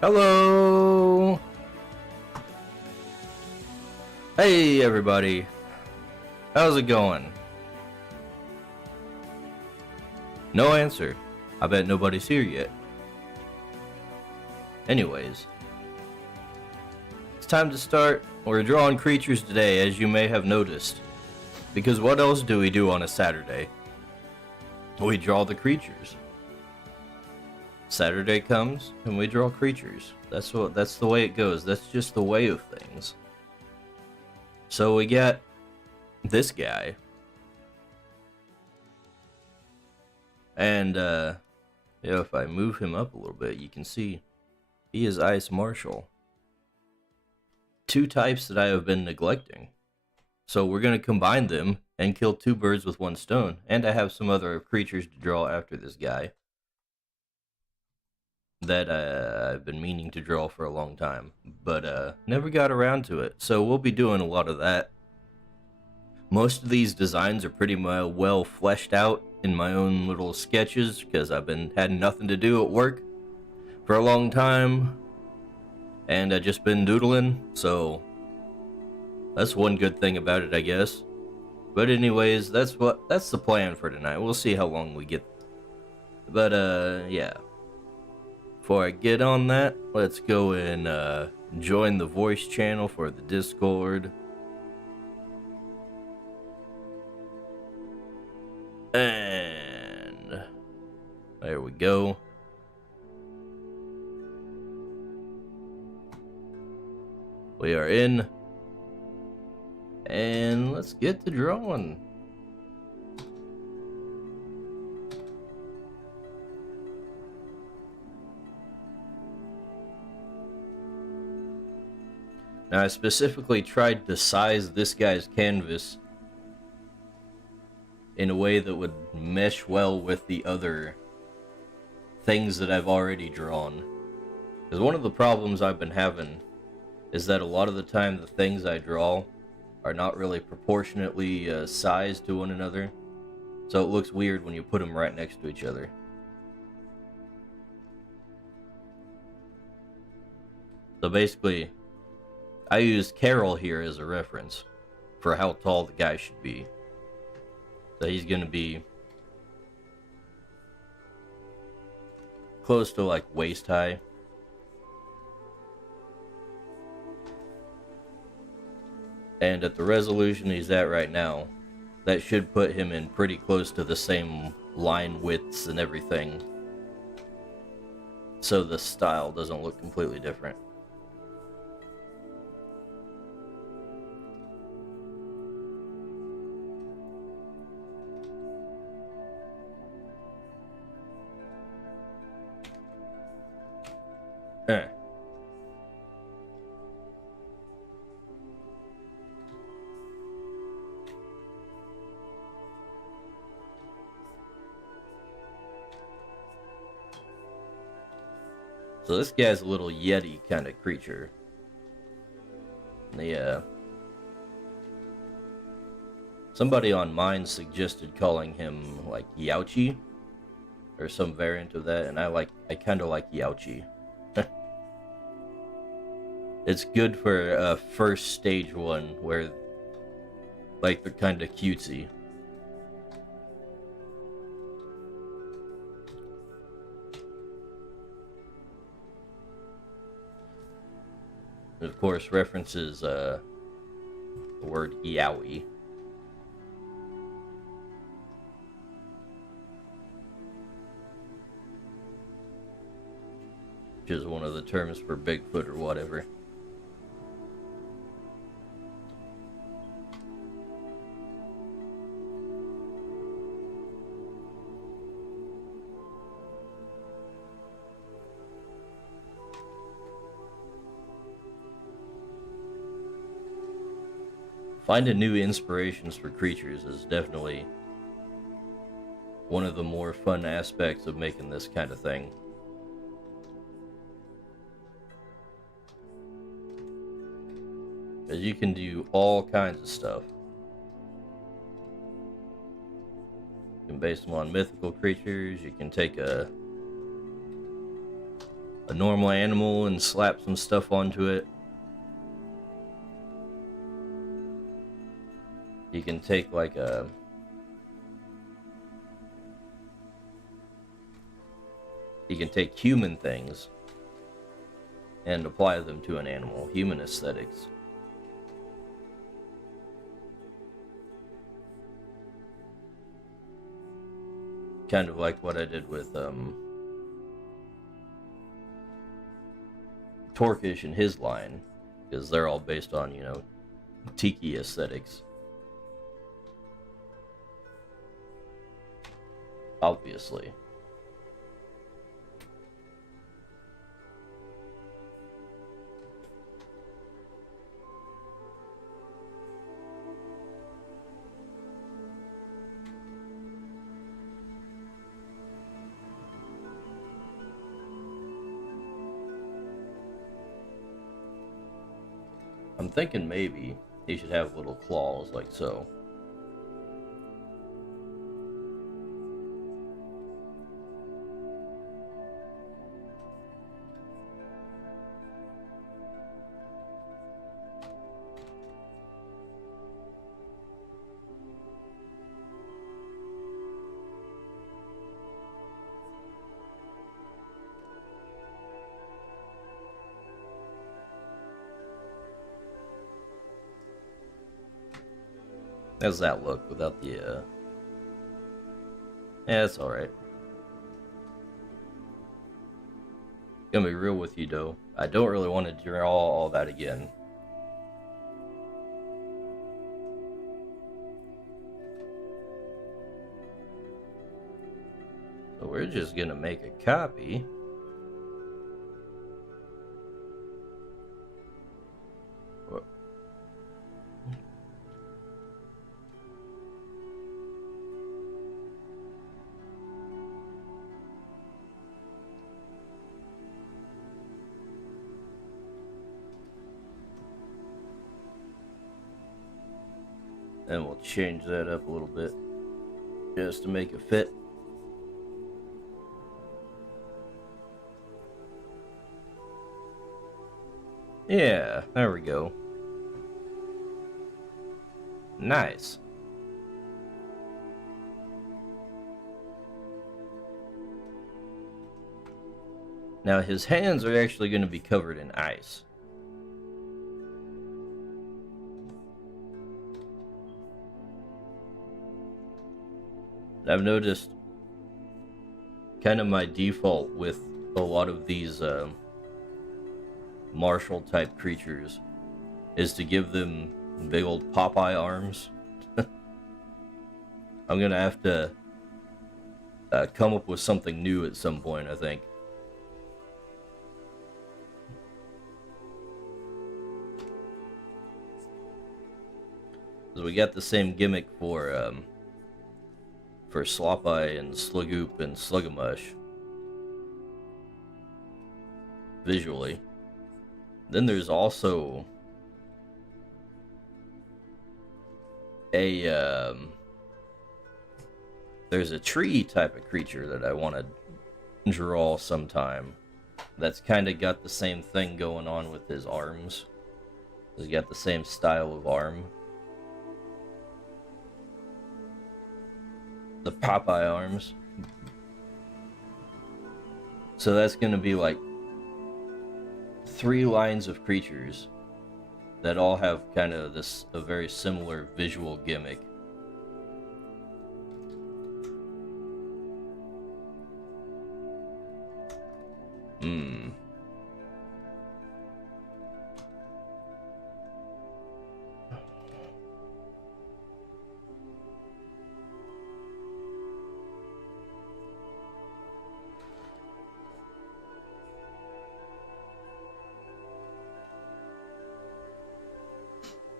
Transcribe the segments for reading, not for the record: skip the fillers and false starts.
Hello! Hey everybody! How's it going? No answer. I bet nobody's here yet. Anyways, it's time to start. We're drawing creatures today, as you may have noticed. Because what else do we do on a Saturday? We draw the creatures. Saturday comes and we draw creatures. That's the way it goes. That's just the way of things. So we got this guy. And if I move him up a little bit, you can see he is Ice Marshal. Two types that I have been neglecting. So we're going to combine them and kill two birds with one stone. And I have some other creatures to draw after this guy that I've been meaning to draw for a long time, but never got around to it. So we'll be doing a lot of that. Most of these designs are pretty well fleshed out in my own little sketches, because I've had nothing to do at work for a long time, and I've just been doodling, so that's one good thing about it, I guess. But anyways, that's the plan for tonight. We'll see how long we get. But yeah. Before I get on that, let's go and join the voice channel for the Discord. And there we go. We are in. And let's get to drawing. Now, I specifically tried to size this guy's canvas in a way that would mesh well with the other things that I've already drawn. Because one of the problems I've been having is that a lot of the time the things I draw are not really proportionately sized to one another. So it looks weird when you put them right next to each other. So basically, I use Carol here as a reference for how tall the guy should be. So he's gonna be close to like waist high. And at the resolution he's at right now, that should put him in pretty close to the same line widths and everything. So the style doesn't look completely different. So this guy's a little Yeti kind of creature. Somebody on mine suggested calling him like Yauchi or some variant of that, and I kind of like Yauchi. It's good for a first stage one where like they're kind of cutesy. And of course references the word yaoi. Which is one of the terms for Bigfoot or whatever. Finding new inspirations for creatures is definitely one of the more fun aspects of making this kind of thing. Because you can do all kinds of stuff. You can base them on mythical creatures, you can take a a normal animal and slap some stuff onto it. You can take like you can take human things and apply them to an animal, human aesthetics. Kind of like what I did with Torkish and his line, because they're all based on, you know, tiki aesthetics. Obviously. I'm thinking maybe he should have little claws like so. How's that look without the, Yeah, it's alright. Gonna be real with you, though. I don't really want to draw all that again. So we're just gonna make a copy. And we'll change that up a little bit just to make it fit. Yeah, there we go. Nice. Now his hands are actually going to be covered in ice. I've noticed kind of my default with a lot of these martial type creatures is to give them big old Popeye arms. I'm gonna have to come up with something new at some point, I think. Because we got the same gimmick for Slop-Eye and Slugoop and Sluggamush. Visually. Then there's also a there's a tree type of creature that I want to draw sometime. That's kind of got the same thing going on with his arms. He's got the same style of arm. The Popeye arms. So that's going to be like 3 lines of creatures that all have kind of a very similar visual gimmick.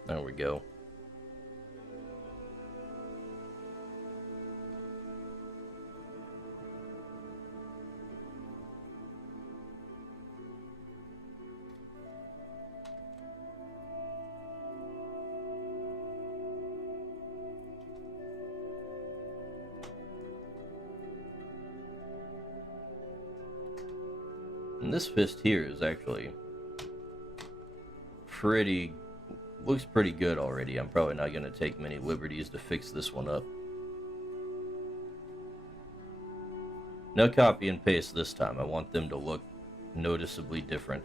There we go. And this fist here is actually looks pretty good already. I'm probably not going to take many liberties to fix this one up. No copy and paste this time. I want them to look noticeably different.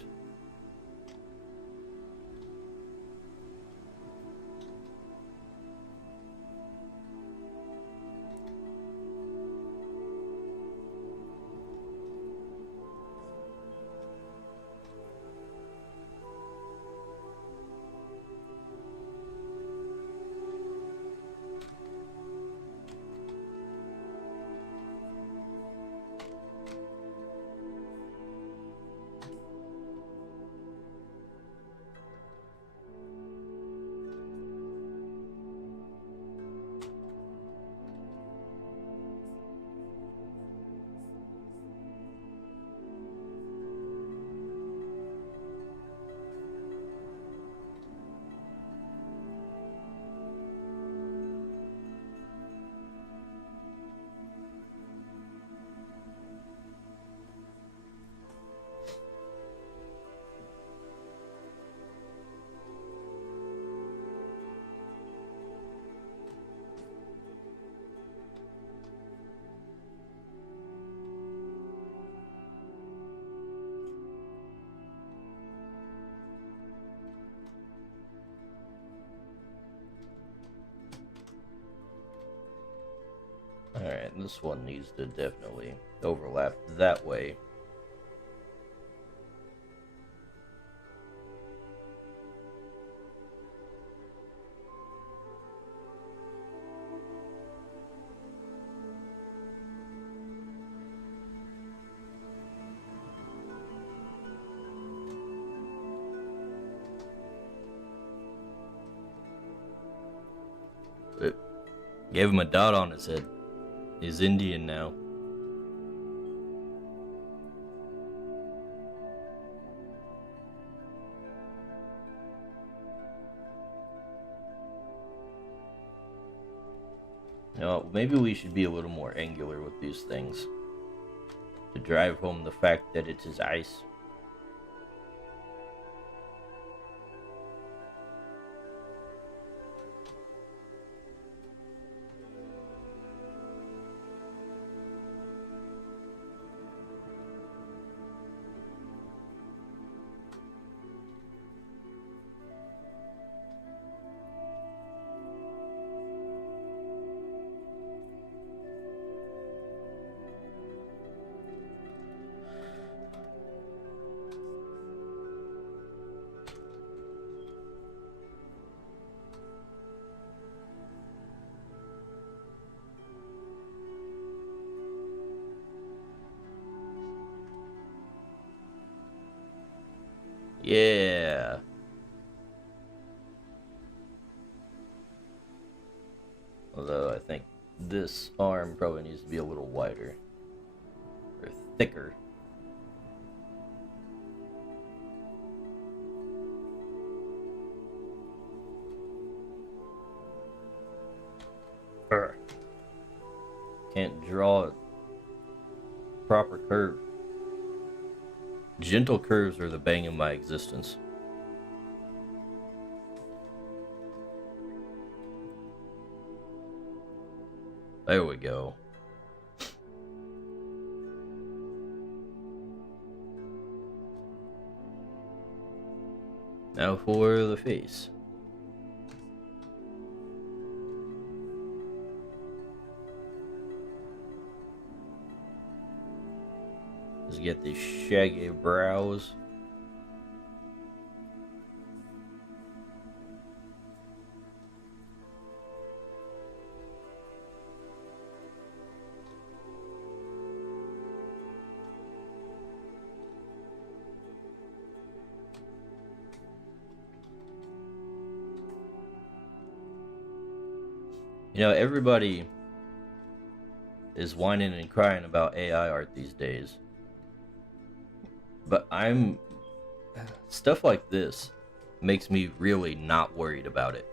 Alright, this one needs to definitely overlap that way. Gave him a dot on his head. He's Indian now. No, maybe we should be a little more angular with these things to drive home the fact that it is ice. Yeah. Although I think this arm probably needs to be a little wider. Or thicker. Can't draw a proper curve. Gentle curves are the bane of my existence. There we go. Now for the face. Let's get these shaggy brows. You know, everybody is whining and crying about AI art these days. But stuff like this makes me really not worried about it.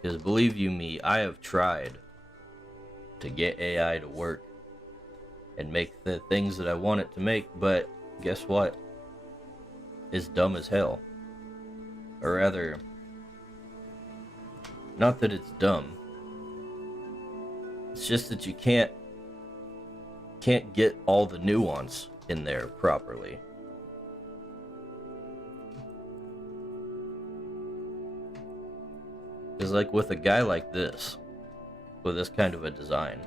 Because believe you me, I have tried to get AI to work and make the things that I want it to make, but guess what? It's dumb as hell. Or rather, not that it's dumb. It's just that you can't get all the nuance in there properly. Because like with a guy like this, with this kind of a design,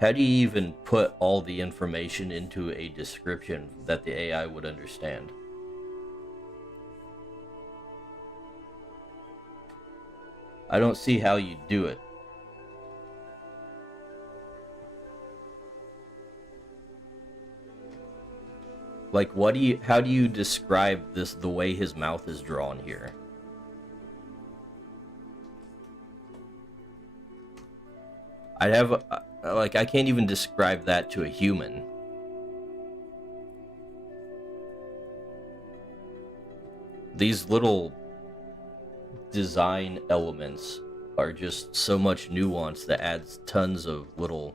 how do you even put all the information into a description that the AI would understand? I don't see how you do it. Like, how do you describe this, the way his mouth is drawn here? I'd have, like, I can't even describe that to a human. These little design elements are just so much nuance that adds tons of little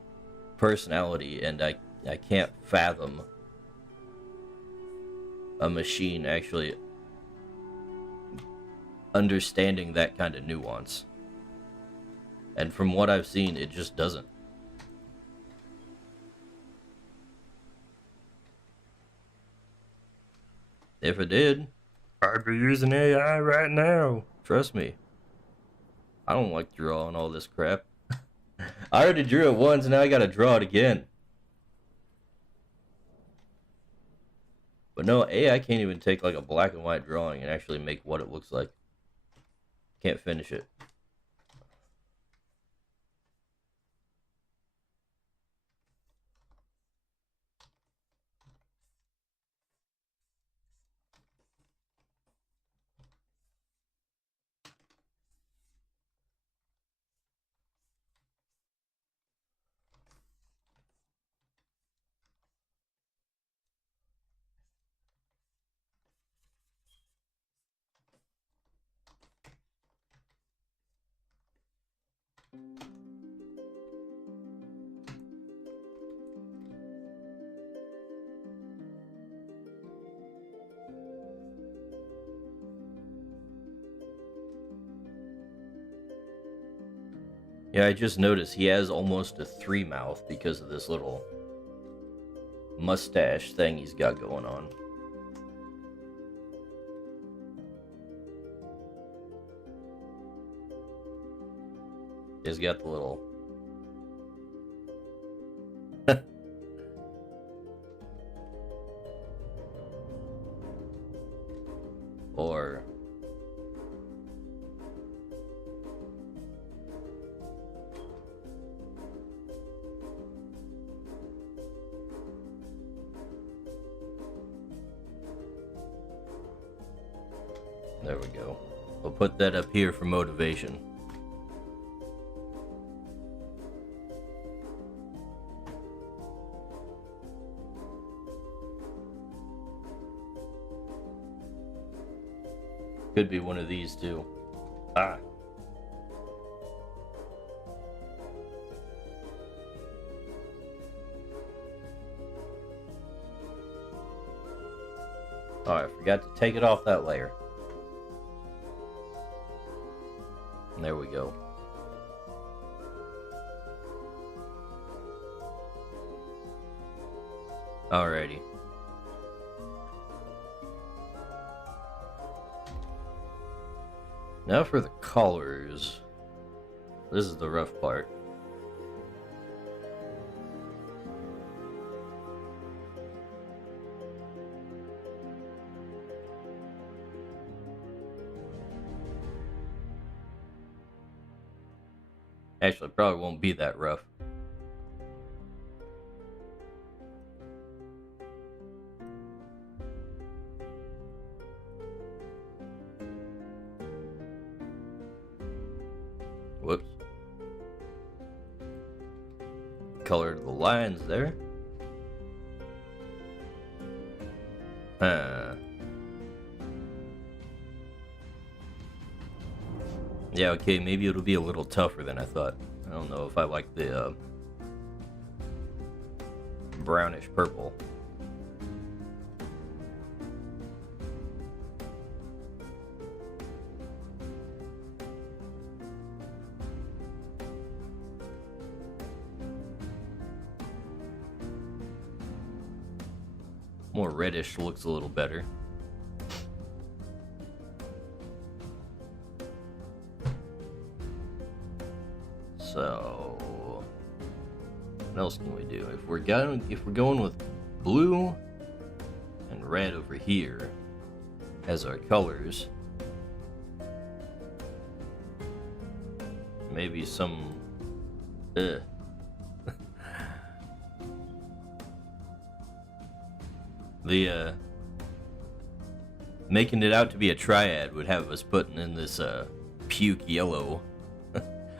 personality, and I can't fathom a machine actually understanding that kind of nuance. And from what I've seen, it just doesn't. If it did, I'd be using AI right now. Trust me. I don't like drawing all this crap. I already drew it once, now I gotta draw it again. But no, AI can't even take like a black and white drawing and actually make what it looks like. Can't finish it. Yeah, I just noticed he has almost a 3 mouth because of this little mustache thing he's got going on. He's got the little... or... There we go. We'll put that up here for motivation. Could be one of these too. Ah. Oh, I forgot to take it off that layer. There we go. Alrighty. Now for the colors. This is the rough part. Actually, it probably won't be that rough. Whoops. Colored the lines there. Yeah, okay, maybe it'll be a little tougher than I thought. I don't know if I like the brownish purple. More reddish looks a little better. So, what else can we do? If we're going with blue and red over here as our colors, maybe some the making it out to be a triad would have us putting in this puke yellow.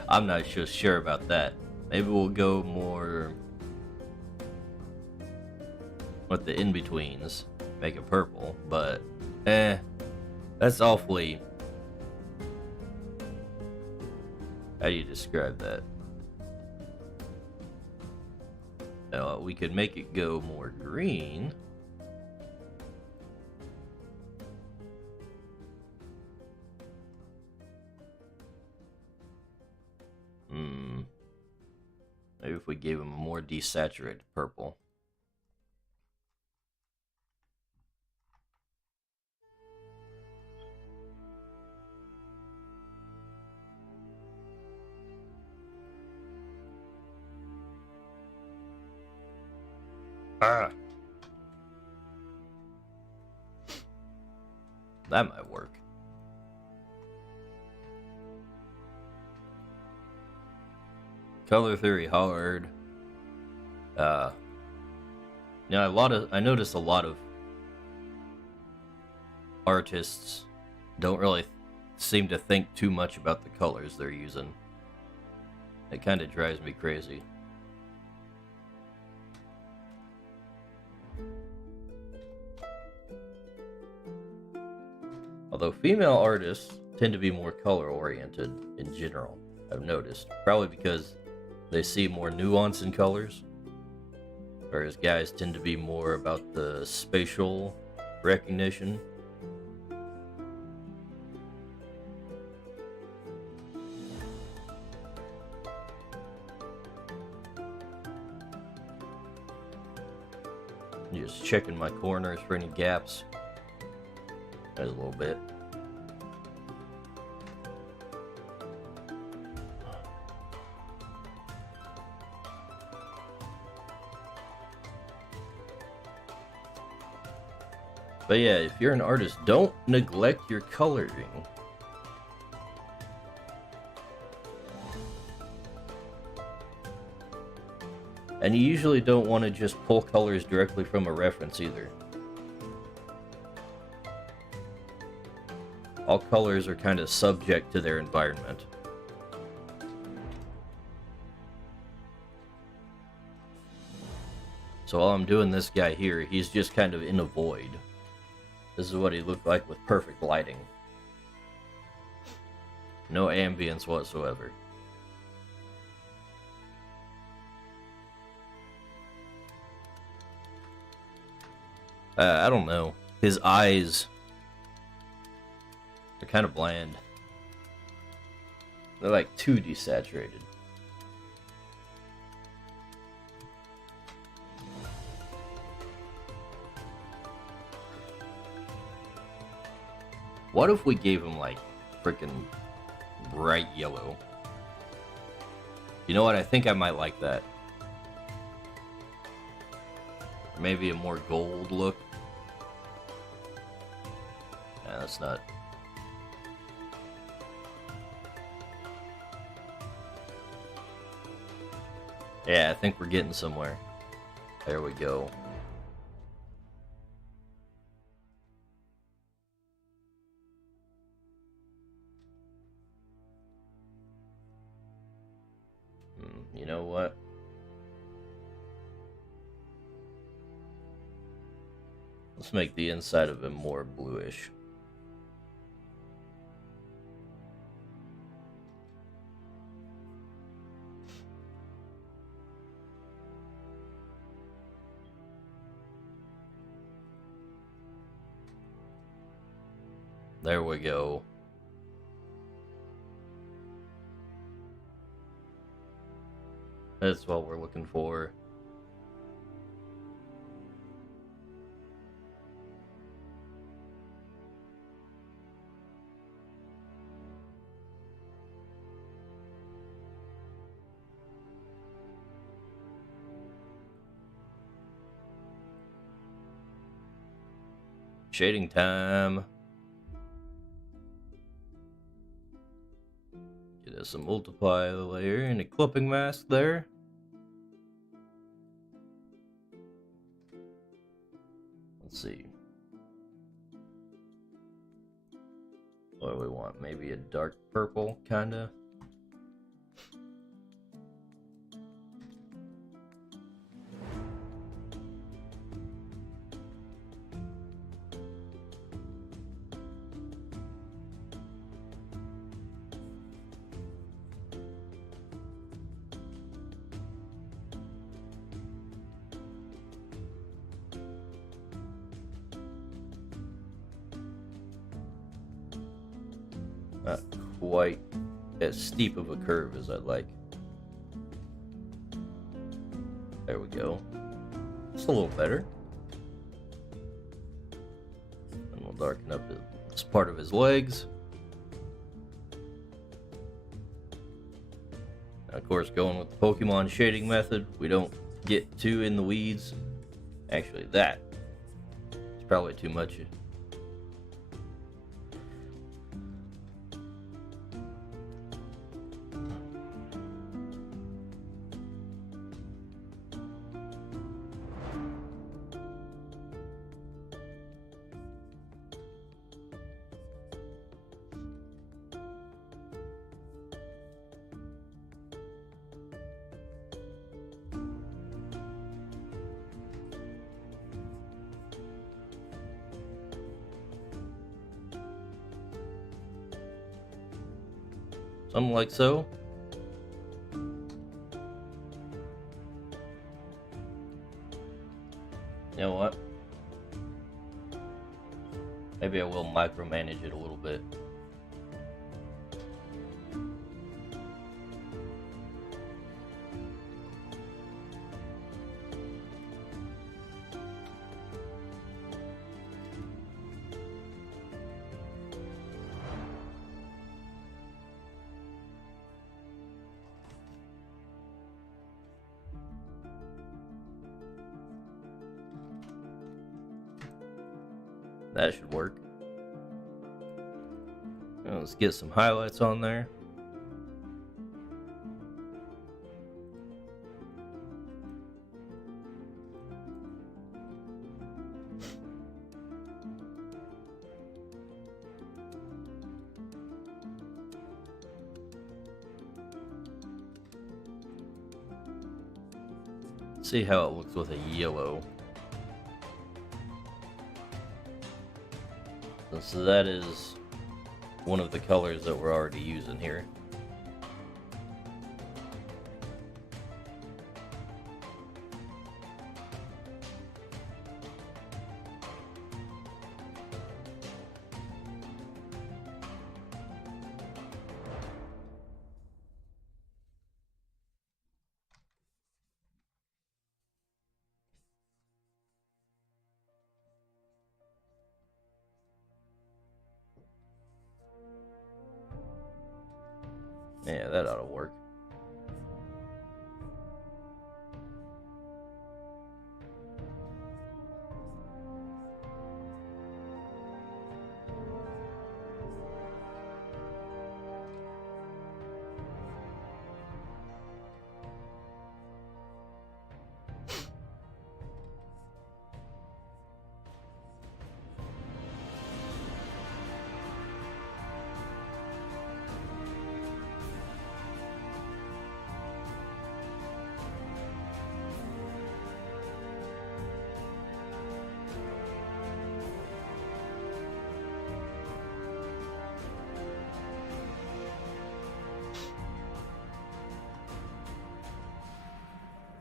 I'm not just sure about that. Maybe we'll go more with the in-betweens, make it purple, but that's awfully, how do you describe that? We could make it go more green. Maybe if we gave him a more desaturated purple. That might work. Color theory hard. I notice a lot of artists don't really seem to think too much about the colors they're using. It kind of drives me crazy. Although female artists tend to be more color oriented in general, I've noticed. Probably because they see more nuance in colors, whereas guys tend to be more about the spatial recognition. Just checking my corners for any gaps. There's a little bit. But yeah, if you're an artist, don't neglect your coloring. And you usually don't want to just pull colors directly from a reference either. All colors are kind of subject to their environment. So while I'm doing this guy here, he's just kind of in a void. This is what he looked like with perfect lighting. No ambience whatsoever. I don't know. His eyes are kind of bland. They're like too desaturated. What if we gave him like freaking bright yellow? You know what? I think I might like that. Maybe a more gold look. Nah, that's not. Yeah, I think we're getting somewhere. There we go. You know what? Let's make the inside of him more bluish. There we go. That's what we're looking for. Shading time. Get us a multiply layer and a clipping mask there. Let's see. What do we want? Maybe a dark purple, kinda. Not quite as steep of a curve as I'd like. There we go. It's a little better. And we'll darken up this part of his legs. Now, of course, going with the Pokemon shading method, we don't get too in the weeds. Actually, that is probably too much. Something like so. You know what? Maybe I will micromanage it a little bit. That should work. Now let's get some highlights on there. See how it looks with a yellow. So that is one of the colors that we're already using here. Yeah, that ought to work.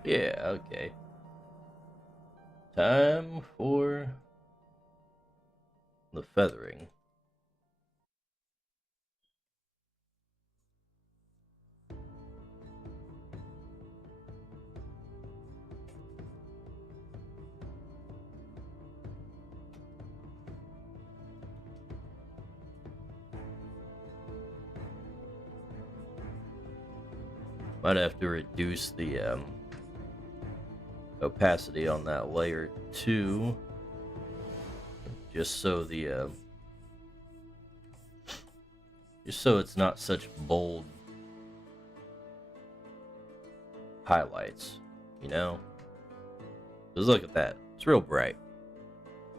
Yeah, okay. Time for the feathering. Might have to reduce the opacity on that layer too, just so the just so it's not such bold highlights, you know? Just look at that. It's real bright.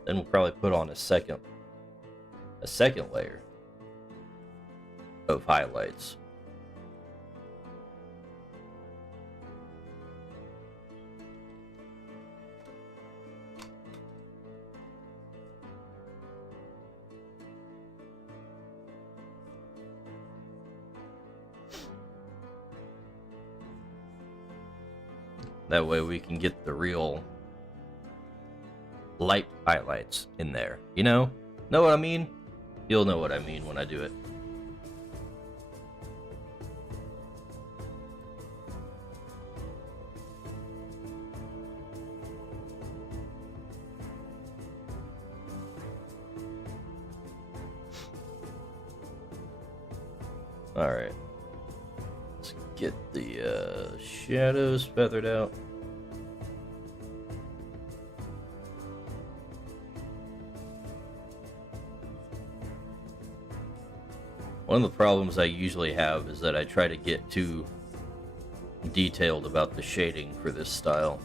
Then we'll probably put on a second layer of highlights. That way we can get the real light highlights in there. You know? Know what I mean? You'll know what I mean when I do it. Alright. Let's get the shadows feathered out. One of the problems I usually have is that I try to get too detailed about the shading for this style.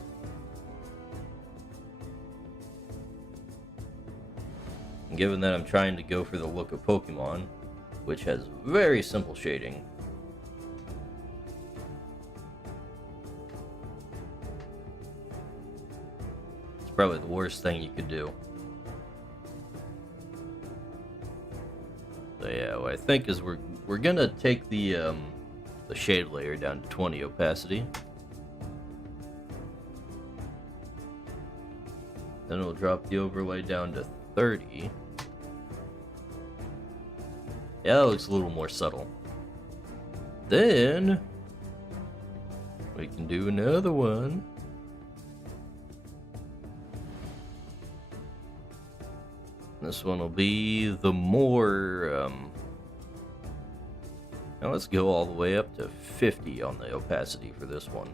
And given that I'm trying to go for the look of Pokemon, which has very simple shading, it's probably the worst thing you could do. So yeah, what I think is we're gonna take the shade layer down to 20 opacity. Then we'll drop the overlay down to 30. Yeah, that looks a little more subtle. Then we can do another one. This one will be the more, now let's go all the way up to 50 on the opacity for this one.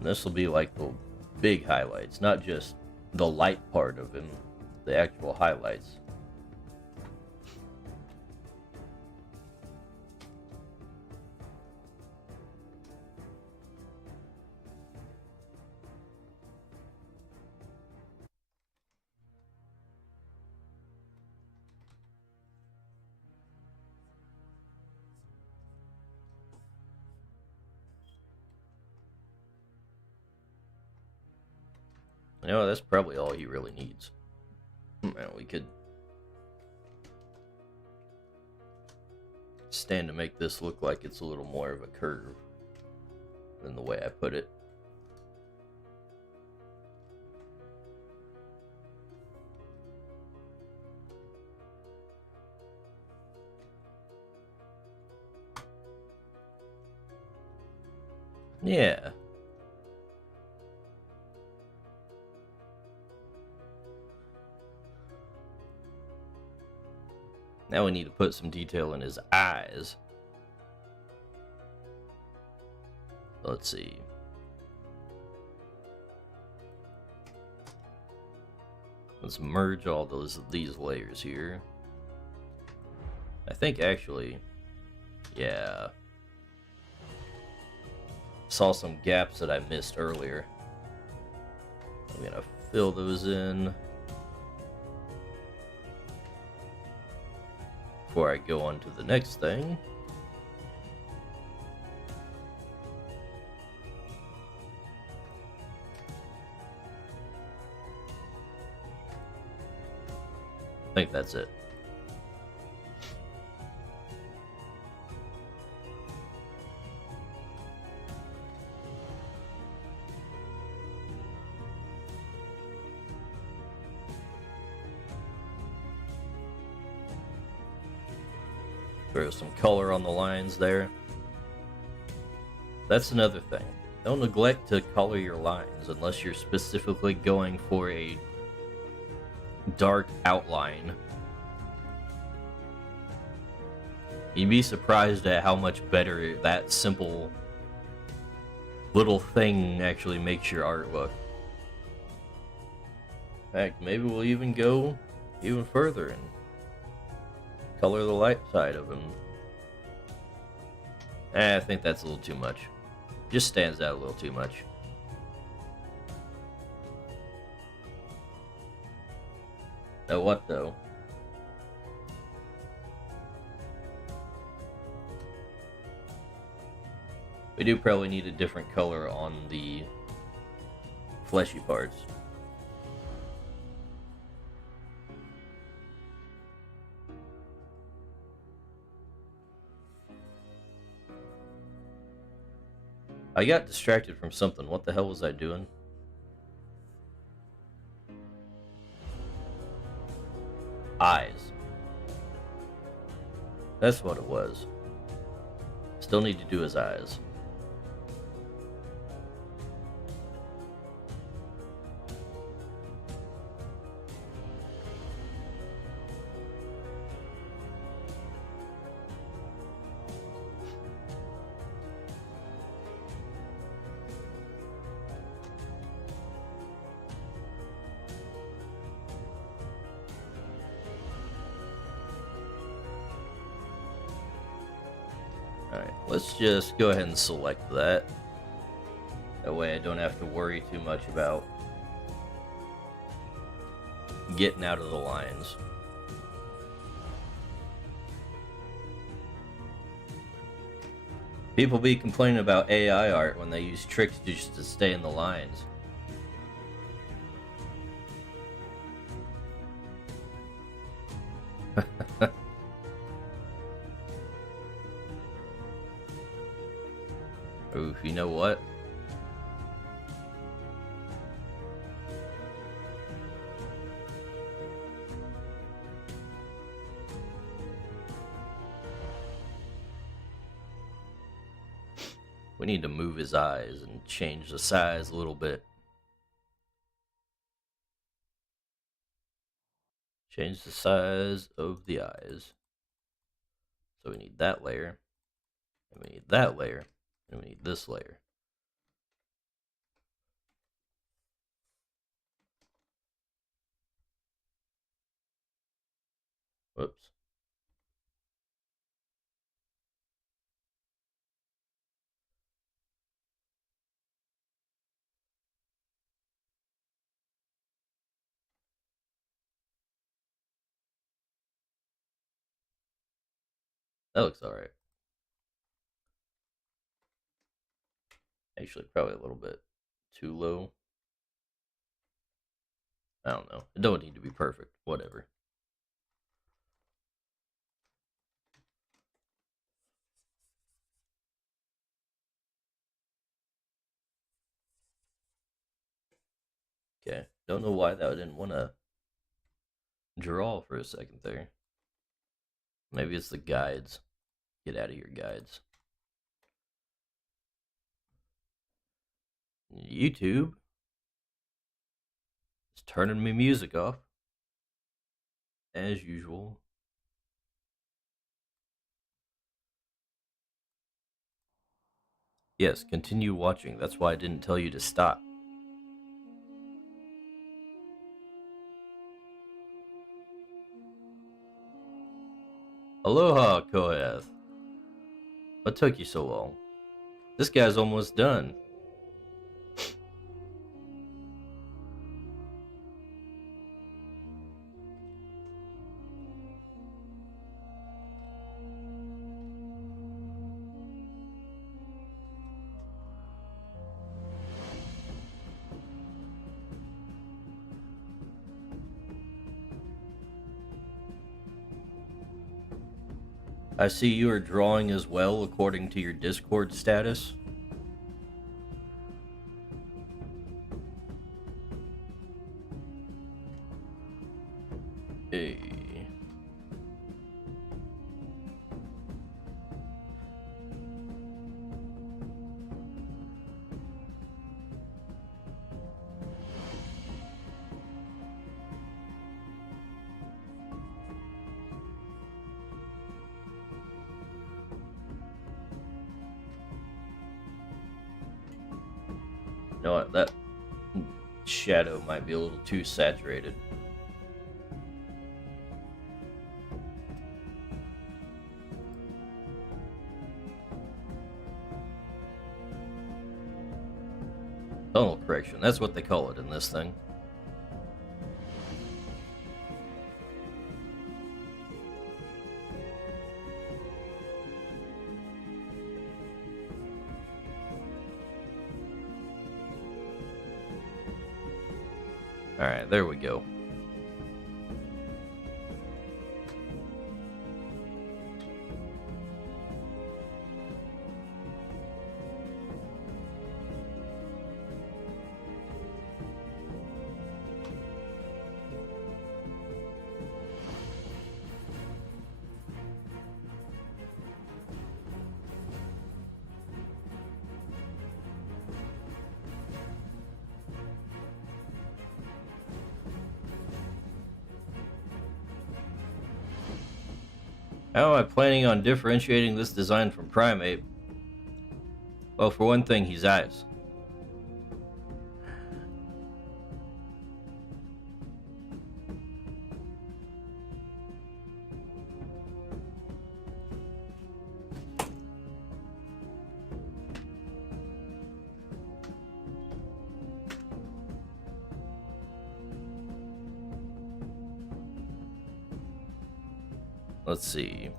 And this will be like the big highlights, not just the light part of him, the actual highlights. You know, that's probably all he really needs. Man, we could stand to make this look like it's a little more of a curve than the way I put it. Yeah. Now we need to put some detail in his eyes. Let's see. Let's merge all these layers here. I think actually, yeah. Saw some gaps that I missed earlier. I'm gonna fill those in before I go on to the next thing. I think that's it. Throw some color on the lines there. That's another thing. Don't neglect to color your lines unless you're specifically going for a dark outline You'd be surprised at how much better that simple little thing actually makes your art look. In fact, maybe we'll even go even further and color the light side of him. I think that's a little too much. Just stands out a little too much. Now what though? We do probably need a different color on the fleshy parts. I got distracted from something. What the hell was I doing? Eyes. That's what it was. Still need to do his eyes. Alright, let's just go ahead and select that. That way I don't have to worry too much about getting out of the lines. People be complaining about AI art when they use tricks just to stay in the lines. Oof, you know what? We need to move his eyes and change the size a little bit. Change the size of the eyes. So we need that layer, and we need that layer, and we need this layer. Whoops. That looks alright. Actually, probably a little bit too low. I don't know. It don't need to be perfect. Whatever. Okay. Don't know why that didn't want to draw for a second there. Maybe it's the guides. Get out of your guides. YouTube is turning my music off. As usual. Yes, continue watching. That's why I didn't tell you to stop. Aloha, Koeth. What took you so long? This guy's almost done. I see you are drawing as well according to your Discord status. Hey. know what? That shadow might be a little too saturated. Tunnel correction, that's what they call it in this thing. Alright, there we go. How am I planning on differentiating this design from Primate? Well, for one thing, he's eyes. Let's see.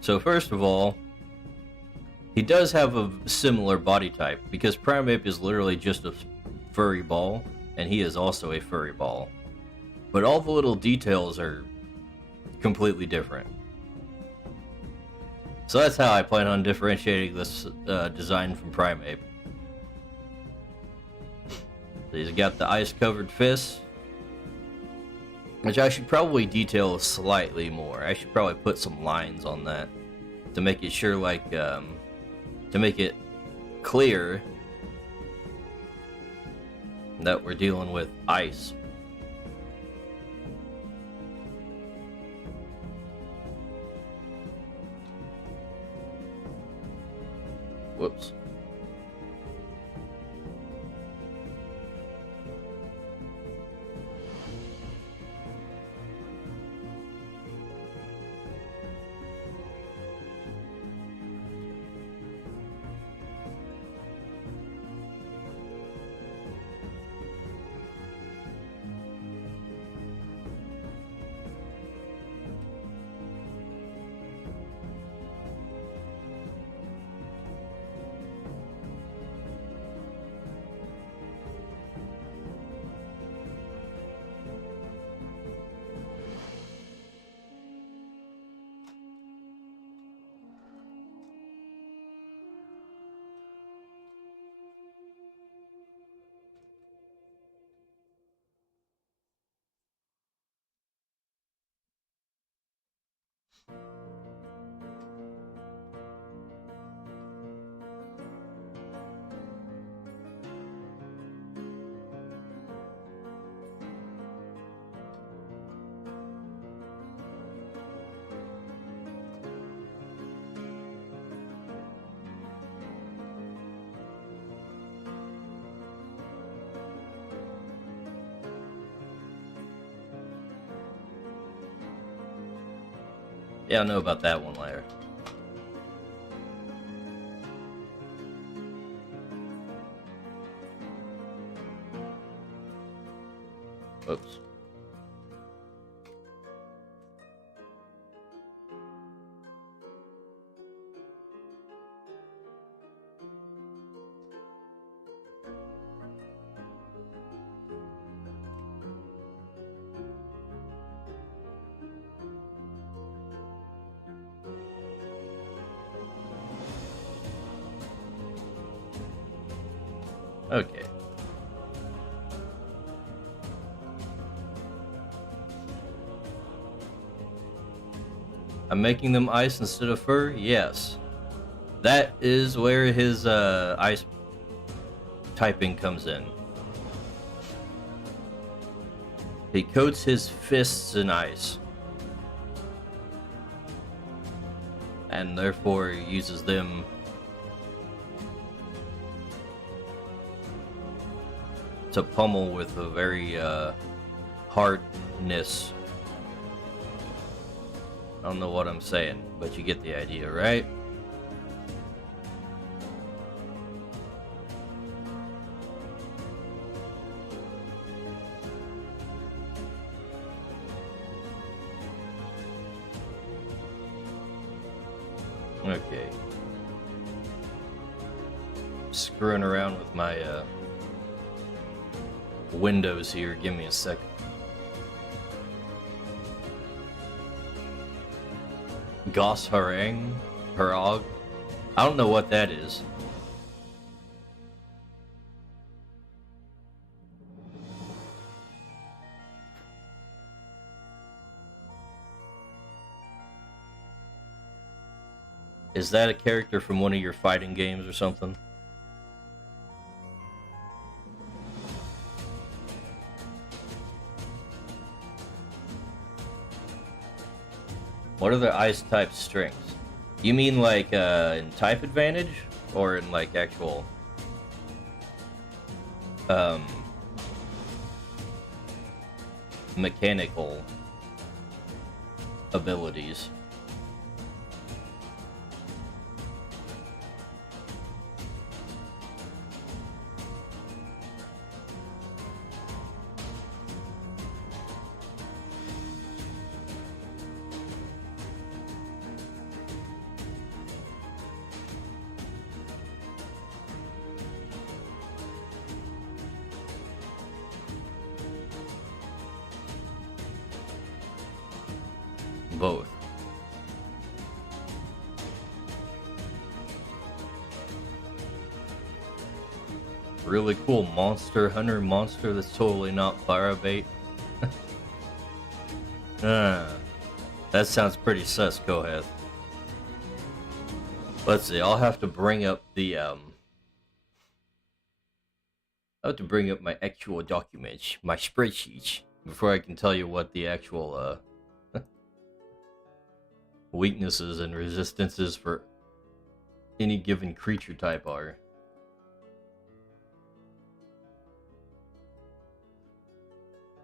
So first of all, he does have a similar body type, because Primeape is literally just a furry ball, and he is also a furry ball. But all the little details are completely different. So that's how I plan on differentiating this design from Primeape. So he's got the ice-covered fists, which I should probably detail slightly more. I should probably put some lines on that to make it sure, like, to make it clear that we're dealing with ice. Whoops. Yeah, I know about that one later. Oops. Okay. I'm making them ice instead of fur? Yes. That is where his ice typing comes in. He coats his fists in ice, and therefore uses them to pummel with a very hardness. I don't know what I'm saying, but you get the idea, right? Okay. Screwing around with my windows here. Give me a second. Goss Harang? Harag? I don't know what that is. Is that a character from one of your fighting games or something? What are the ice type strengths? You mean like in type advantage? Or in like actual mechanical abilities? Both. Really cool monster hunter monster that's totally not fire bait. That sounds pretty sus, Kohath. Let's see, I'll have to bring up the I'll have to bring up my actual documents, my spreadsheets, before I can tell you what the actual weaknesses and resistances for any given creature type are.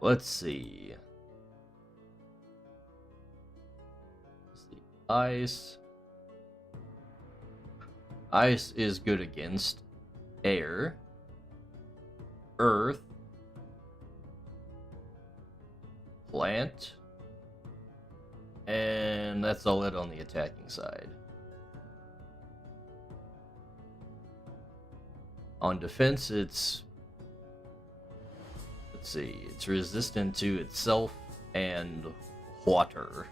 Let's see. Ice. Ice is good against air, earth, plant, and that's all it on the attacking side. On defense, it's, let's see, it's resistant to itself and water.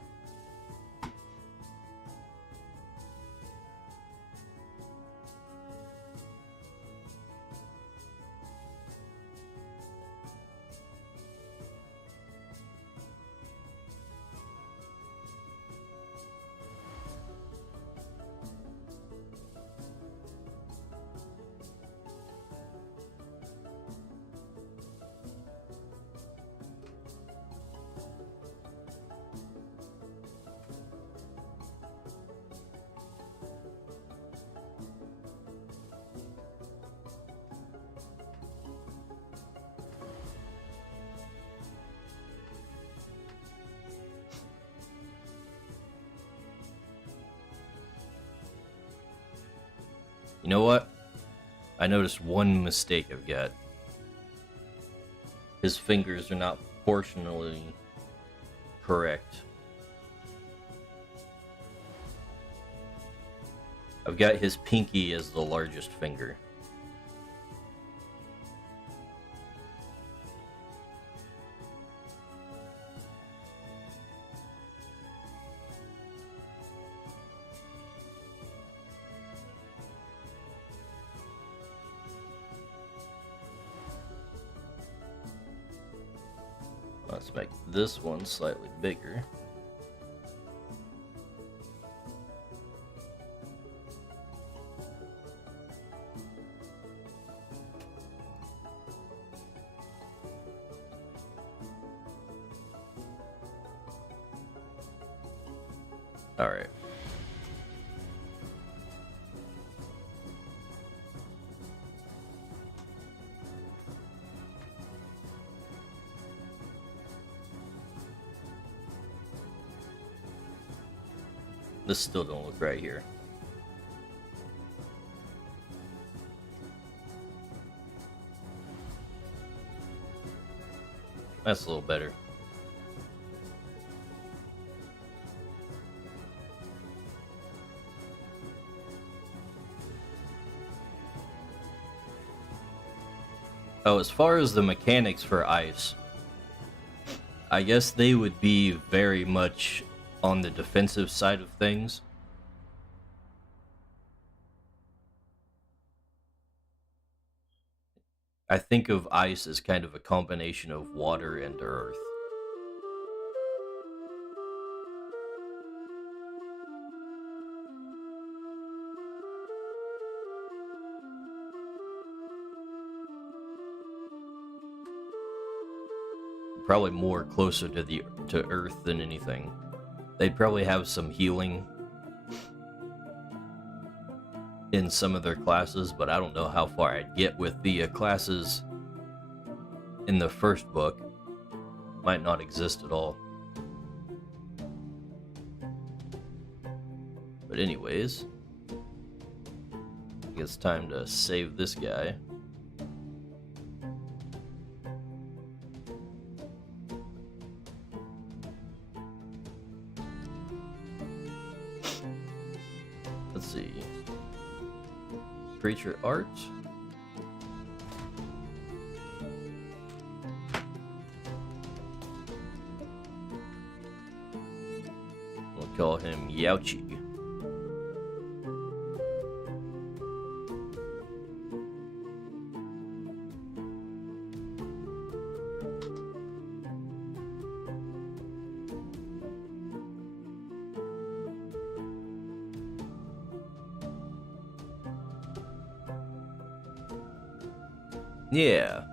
You know what? I noticed one mistake I've got. His fingers are not proportionally correct. I've got his pinky as the largest finger. Let's make this one slightly bigger. Alright. This still don't look right here. That's a little better. Oh, as far as the mechanics for ice, I guess they would be very much on the defensive side of things. I think of ice as kind of a combination of water and earth. Probably more closer to earth than anything. They'd probably have some healing in some of their classes, but I don't know how far I'd get with the classes in the first book. Might not exist at all. But anyways, I guess it's time to save this guy. Let's see. Creature art. We'll call him Yauchi. Yeah.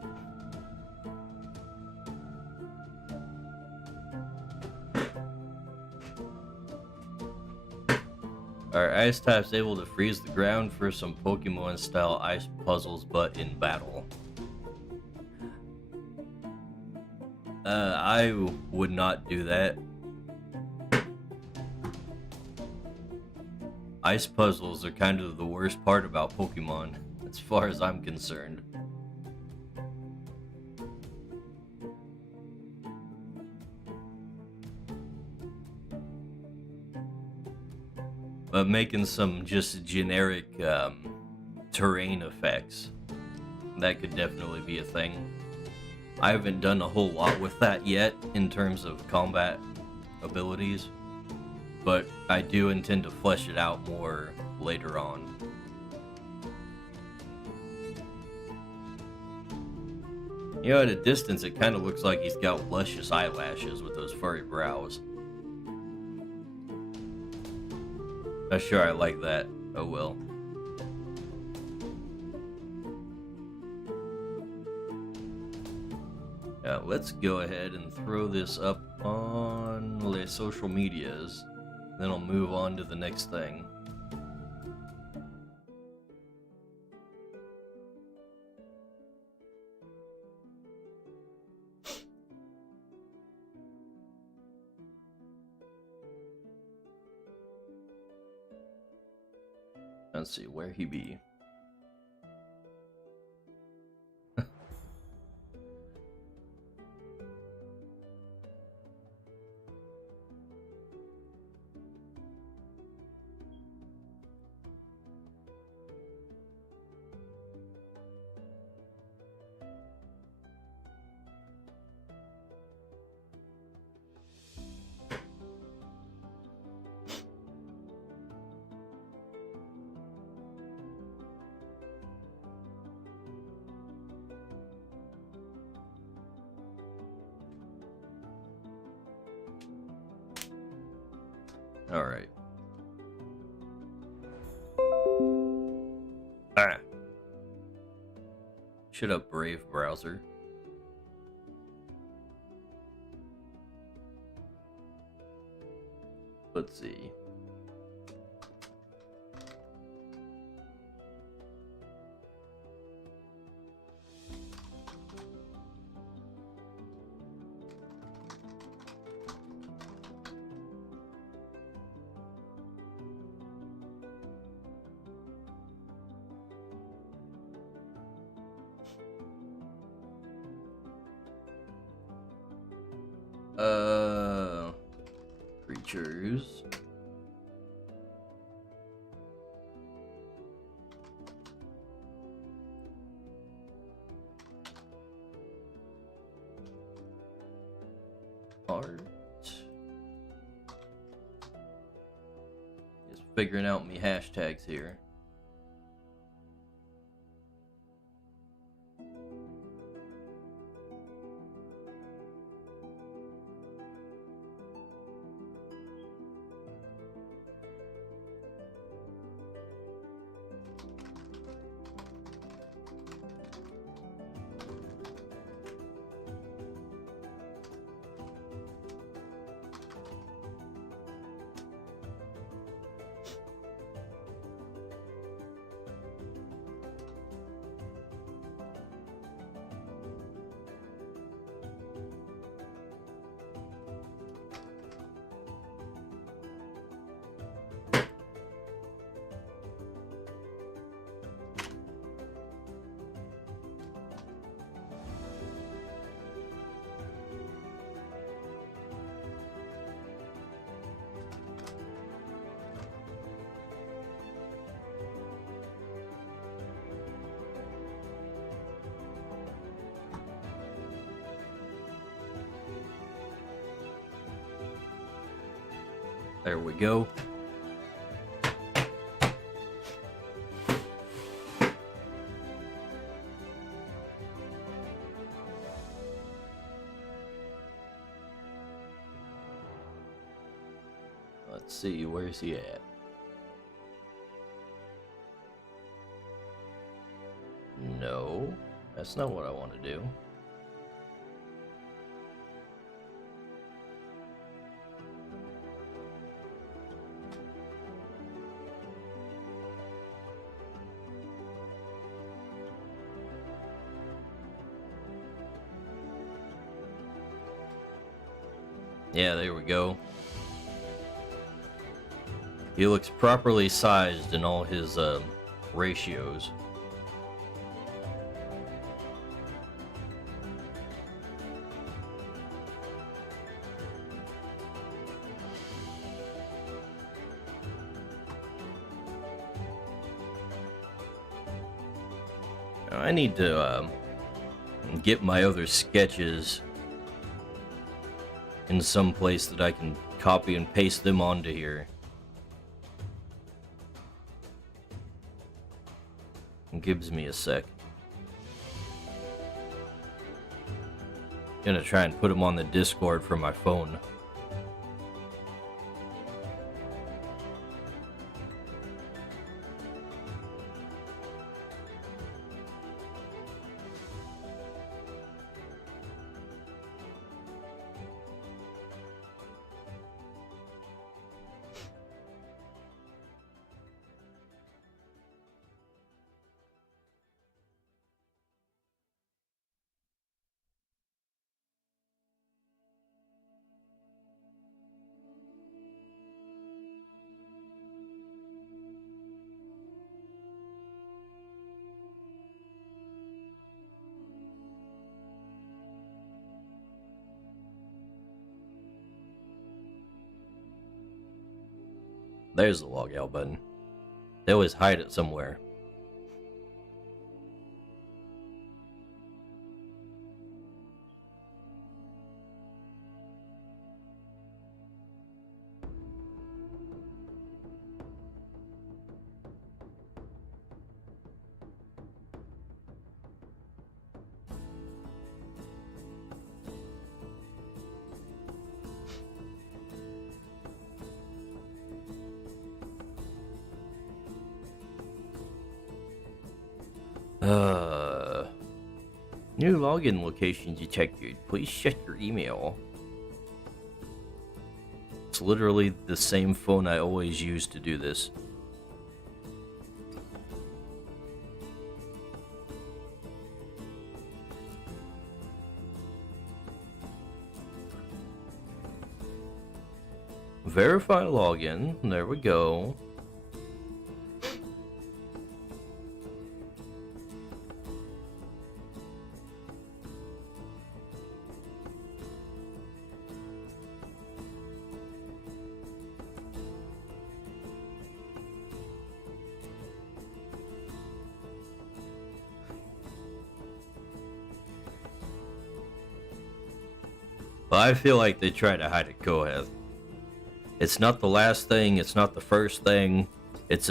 Our ice type's able to freeze the ground for some Pokemon style ice puzzles, but in battle. I would not do that. Ice puzzles are kind of the worst part about Pokemon, as far as I'm concerned. But making some just generic terrain effects, that could definitely be a thing. I haven't done a whole lot with that yet in terms of combat abilities, but I do intend to flesh it out more later on. You know, at a distance, it kind of looks like he's got luscious eyelashes with those furry brows. Not sure I like that. Oh well. Let's go ahead and throw this up on the social medias. Then I'll move on to the next thing. Let's see, where he be? Alright. Ah. Shut up, Brave browser. Let's see. Creatures. Art. Just figuring out me hashtags here. There we go. Let's see, where's he at? No, that's not what I want to do. Yeah, there we go. He looks properly sized in all his ratios. I need to get my other sketches in some place that I can copy and paste them onto here. It gives me a sec. Gonna try and put them on the Discord from my phone. There's the log out button. They always hide it somewhere. New login locations detected. Please check your email. It's literally the same phone I always use to do this. Verify login. There we go. Well, I feel like they try to hide it, Kohath. It's not the last thing, it's not the first thing. It's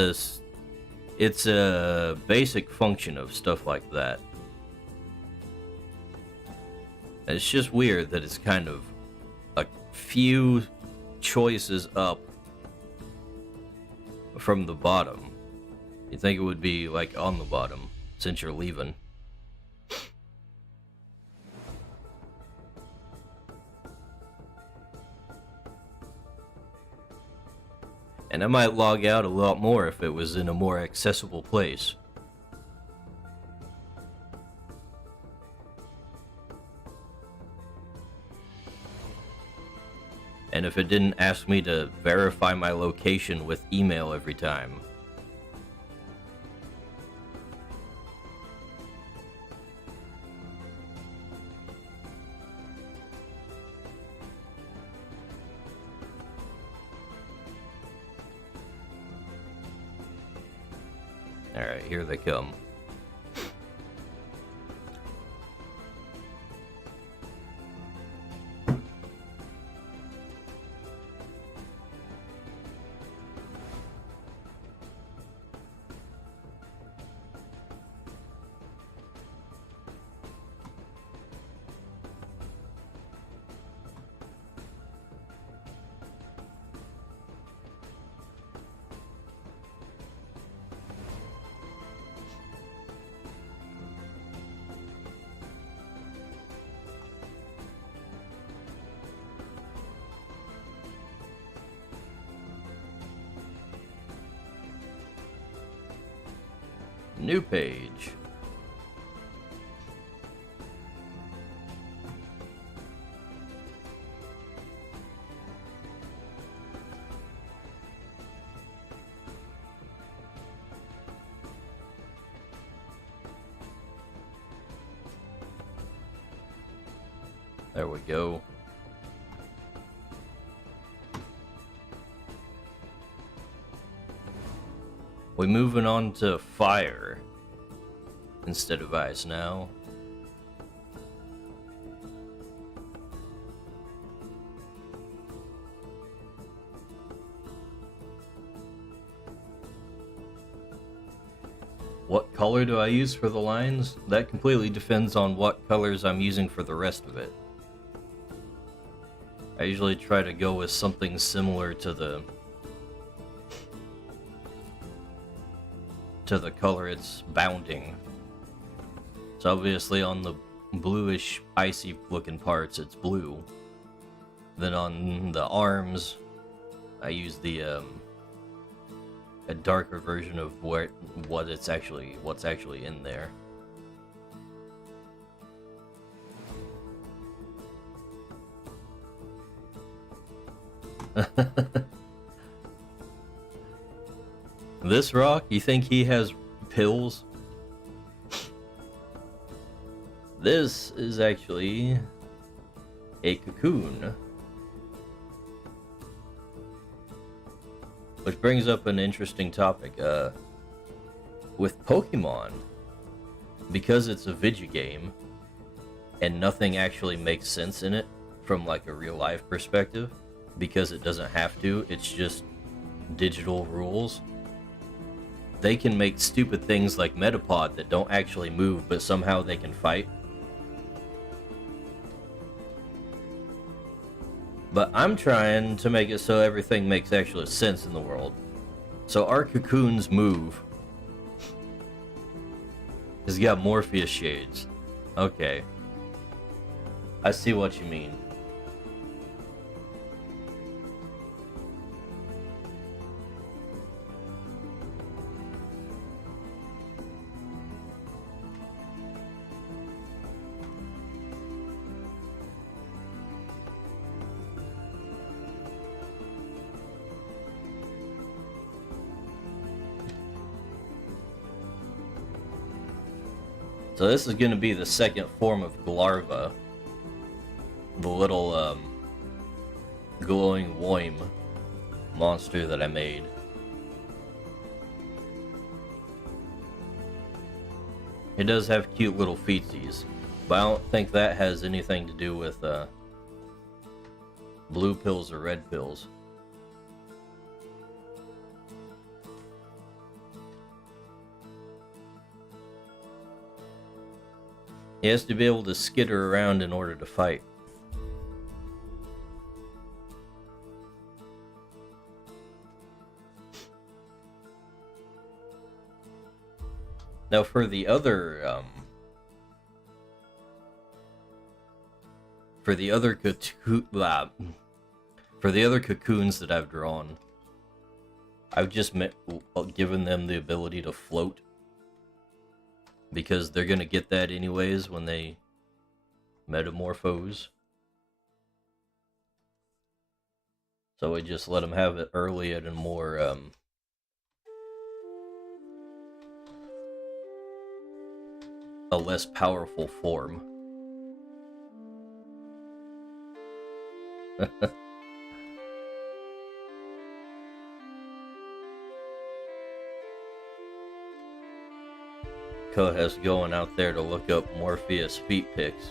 a basic function of stuff like that. And it's just weird that it's kind of a few choices up from the bottom. You'd think it would be like on the bottom since you're leaving. And I might log out a lot more if it was in a more accessible place. And if it didn't ask me to verify my location with email every time. Alright, here they come. New page. There we go. We're moving on to fire instead of ice now. What color do I use for the lines? That completely depends on what colors I'm using for the rest of it. I usually try to go with something similar to the color it's bounding. So obviously on the bluish icy looking parts it's blue. Then on the arms I use the a darker version of what's actually in there. This rock, you think he has pills? This is actually a cocoon. Which brings up an interesting topic. With Pokemon, because it's a video game, and nothing actually makes sense in it from like a real life perspective, because it doesn't have to, it's just digital rules. They can make stupid things like Metapod that don't actually move, but somehow they can fight. But I'm trying to make it so everything makes actual sense in the world. So our cocoons move. He's got Morpheus shades. Okay. I see what you mean. So this is going to be the second form of Glarva. The little, glowing worm monster that I made. It does have cute little feetsies, but I don't think that has anything to do with, Blue pills or red pills? He has to be able to skitter around in order to fight. Now for the other cocoons that I've drawn, I've just given them the ability to float, because they're gonna get that anyways when they metamorphose. So I just let them have it early at a more a less powerful form. Koha's going out there to look up Morpheus feet pics.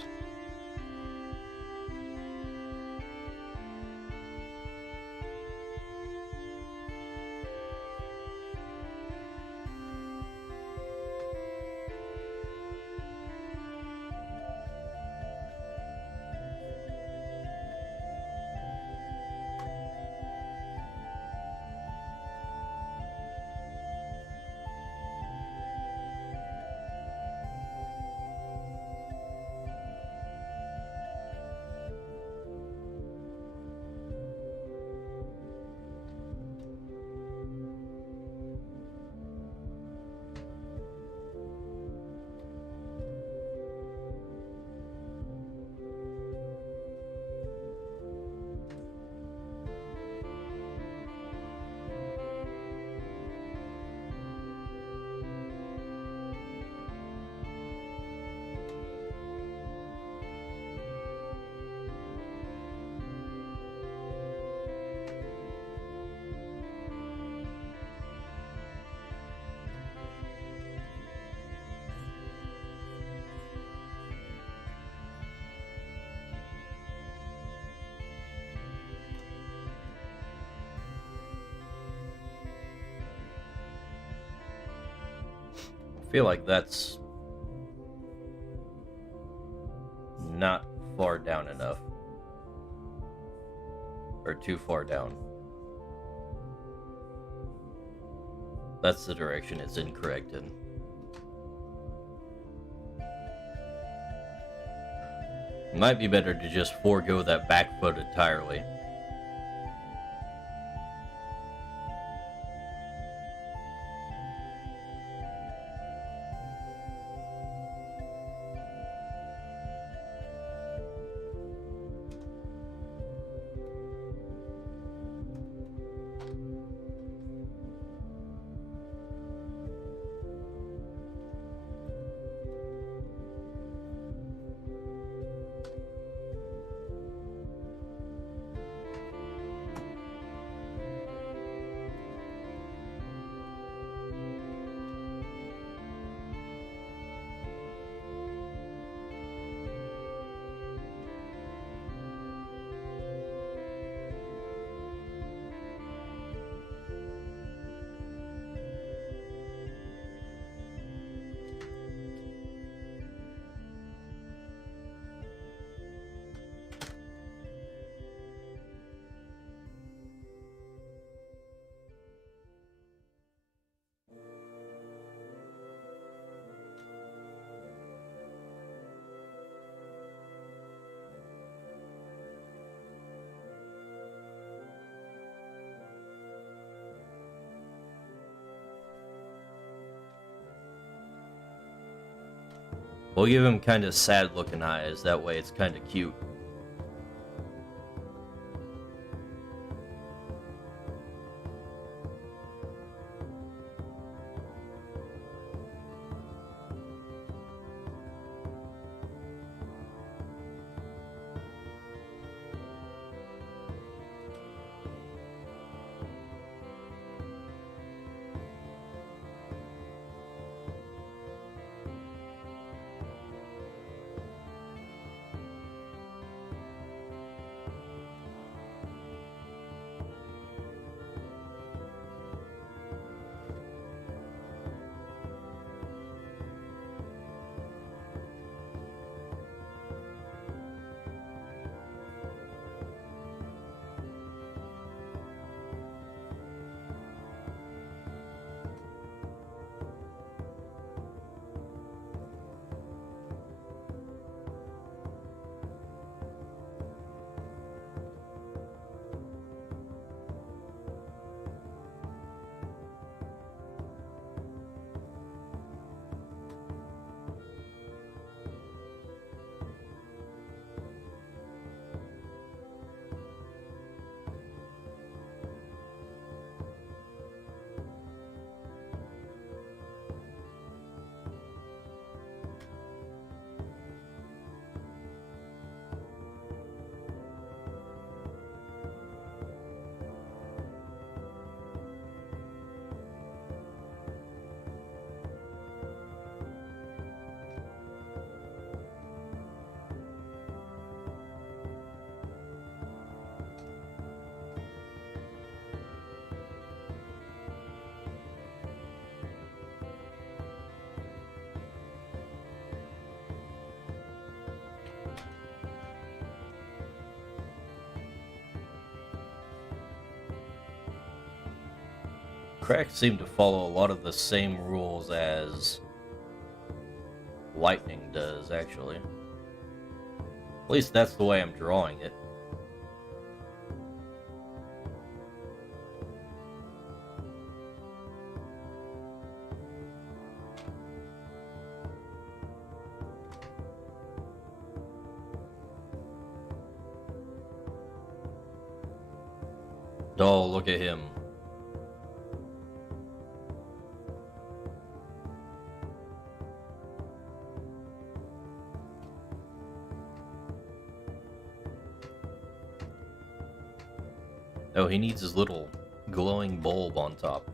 I feel like that's not far down enough. Or too far down. That's the direction it's incorrect in. It might be better to just forego that back foot entirely. We'll give him kind of sad looking eyes, that way it's kind of cute. cracks seem to follow a lot of the same rules as lightning does, actually. At least that's the way I'm drawing it. Oh, look at him. Oh, he needs his little glowing bulb on top.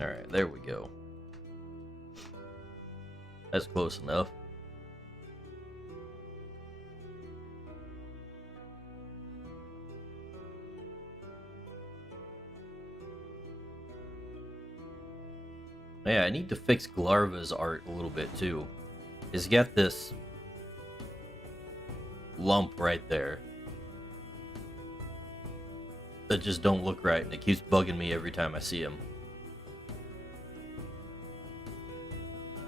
Alright, there we go. That's close enough. Yeah, I need to fix Glarva's art a little bit too. He's got this lump right there that just don't look right, and it keeps bugging me every time I see him.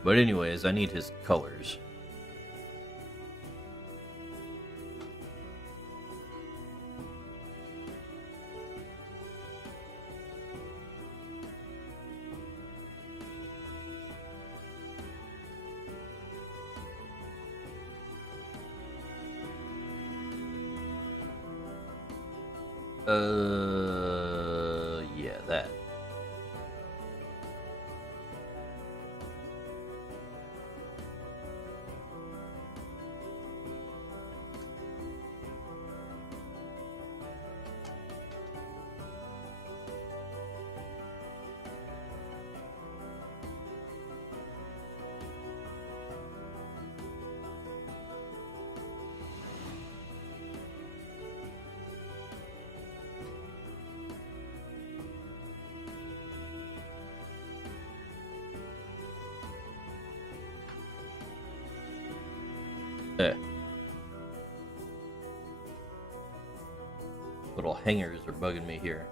But anyways, I need his colors. Yeah, that. Eh. Little hangers are bugging me here.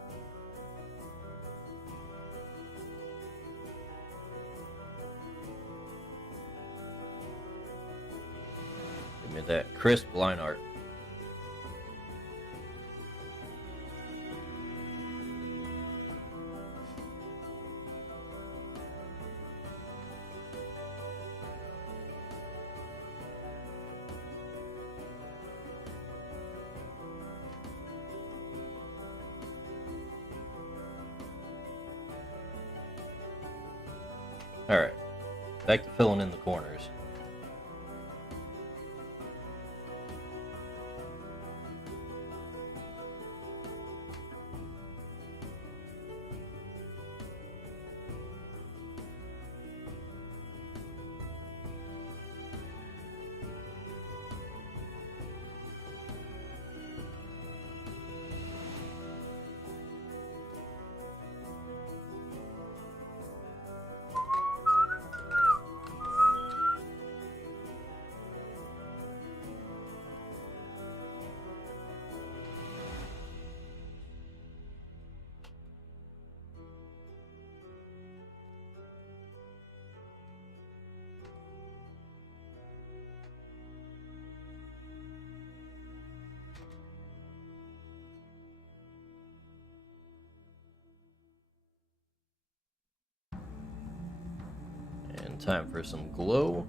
Give me that crisp line art. Alright, back to filling in the corners. And time for some glow.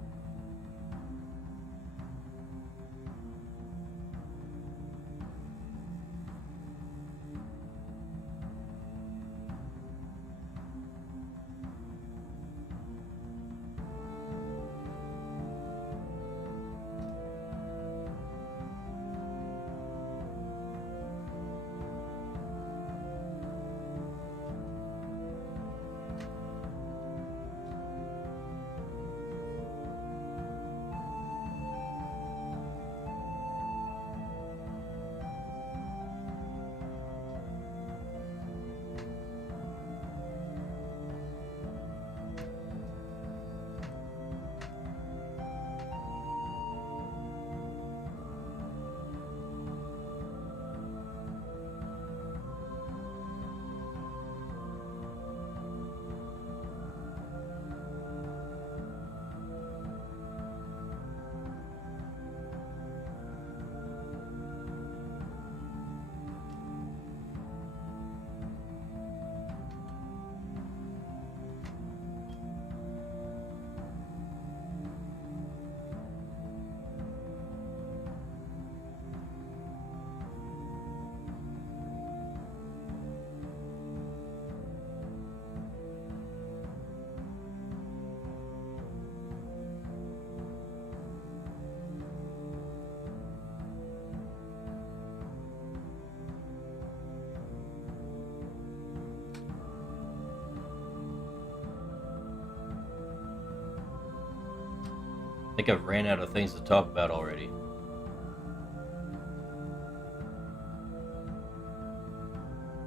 I think I've ran out of things to talk about already.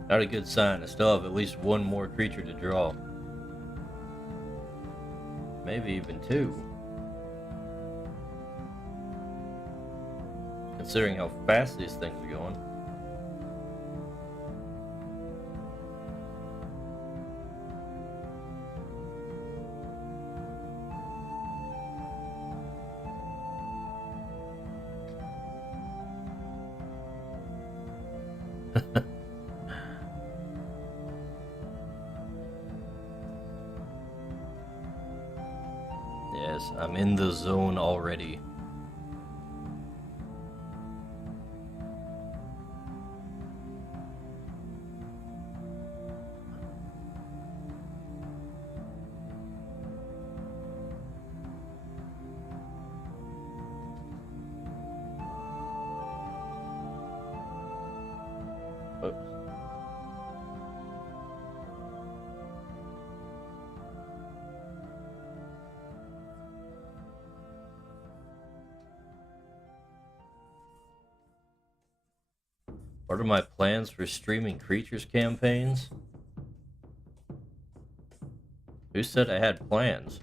Not a good sign. I still have at least one more creature to draw. Maybe even two. Considering how fast these things are going. Yes, I'm in the zone already. Oops. What are my plans for streaming Creatures campaigns? Who said I had plans?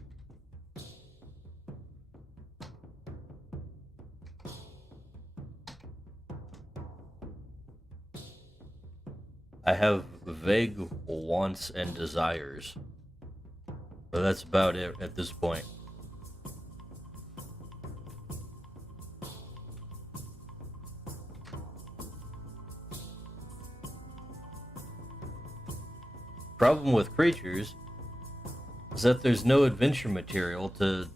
I have vague wants and desires. But that's about it at this point. Problem with Creatures is that there's no adventure material to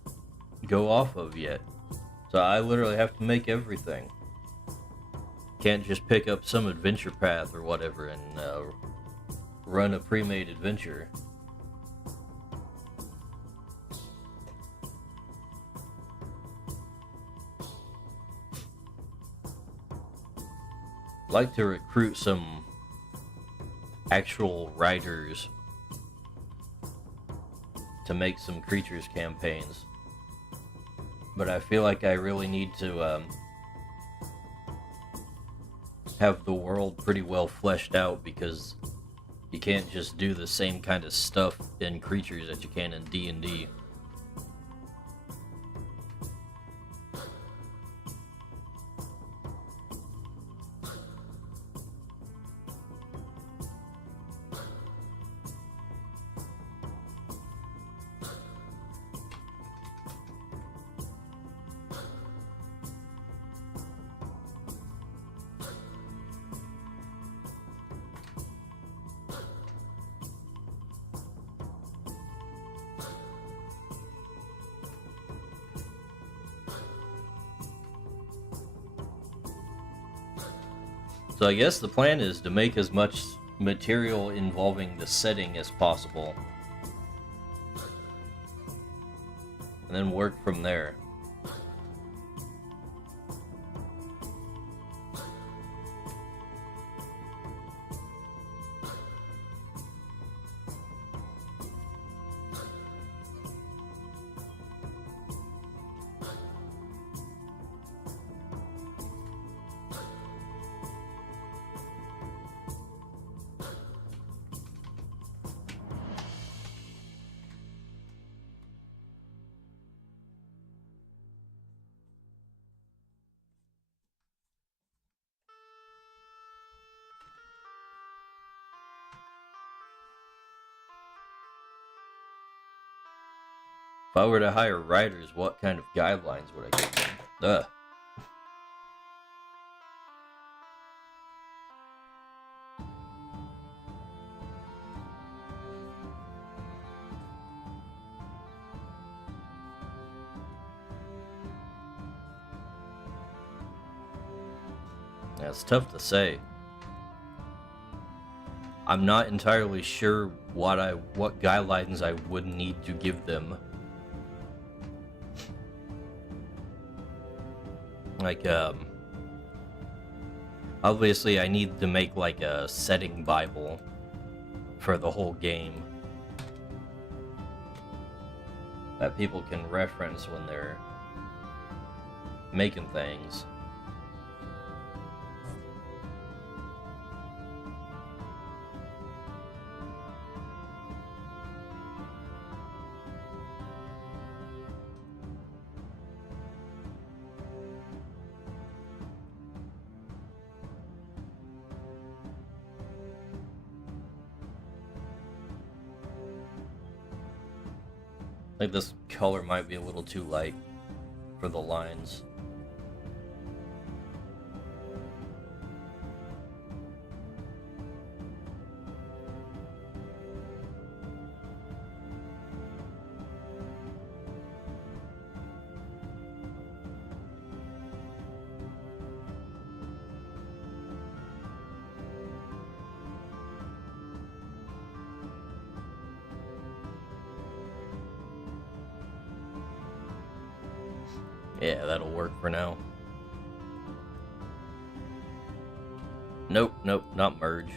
go off of yet. So I literally have to make everything. Can't just pick up some adventure path or whatever and run a pre-made adventure. I'd like to recruit some actual writers to make some Creatures campaigns, but I feel like I really need to have the world pretty well fleshed out, because you can't just do the same kind of stuff in Creatures that you can in D&D. So I guess the plan is to make as much material involving the setting as possible, and then work from there. If I were to hire writers, what kind of guidelines would I give them? Ugh. That's tough to say. I'm not entirely sure what guidelines I would need to give them. Like, obviously I need to make like a setting Bible for the whole game that people can reference when they're making things. I think this color might be a little too light for the lines. Yeah, that'll work for now. Nope, not merge.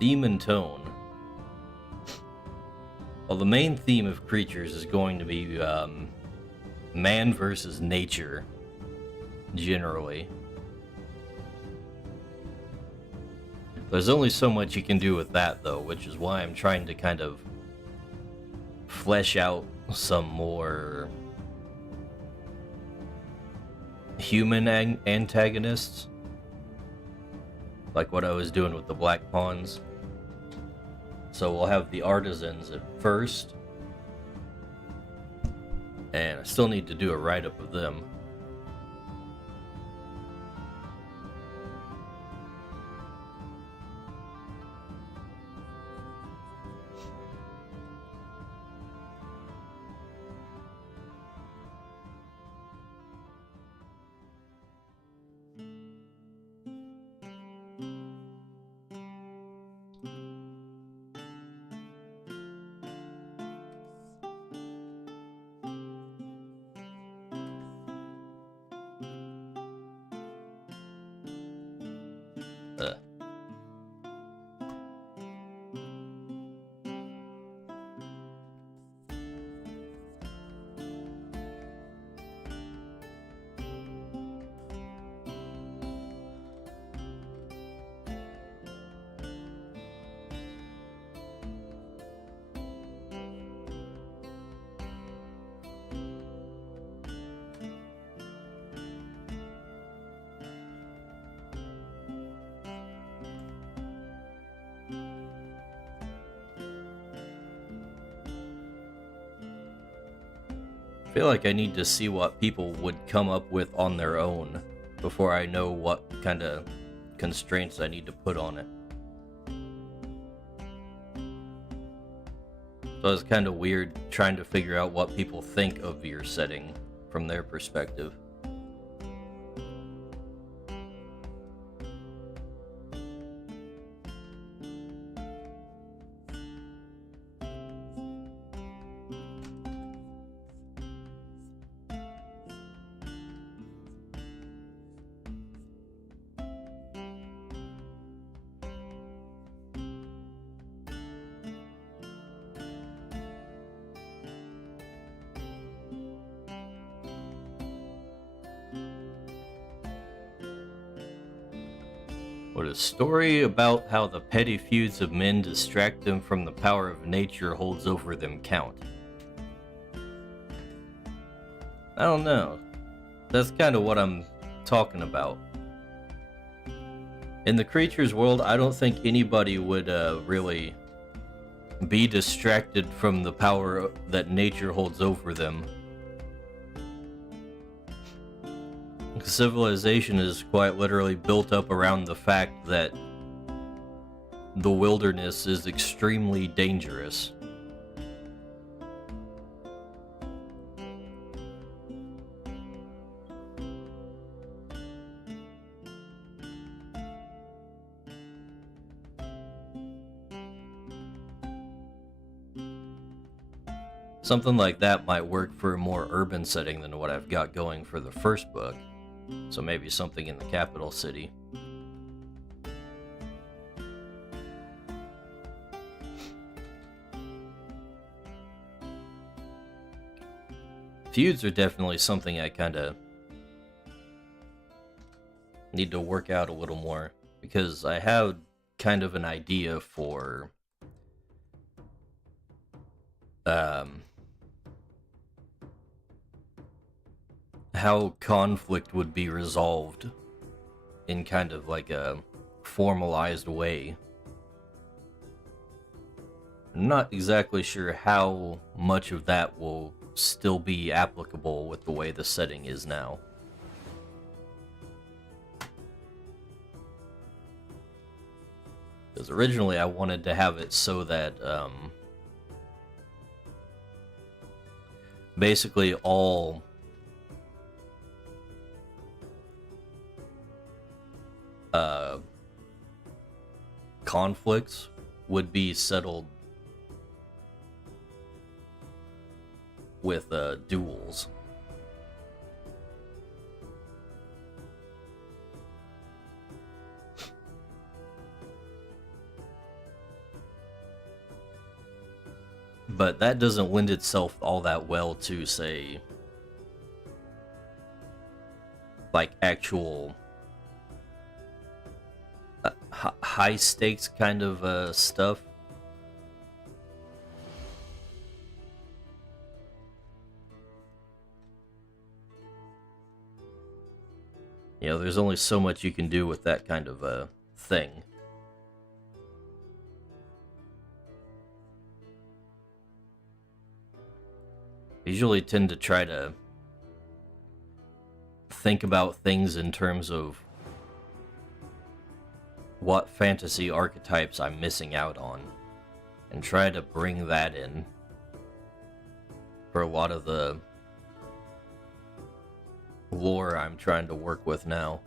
Theme and tone. Well, the main theme of Creatures is going to be man versus nature, generally. There's only so much you can do with that, though, which is why I'm trying to kind of flesh out some more human antagonists, like what I was doing with the Black Pawns. So we'll have the artisans at first, and I still need to do a write-up of them. I feel like I need to see what people would come up with on their own before I know what kind of constraints I need to put on it. So it's kind of weird trying to figure out what people think of your setting from their perspective. What a story about how the petty feuds of men distract them from the power of nature holds over them count. I don't know. That's kind of what I'm talking about. In the Creatures world, I don't think anybody would really be distracted from the power that nature holds over them. Civilization is quite literally built up around the fact that the wilderness is extremely dangerous. Something like that might work for a more urban setting than what I've got going for the first book. So maybe something in the capital city. Feuds are definitely something I kind of need to work out a little more, because I have kind of an idea for how conflict would be resolved in kind of like a formalized way. I'm not exactly sure how much of that will still be applicable with the way the setting is now. Because originally I wanted to have it so that basically all conflicts would be settled with duels. But that doesn't lend itself all that well to, say, like actual high stakes kind of stuff. You know, there's only so much you can do with that kind of thing. I usually tend to try to think about things in terms of what fantasy archetypes I'm missing out on, and try to bring that in for a lot of the lore I'm trying to work with now.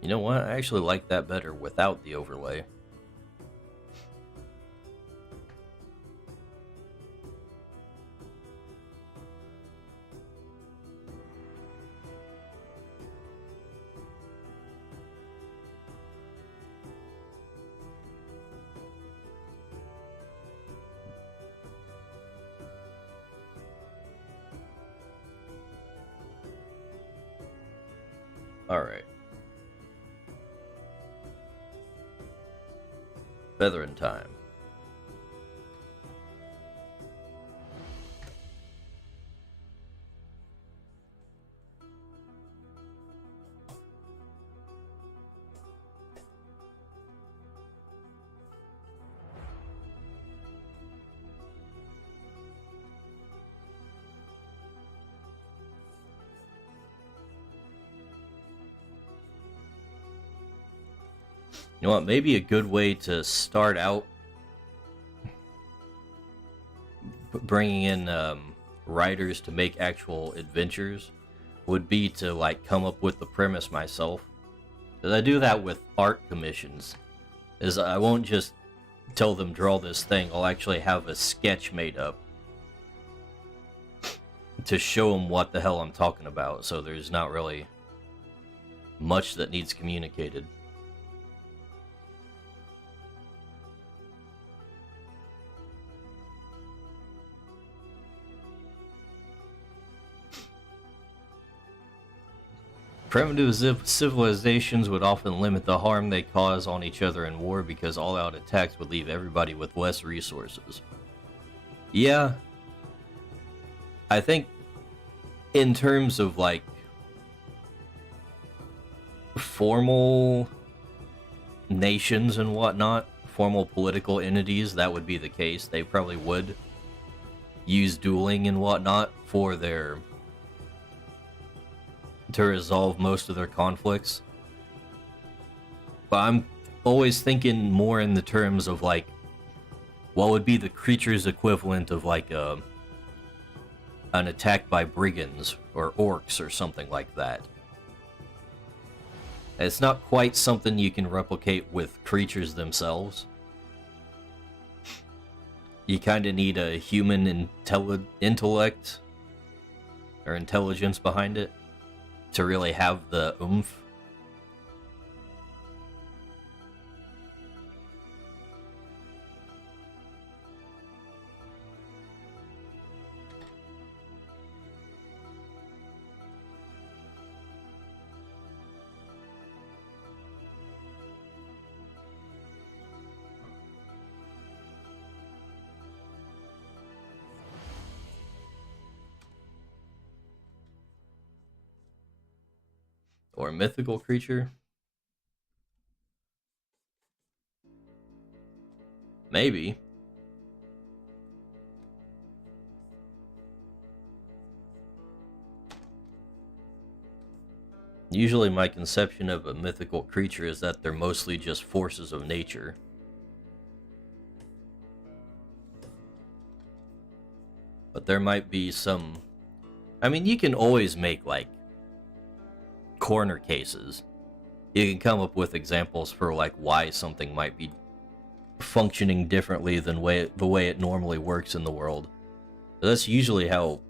You know what? I actually like that better without the overlay. Alright. Feathering time. You know what, maybe a good way to start out bringing in writers to make actual adventures would be to, like, come up with the premise myself. Because I do that with art commissions. Is I won't just tell them draw this thing, I'll actually have a sketch made up to show them what the hell I'm talking about, so there's not really much that needs communicated. Primitive civilizations would often limit the harm they cause on each other in war because all-out attacks would leave everybody with less resources. Yeah. I think in terms of, like, formal nations and whatnot, formal political entities, that would be the case. They probably would use dueling and whatnot for their... to resolve most of their conflicts. But I'm always thinking more in the terms of, like, what would be the creature's equivalent of, like, an attack by brigands or orcs or something like that. It's not quite something you can replicate with creatures themselves. You kind of need a human intellect or intelligence behind it to really have the oomph. Or a mythical creature? Maybe. Usually my conception of a mythical creature is that they're mostly just forces of nature. But there might be some... I mean, you can always make, like, corner cases. You can come up with examples for, like, why something might be functioning differently than the way it normally works in the world. That's usually how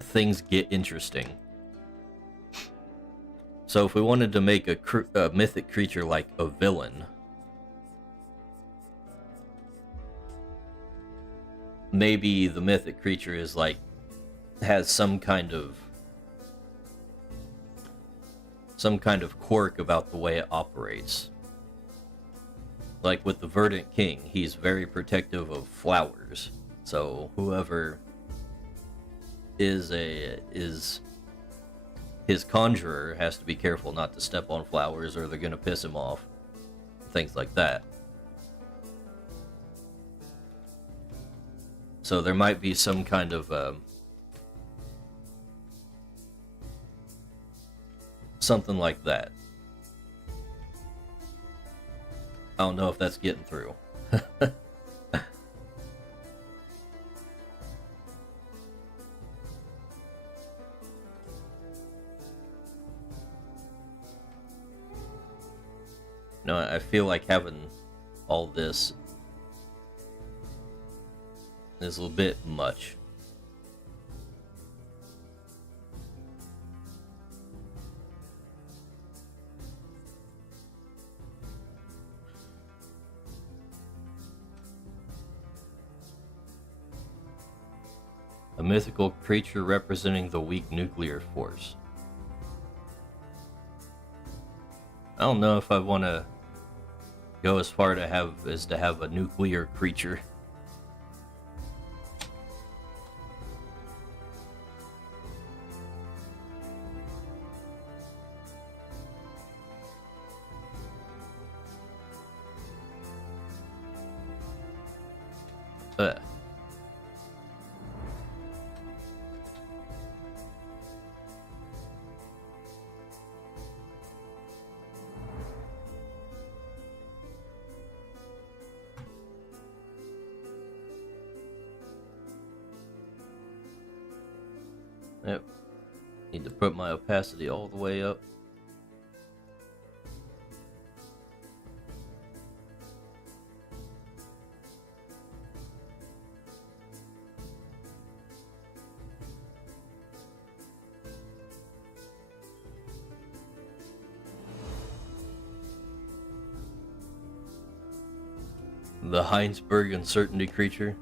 things get interesting. So if we wanted to make a mythic creature like a villain, maybe the mythic creature is like, has some kind of quirk about the way it operates. Like with the Verdant King, he's very protective of flowers. So whoever is his conjurer has to be careful not to step on flowers or they're gonna piss him off. Things like that. So there might be some kind of something like that. I don't know if that's getting through. No, I feel like having all this is a little bit much. A mythical creature representing the weak nuclear force. I don't know if I want to go as far as to have a nuclear creature. Yep. Need to put my opacity all the way up. The Heinsberg uncertainty creature.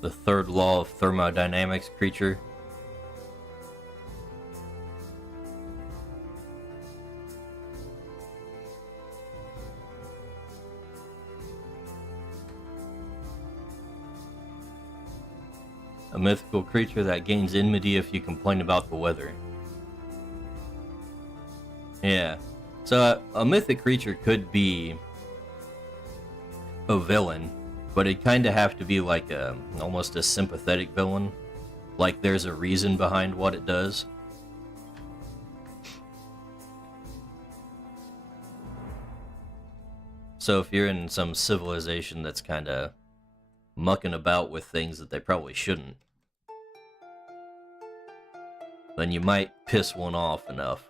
The third law of thermodynamics creature. A mythical creature that gains enmity if you complain about the weather. Yeah. So a mythic creature could be a villain, but it kind of have to be like almost a sympathetic villain. Like there's a reason behind what it does. So if you're in some civilization that's kind of mucking about with things that they probably shouldn't, then you might piss one off enough.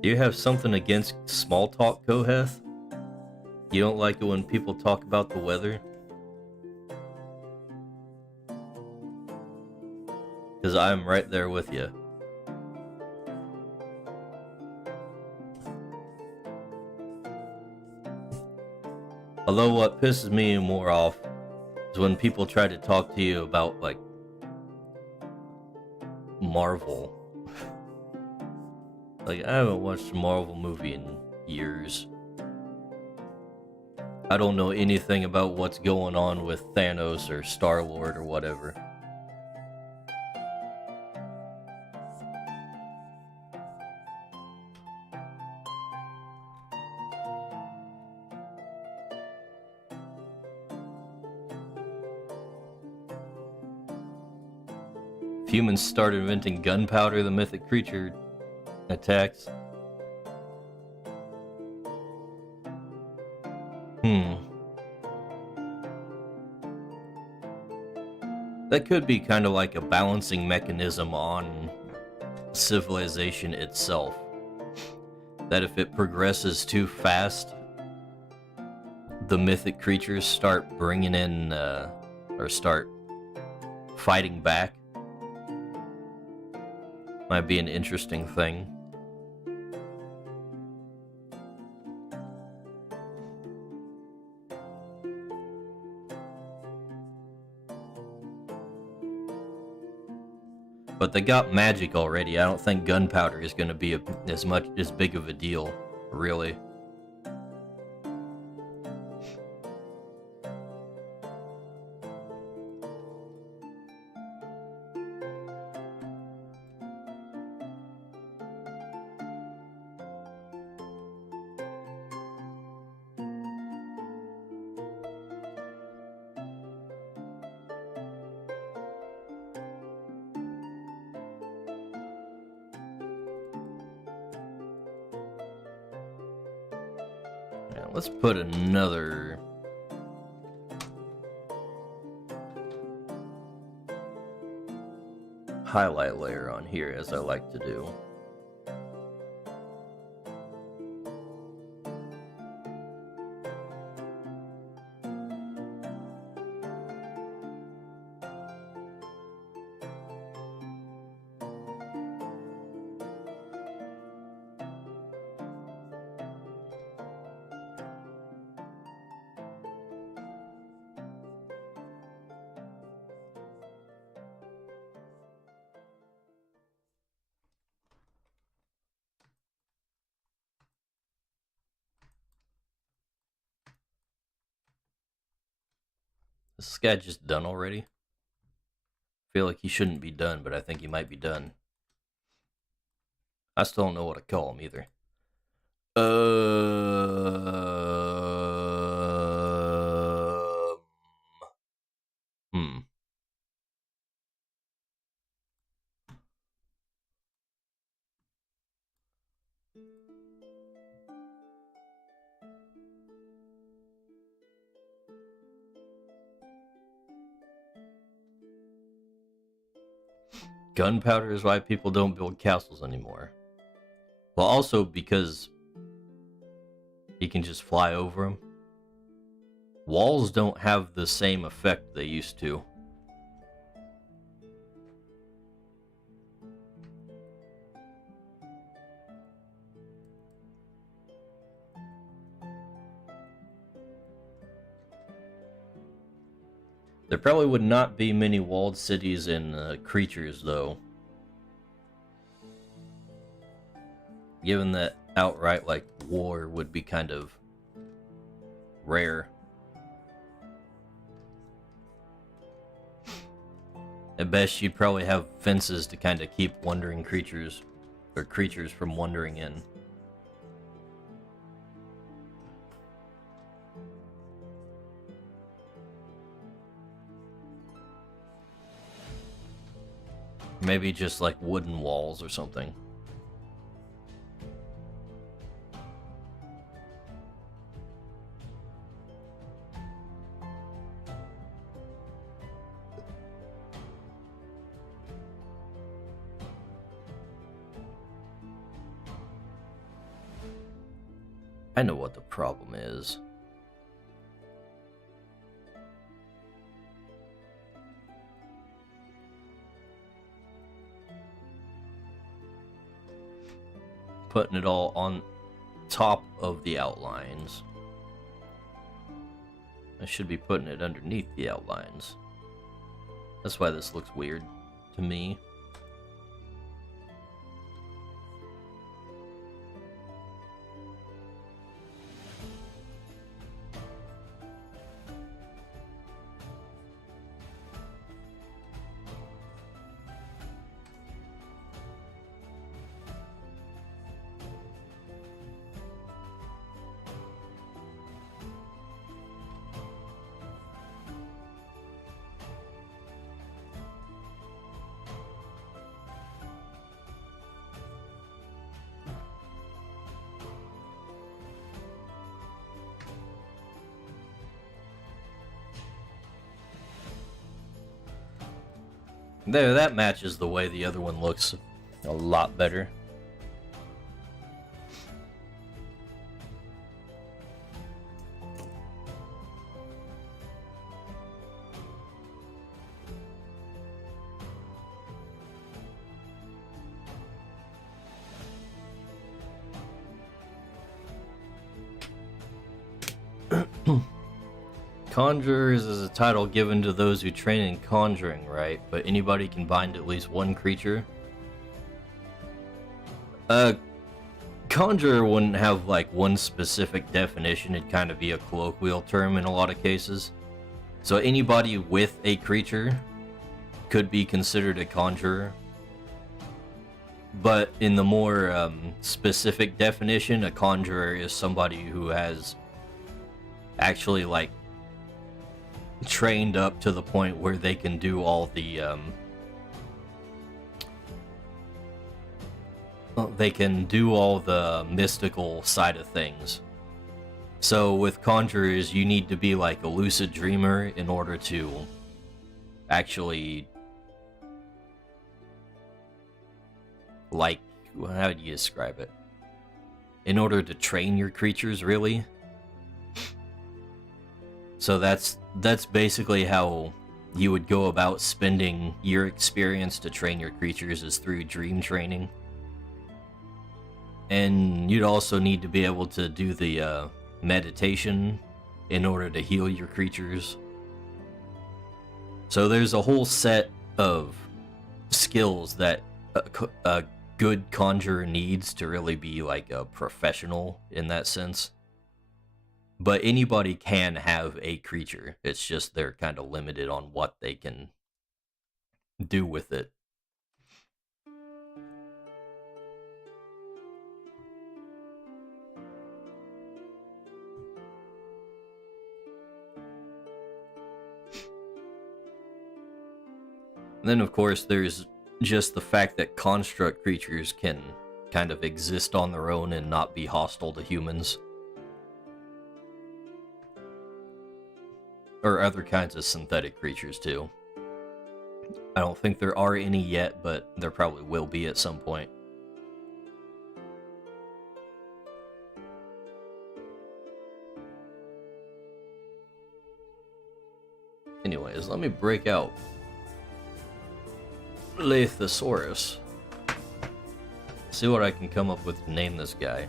Do you have something against small talk, Koheth? You don't like it when people talk about the weather? Because I'm right there with you. Although what pisses me more off is when people try to talk to you about, like, Marvel. Like, I haven't watched a Marvel movie in years. I don't know anything about what's going on with Thanos or Star-Lord or whatever. If humans started inventing gunpowder, the mythic creature attacks. That could be kind of like a balancing mechanism on civilization itself. That if it progresses too fast, the mythic creatures start bringing in, or start fighting back. Might be an interesting thing. But they got magic already. I don't think gunpowder is going to be as big of a deal, really. Let's put another highlight layer on here, as I like to do. Is this guy just done already? I feel like he shouldn't be done, but I think he might be done. I still don't know what to call him either. Gunpowder is why people don't build castles anymore. Well, also because he can just fly over them. Walls don't have the same effect they used to. There probably would not be many walled cities in Crytures, though. Given that outright, like, war would be kind of rare. At best, you'd probably have fences to kind of keep wandering creatures, or creatures from wandering in. Maybe just like wooden walls or something. I know what the problem is. Putting it all on top of the outlines. I should be putting it underneath the outlines. That's why this looks weird to me. There, that matches the way the other one looks a lot better. Conjurers is a title given to those who train in conjuring, right? But anybody can bind at least one creature. Conjurer wouldn't have like one specific definition, it'd kind of be a colloquial term in a lot of cases. So anybody with a creature could be considered a conjurer. But in the more specific definition, a conjurer is somebody who has actually like trained up to the point where they can do all the mystical side of things. So with conjurers, you need to be like a lucid dreamer in order to actually, like, how do you describe it? In order to train your creatures, really. So that's basically how you would go about spending your experience to train your creatures, is through dream training. And you'd also need to be able to do the meditation in order to heal your creatures. So there's a whole set of skills that a good conjurer needs to really be like a professional in that sense. But anybody can have a creature. It's just they're kind of limited on what they can do with it. And then, of course, there's just the fact that construct creatures can kind of exist on their own and not be hostile to humans. Or other kinds of synthetic creatures, too. I don't think there are any yet, but there probably will be at some point. Anyways, let me break out Lathosaurus. See what I can come up with to name this guy.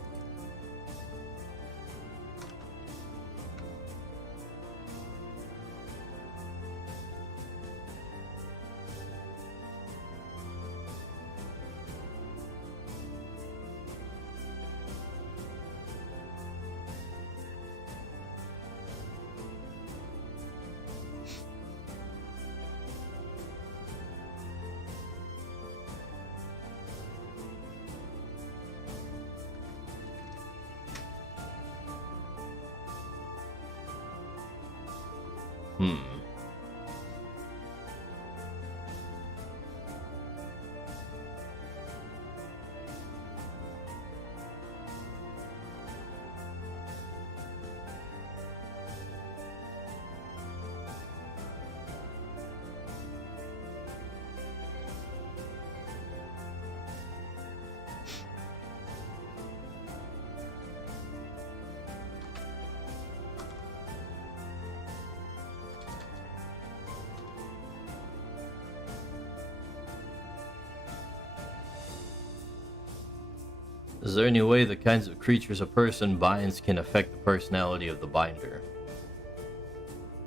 Is there any way the kinds of creatures a person binds can affect the personality of the binder?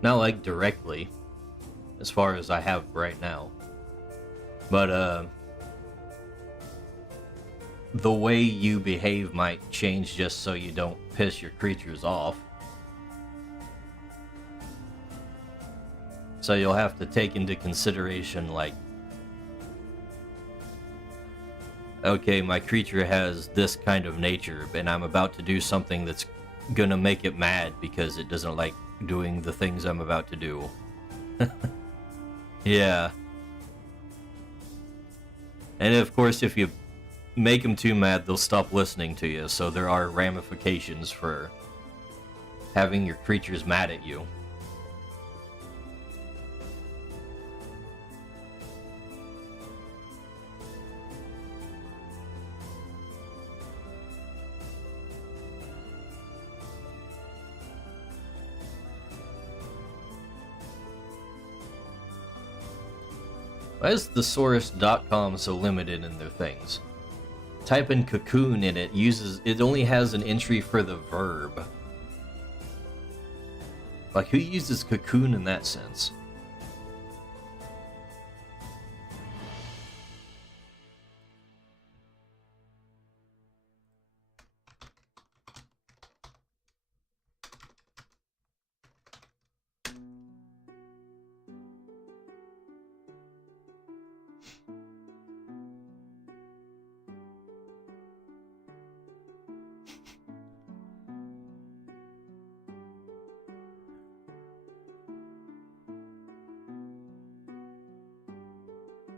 Not like directly, as far as I have right now. But, the way you behave might change just so you don't piss your creatures off. So you'll have to take into consideration, like, okay, my creature has this kind of nature, and I'm about to do something that's gonna make it mad because it doesn't like doing the things I'm about to do. Yeah. And of course, if you make them too mad, they'll stop listening to you, so there are ramifications for having your creatures mad at you. Why is thesaurus.com so limited in their things? Type in cocoon and it only has an entry for the verb. Like, who uses cocoon in that sense?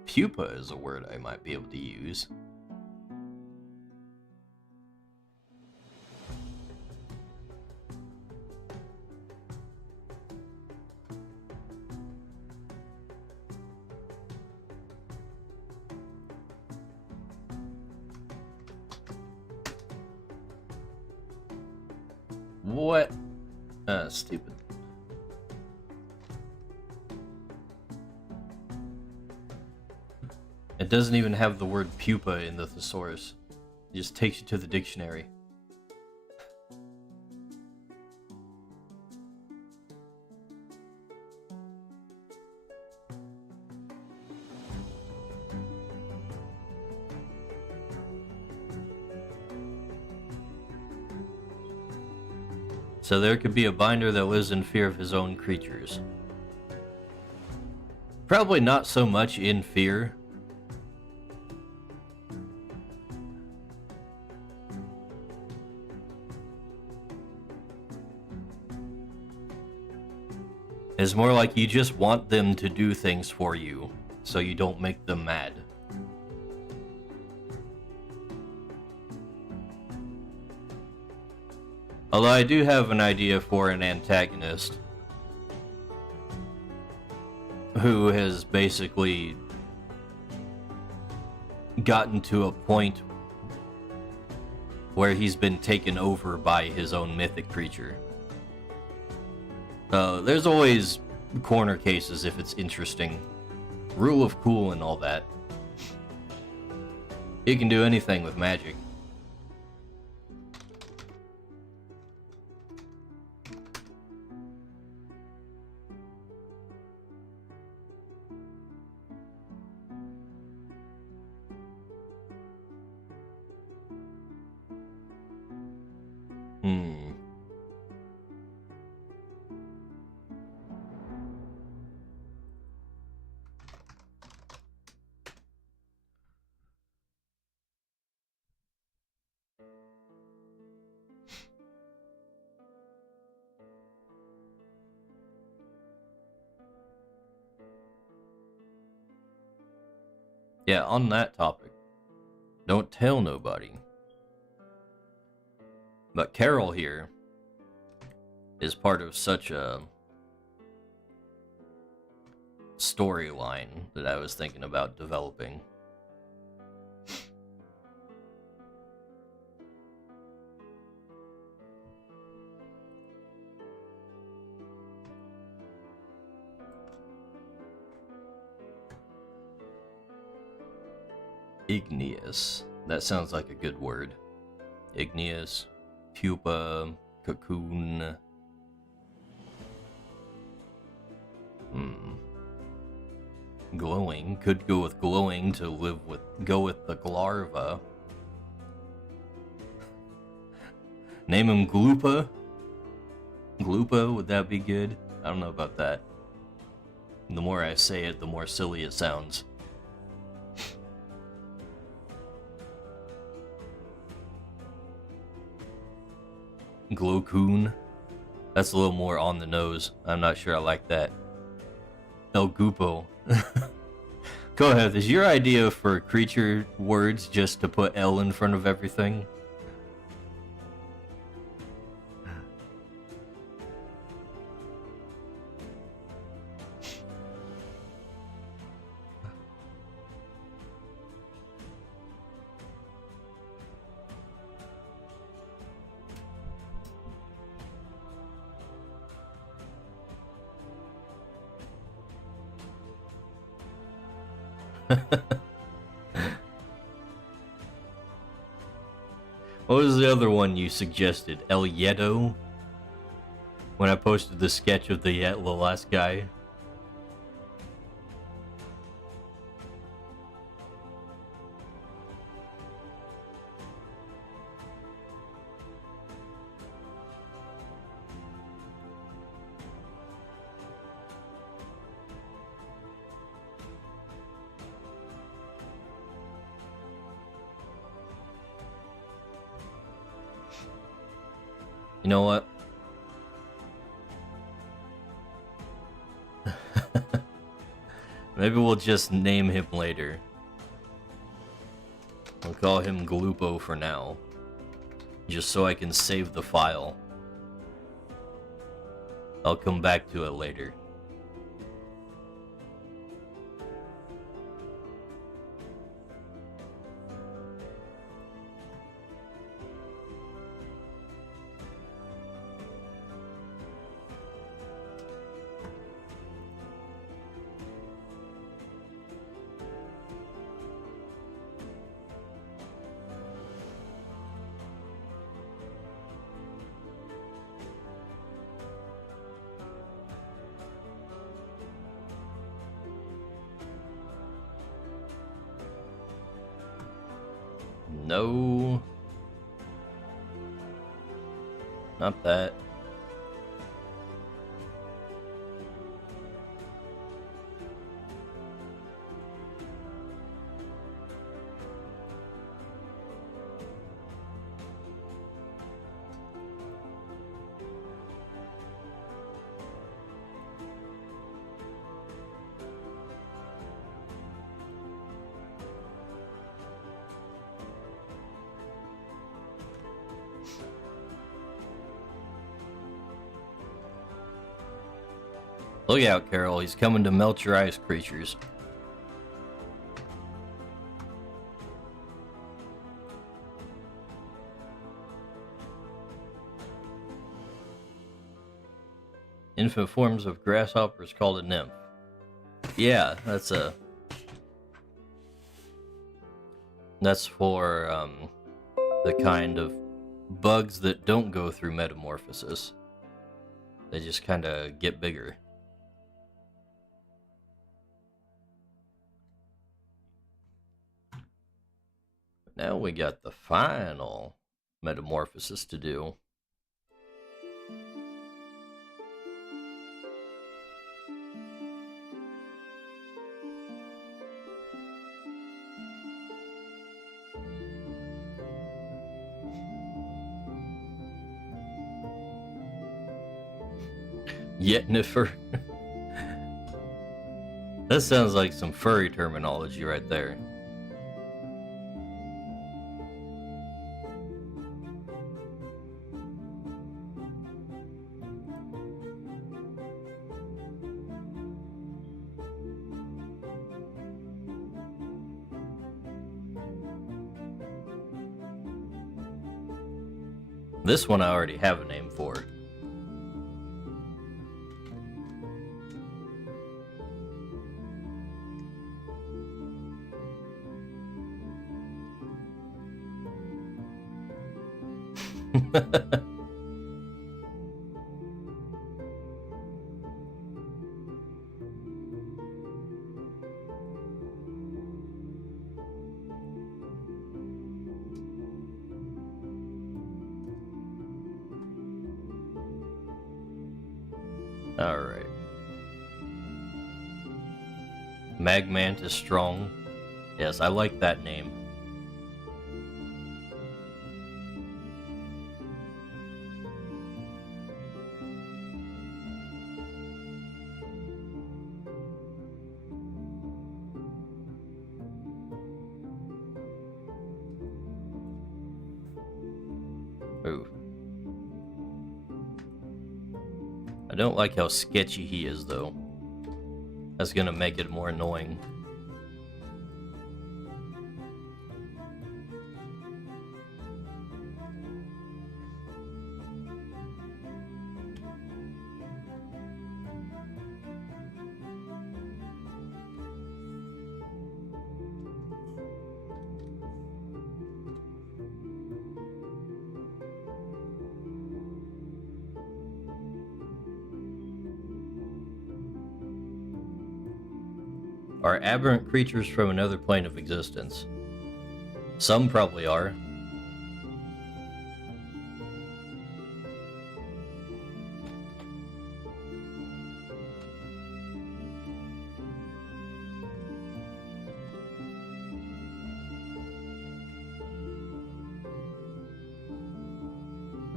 Pupa is a word I might be able to use. What? Stupid. It doesn't even have the word pupa in the thesaurus. It just takes you to the dictionary. So there could be a binder that lives in fear of his own creatures. Probably not so much in fear. It's more like you just want them to do things for you, so you don't make them mad. Although I do have an idea for an antagonist who has basically gotten to a point where he's been taken over by his own mythic creature. There's always corner cases if it's interesting. Rule of cool and all that. You can do anything with magic. Yeah, on that topic, don't tell nobody. But Carol here is part of such a storyline that I was thinking about developing. Igneous. That sounds like a good word. Igneous, pupa, cocoon. Glowing. Could go with glowing to go with the Glarva. Name him Gloopa? Gloopa, would that be good? I don't know about that. The more I say it, the more silly it sounds. Glowcoon. That's a little more on the nose. I'm not sure I like that. El Gupo. Go ahead, is your idea for creature words just to put L in front of everything? What was the other one you suggested? El Yedo? When I posted the sketch of the last guy? You know what? Maybe we'll just name him later. I'll call him Gloopo for now. Just so I can save the file. I'll come back to it later. No. Not that. Look out, Carol. He's coming to melt your ice, creatures. Infant forms of grasshoppers called a nymph. Yeah, that's for the kind of bugs that don't go through metamorphosis. They just kind of get bigger. Now we got the final metamorphosis to do. Yetnifer. That sounds like some furry terminology right there. This one I already have a name for. Alright. Magmantis Strong. Yes, I like that name. Ooh. I don't like how sketchy he is, though. That's gonna make it more annoying. Are aberrant creatures from another plane of existence? Some probably are.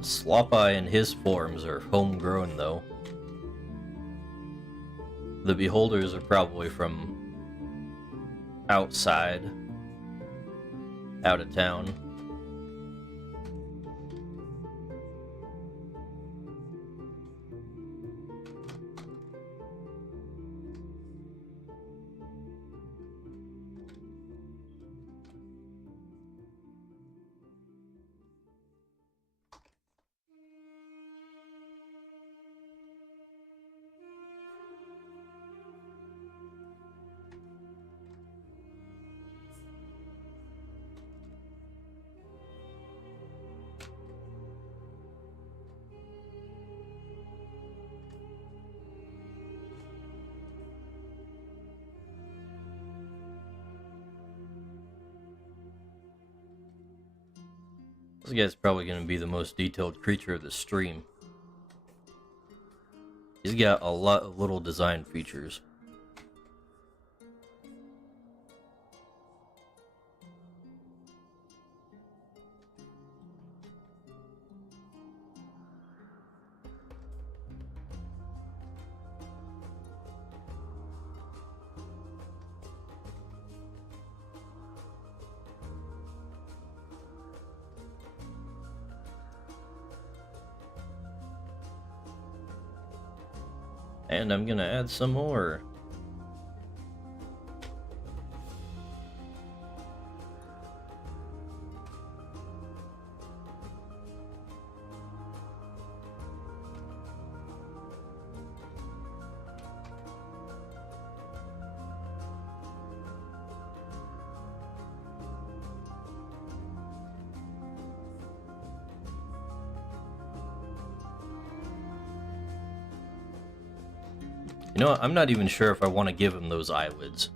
Slop-Eye and his forms are homegrown, though. The Beholders are probably from outside, out of town. This guy's probably going to be the most detailed creature of the stream. He's got a lot of little design features. And I'm gonna add some more. You know what? I'm not even sure if I want to give him those eyelids.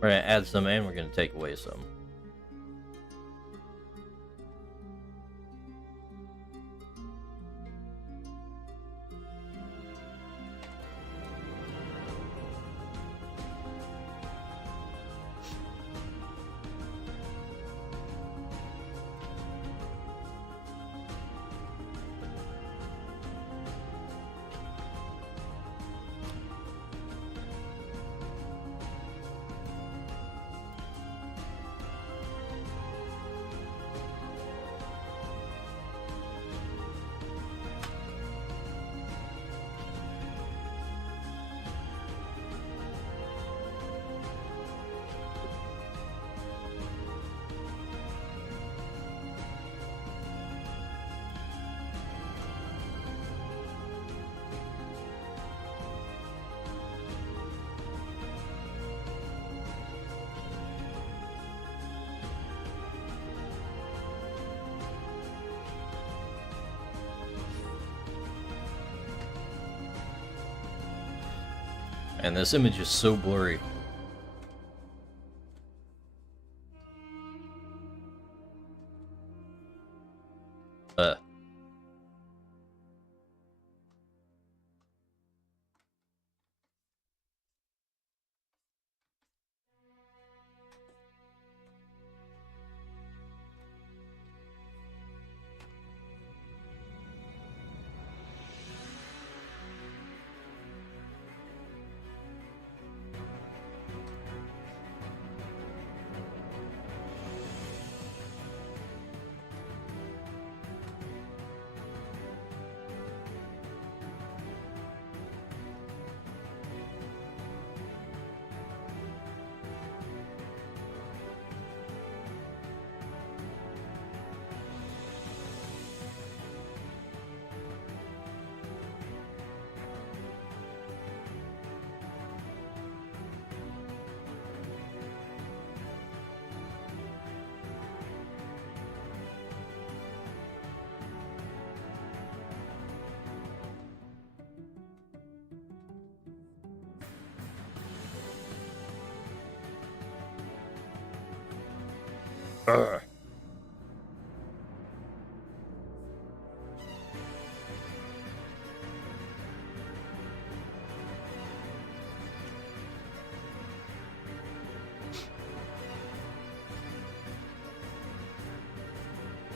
We're going to add some and we're going to take away some. And this image is so blurry. Uh. Ugh.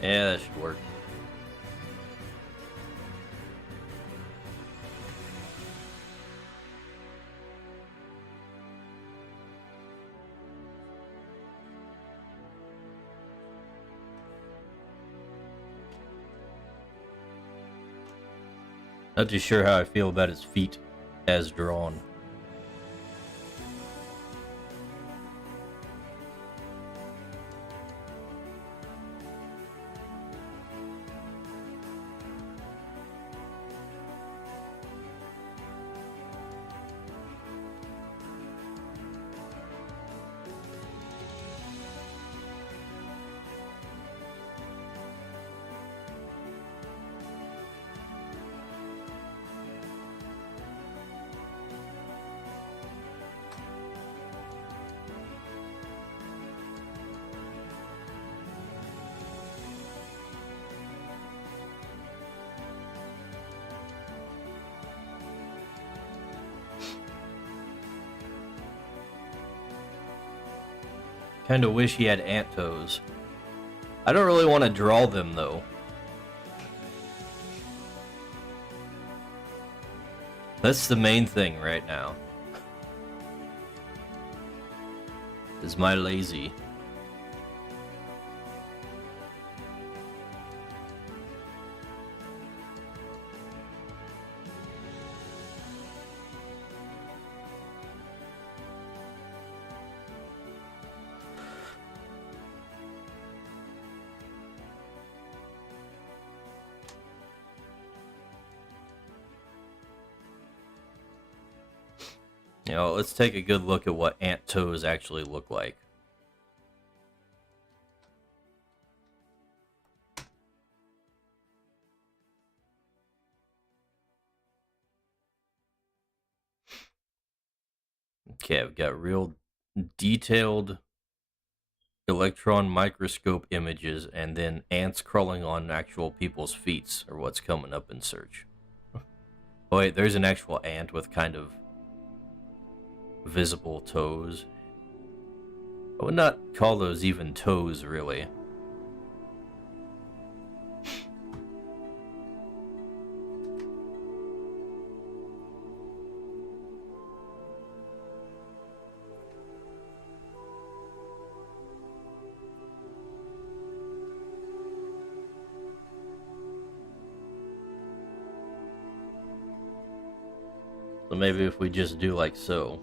Yeah, that should work. Not too sure how I feel about his feet as drawn. Kinda wish he had ant toes. I don't really want to draw them, though. That's the main thing right now. Is my lazy. You know, let's take a good look at what ant toes actually look like. Okay, I've got real detailed electron microscope images, and then ants crawling on actual people's feet are what's coming up in search. Oh wait, there's an actual ant with kind of visible toes. I would not call those even toes, really. So maybe if we just do like so.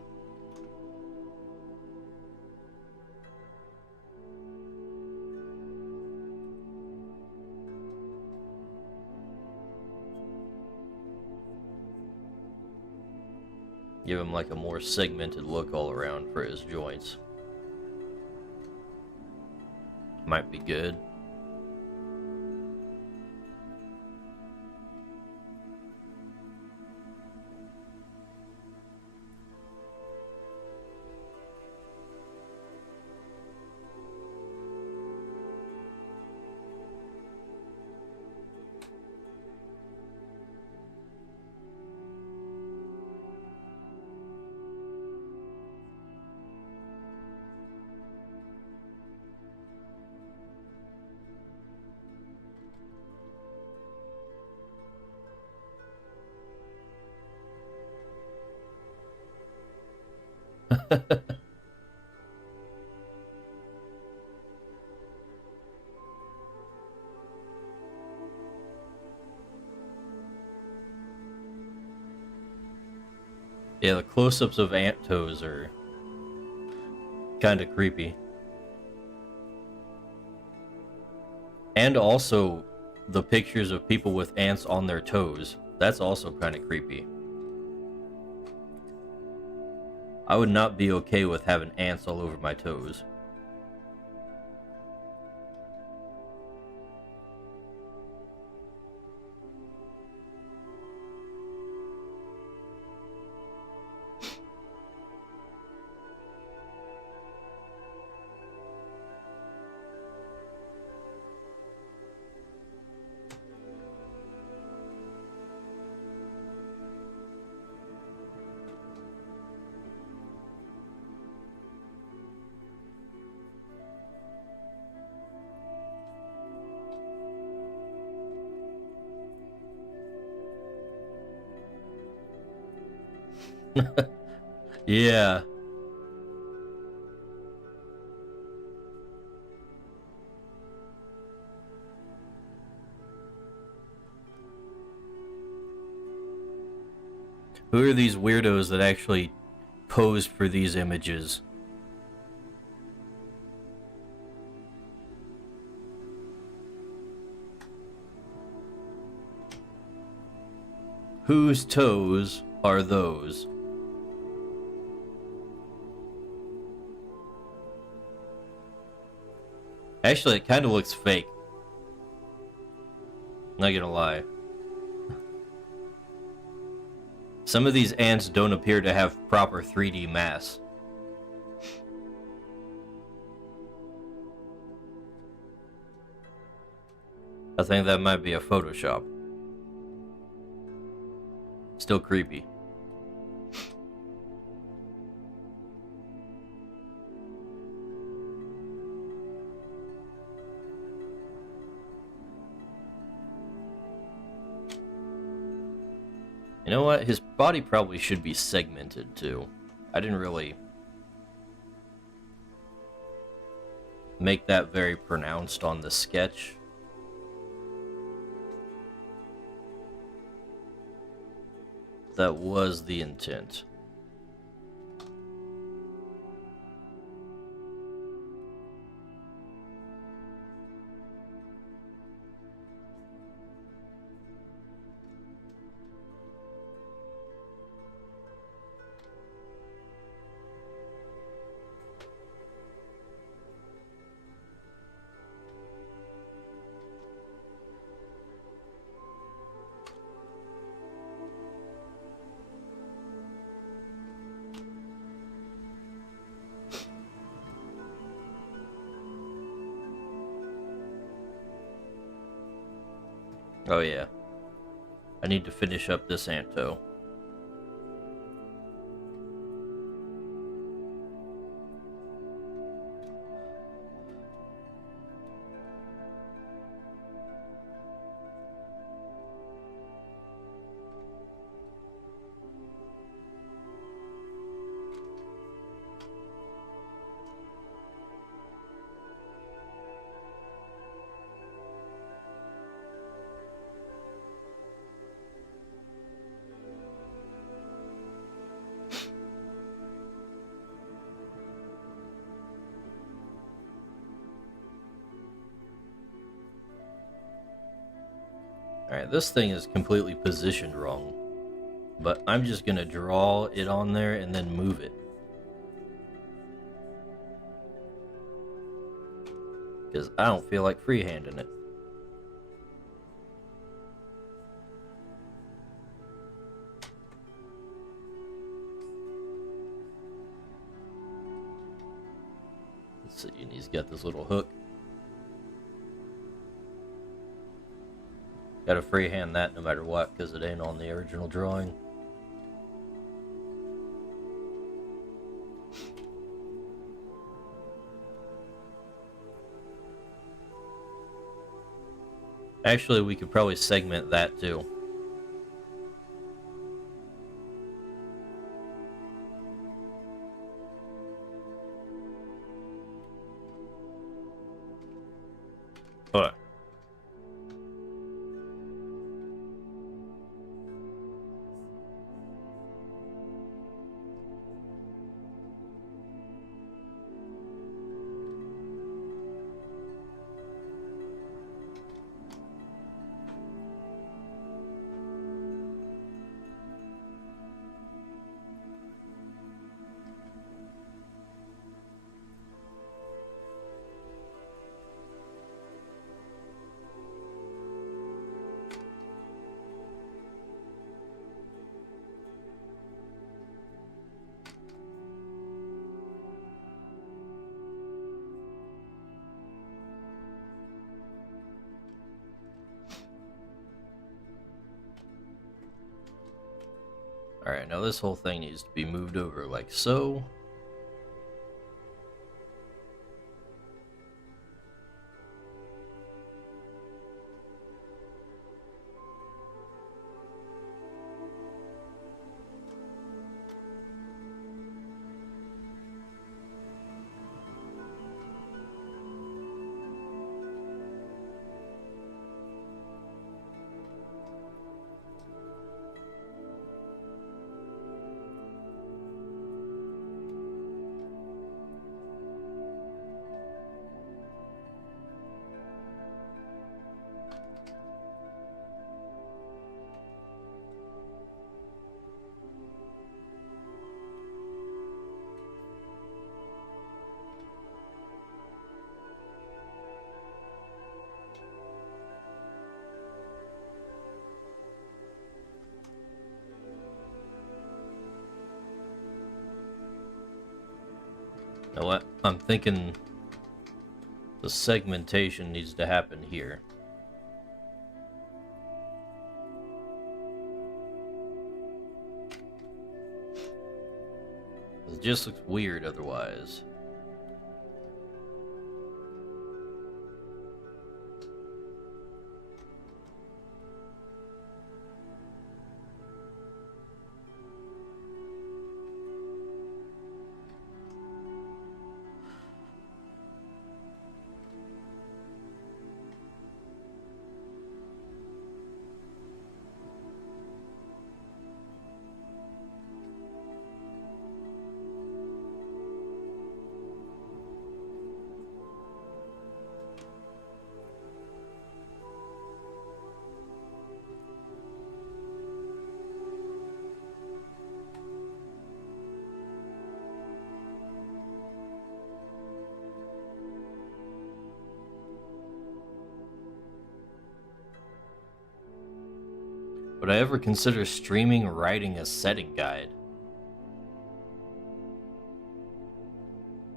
Give him like a more segmented look all around for his joints. Might be good. Yeah, the close-ups of ant toes are kind of creepy. And also, the pictures of people with ants on their toes. That's also kind of creepy. I would not be okay with having ants all over my toes. Yeah. Who are these weirdos that actually posed for these images? Whose toes are those? Actually, it kind of looks fake. Not gonna lie. Some of these ants don't appear to have proper 3D mass. I think that might be a Photoshop. Still creepy. You know what? His body probably should be segmented too. I didn't really make that very pronounced on the sketch. That was the intent. Oh yeah. I need to finish up this Anto. Alright, this thing is completely positioned wrong. But I'm just gonna draw it on there and then move it. Because I don't feel like freehanding it. Let's see, and he's got this little hook. Gotta freehand that no matter what, because it ain't on the original drawing. Actually, we could probably segment that too. Alright, now this whole thing needs to be moved over like so. Now what? I'm thinking the segmentation needs to happen here. It just looks weird otherwise. Would I ever consider streaming or writing a setting guide?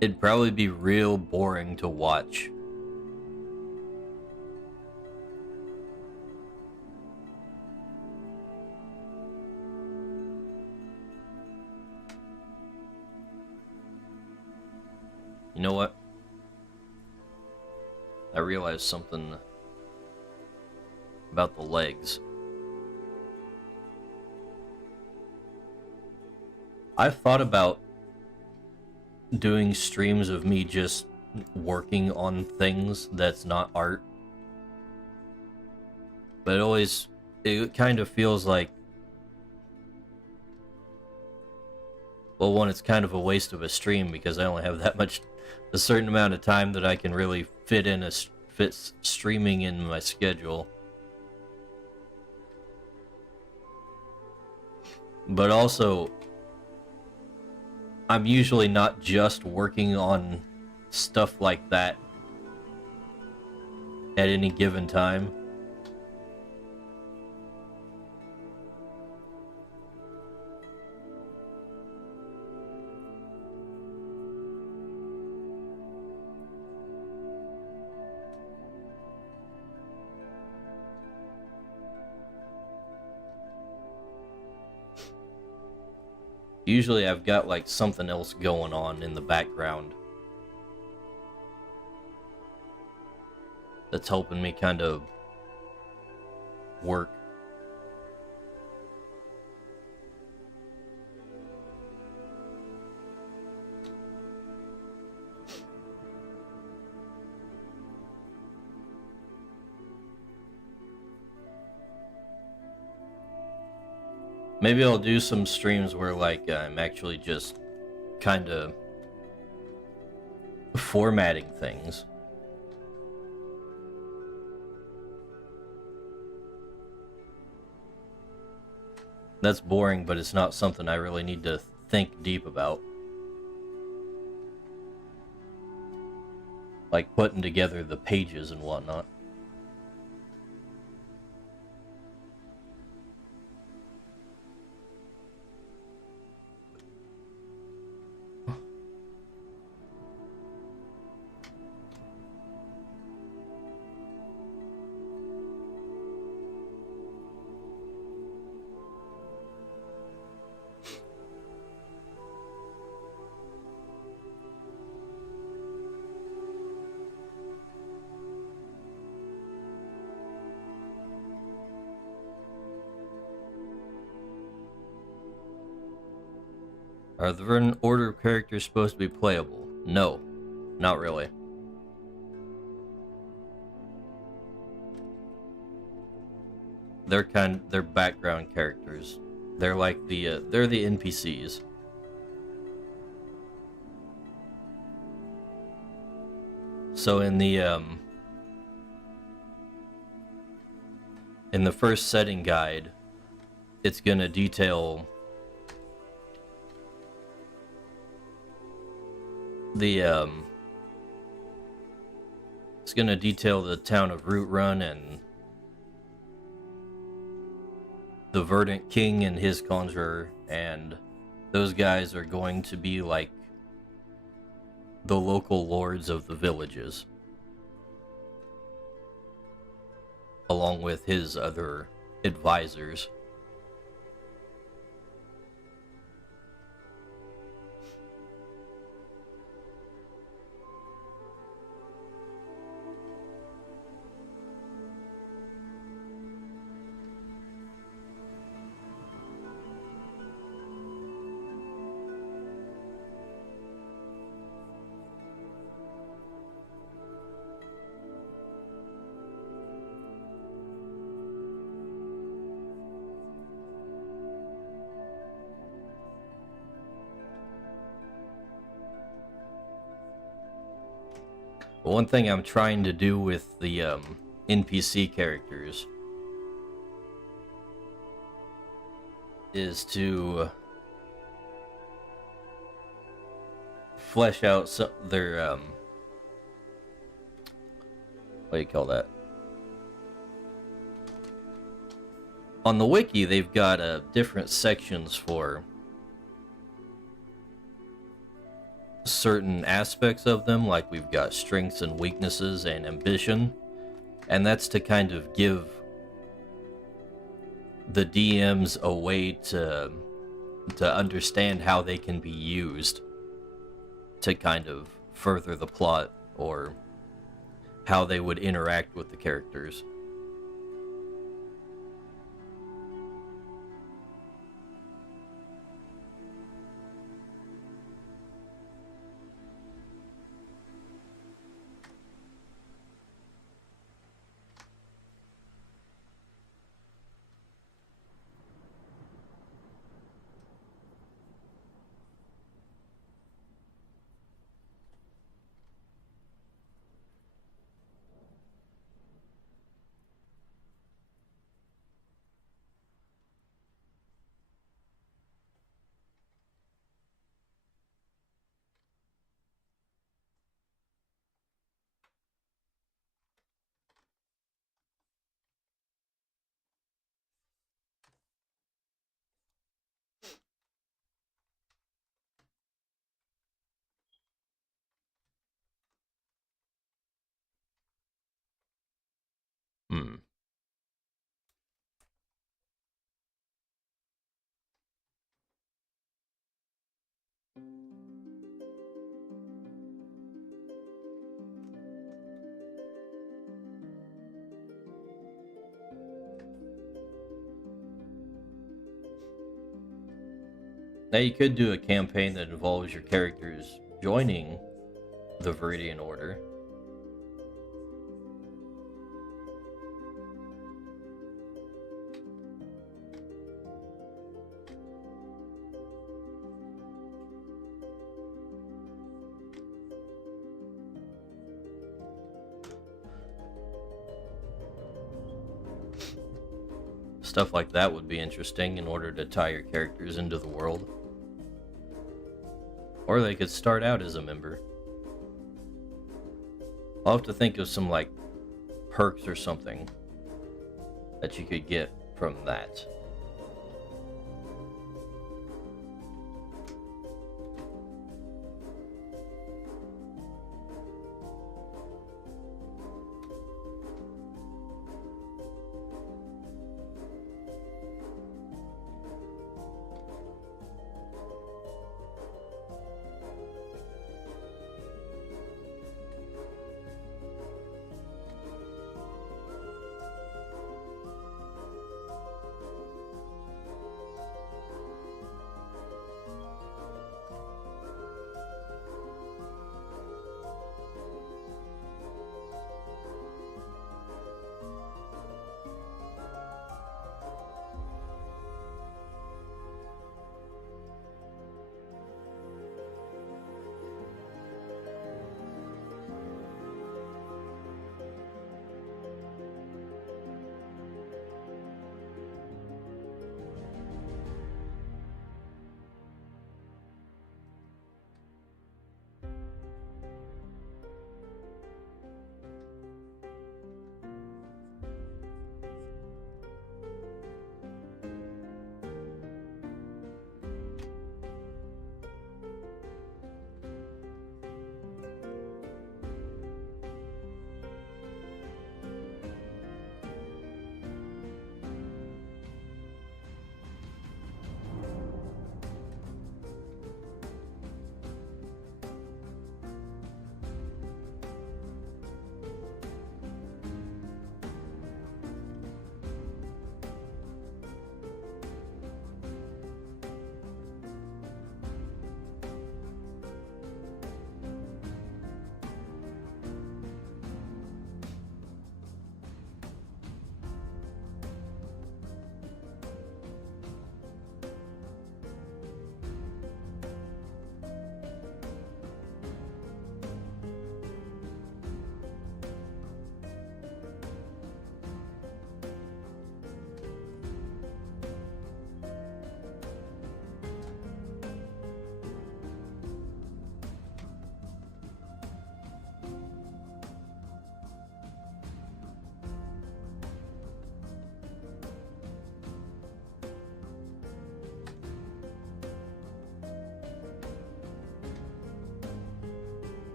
It'd probably be real boring to watch. You know what? I realized something about the legs. I've thought about doing streams of me just working on things that's not art. But it kind of feels like, well, one, it's kind of a waste of a stream because I only have a certain amount of time that I can really fit streaming in my schedule. But also, I'm usually not just working on stuff like that at any given time. Usually I've got like something else going on in the background that's helping me kind of work. Maybe I'll do some streams where like I'm actually just kind of formatting things. That's boring, but it's not something I really need to think deep about. Like putting together the pages and whatnot. Are the Verdant Order characters supposed to be playable? No, not really. They're background characters. They're like they're the NPCs. So in the first setting guide, it's gonna detail it's gonna detail the town of Root Run and the Verdant King and his conjurer, and those guys are going to be like the local lords of the villages, along with his other advisors. One thing I'm trying to do with the NPC characters is to flesh out their what do you call that? On the wiki, they've got different sections for certain aspects of them, like we've got strengths and weaknesses and ambition, and that's to kind of give the DMs a way to understand how they can be used to kind of further the plot, or how they would interact with the characters. Hmm. Now you could do a campaign that involves your characters joining the Viridian Order. Stuff like that would be interesting in order to tie your characters into the world. Or they could start out as a member. I'll have to think of some, like, perks or something that you could get from that.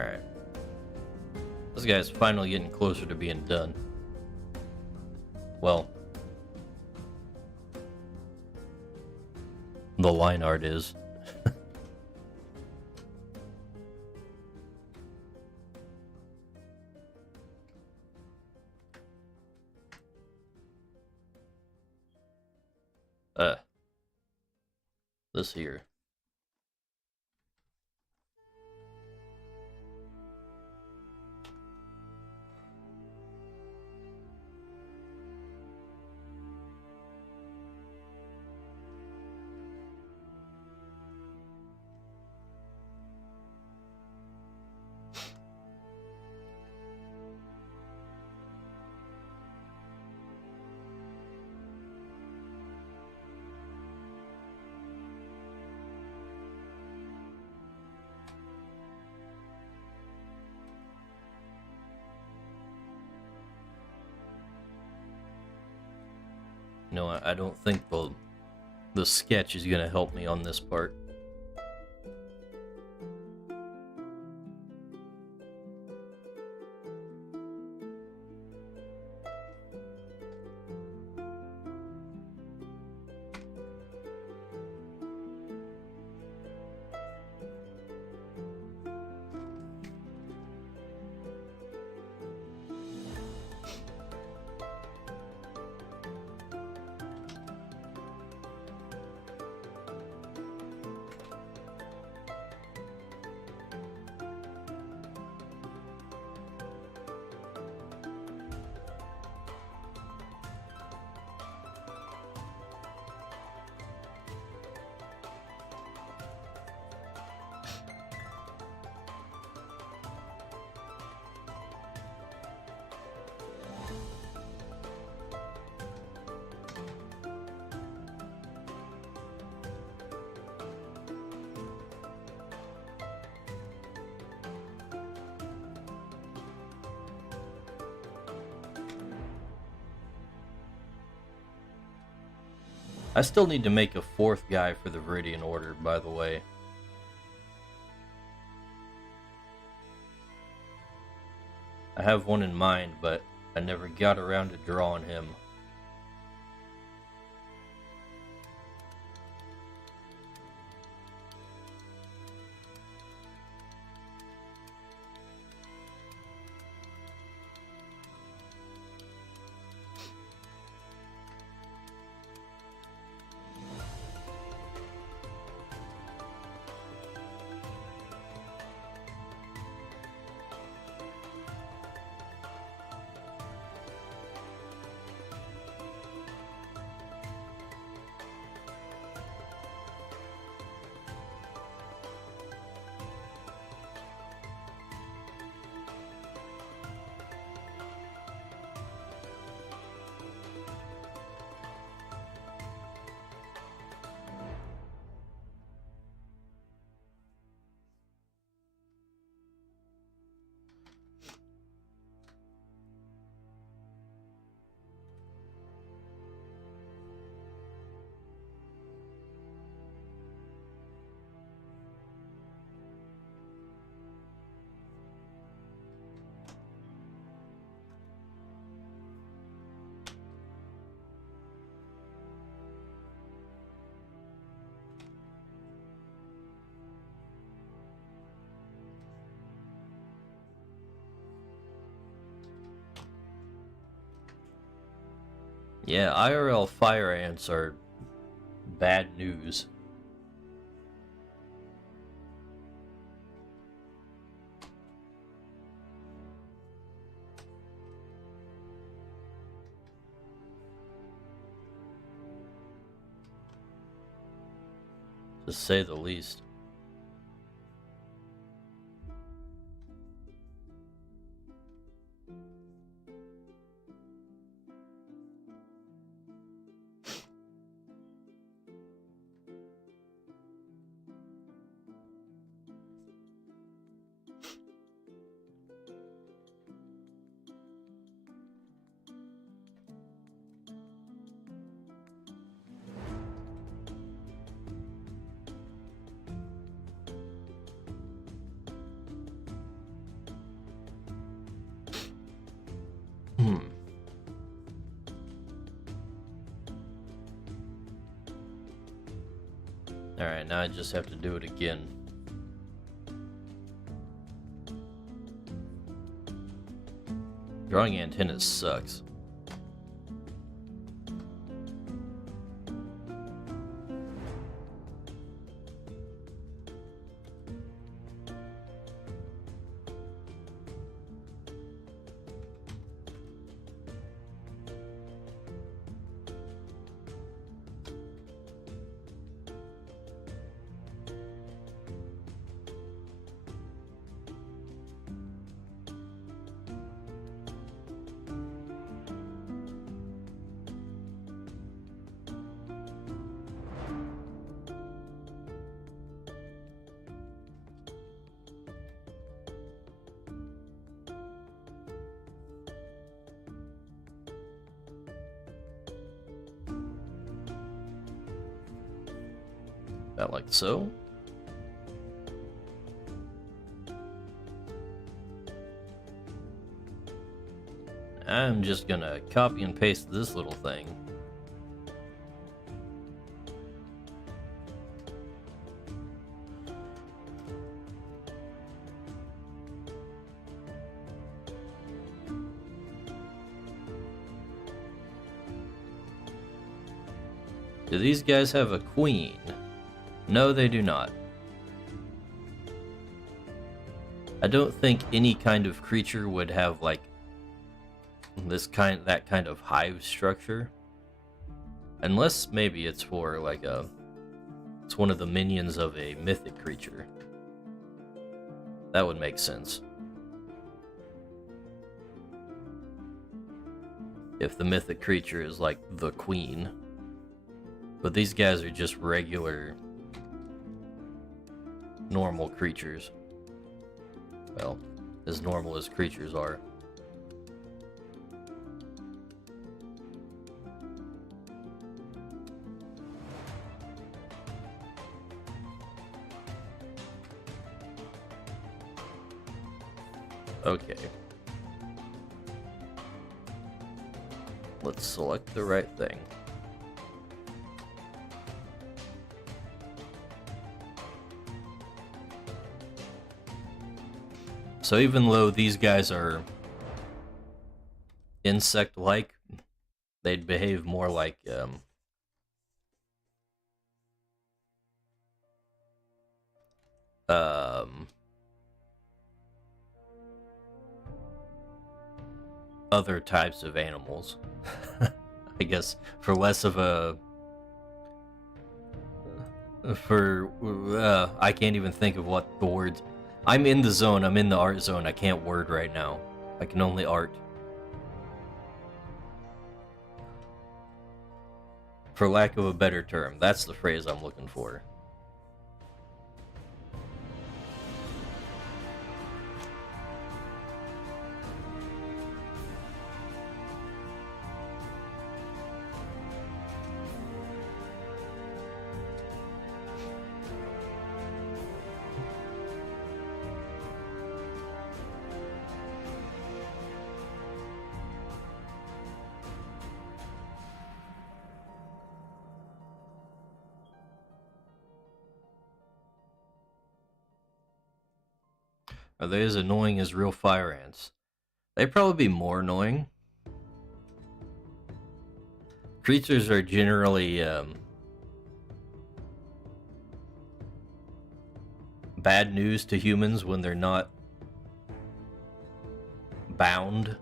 Alright. This guy's finally getting closer to being done. Well, the line art is. This here. No, I don't think the sketch is gonna help me on this part. I still need to make a fourth guy for the Viridian Order, by the way. I have one in mind, but I never got around to drawing him. Yeah, IRL fire ants are bad news. To say the least. Alright, now I just have to do it again. Drawing antennas sucks. About like so. I'm just gonna copy and paste this little thing. Do these guys have a queen? No, they do not. I don't think any kind of creature would have like that kind of hive structure, unless maybe it's for like it's one of the minions of a mythic creature. That would make sense. If the mythic creature is like the queen. But these guys are just regular normal creatures. Well, as normal as creatures are. Okay. Let's select the right thing. So even though these guys are insect-like, they'd behave more like other types of animals. I guess for less of a I can't even think of what the words. I'm in the zone, I'm in the art zone, I can't word right now. I can only art. For lack of a better term, that's the phrase I'm looking for. Are they as annoying as real fire ants? They'd probably be more annoying. Creatures are generally bad news to humans when they're not bound.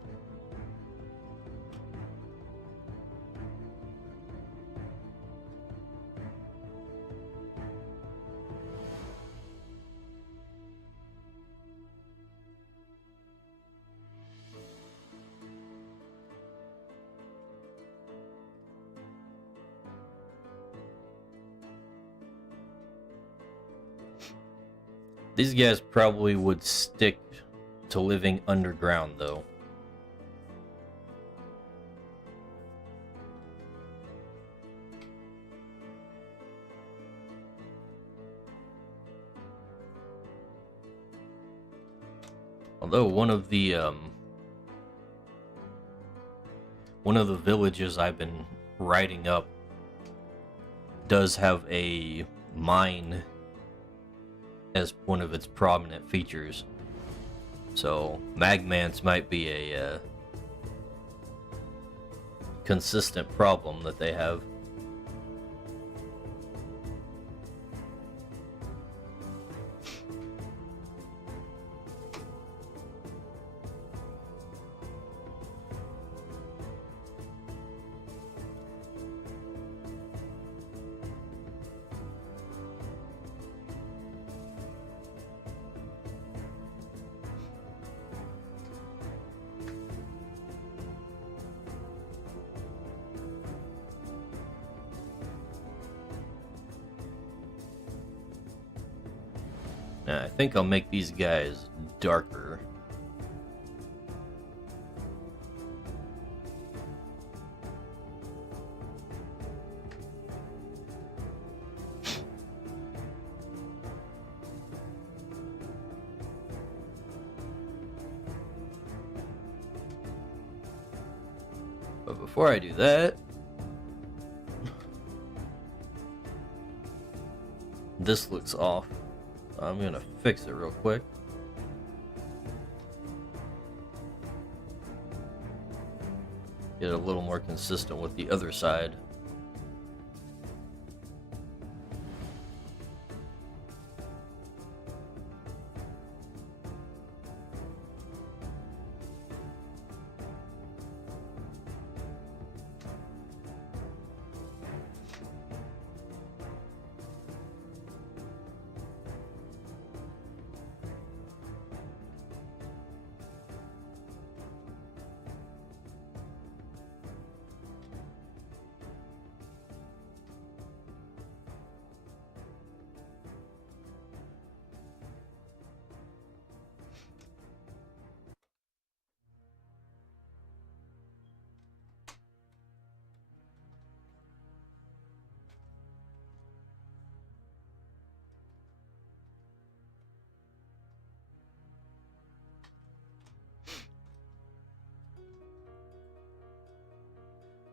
These guys probably would stick to living underground, though. Although one of the villages I've been writing up does have a mine as one of its prominent features. So magmants might be a consistent problem that they have. Now, I think I'll make these guys darker. But before I do that, this looks off. I'm gonna fix it real quick. Get it a little more consistent with the other side.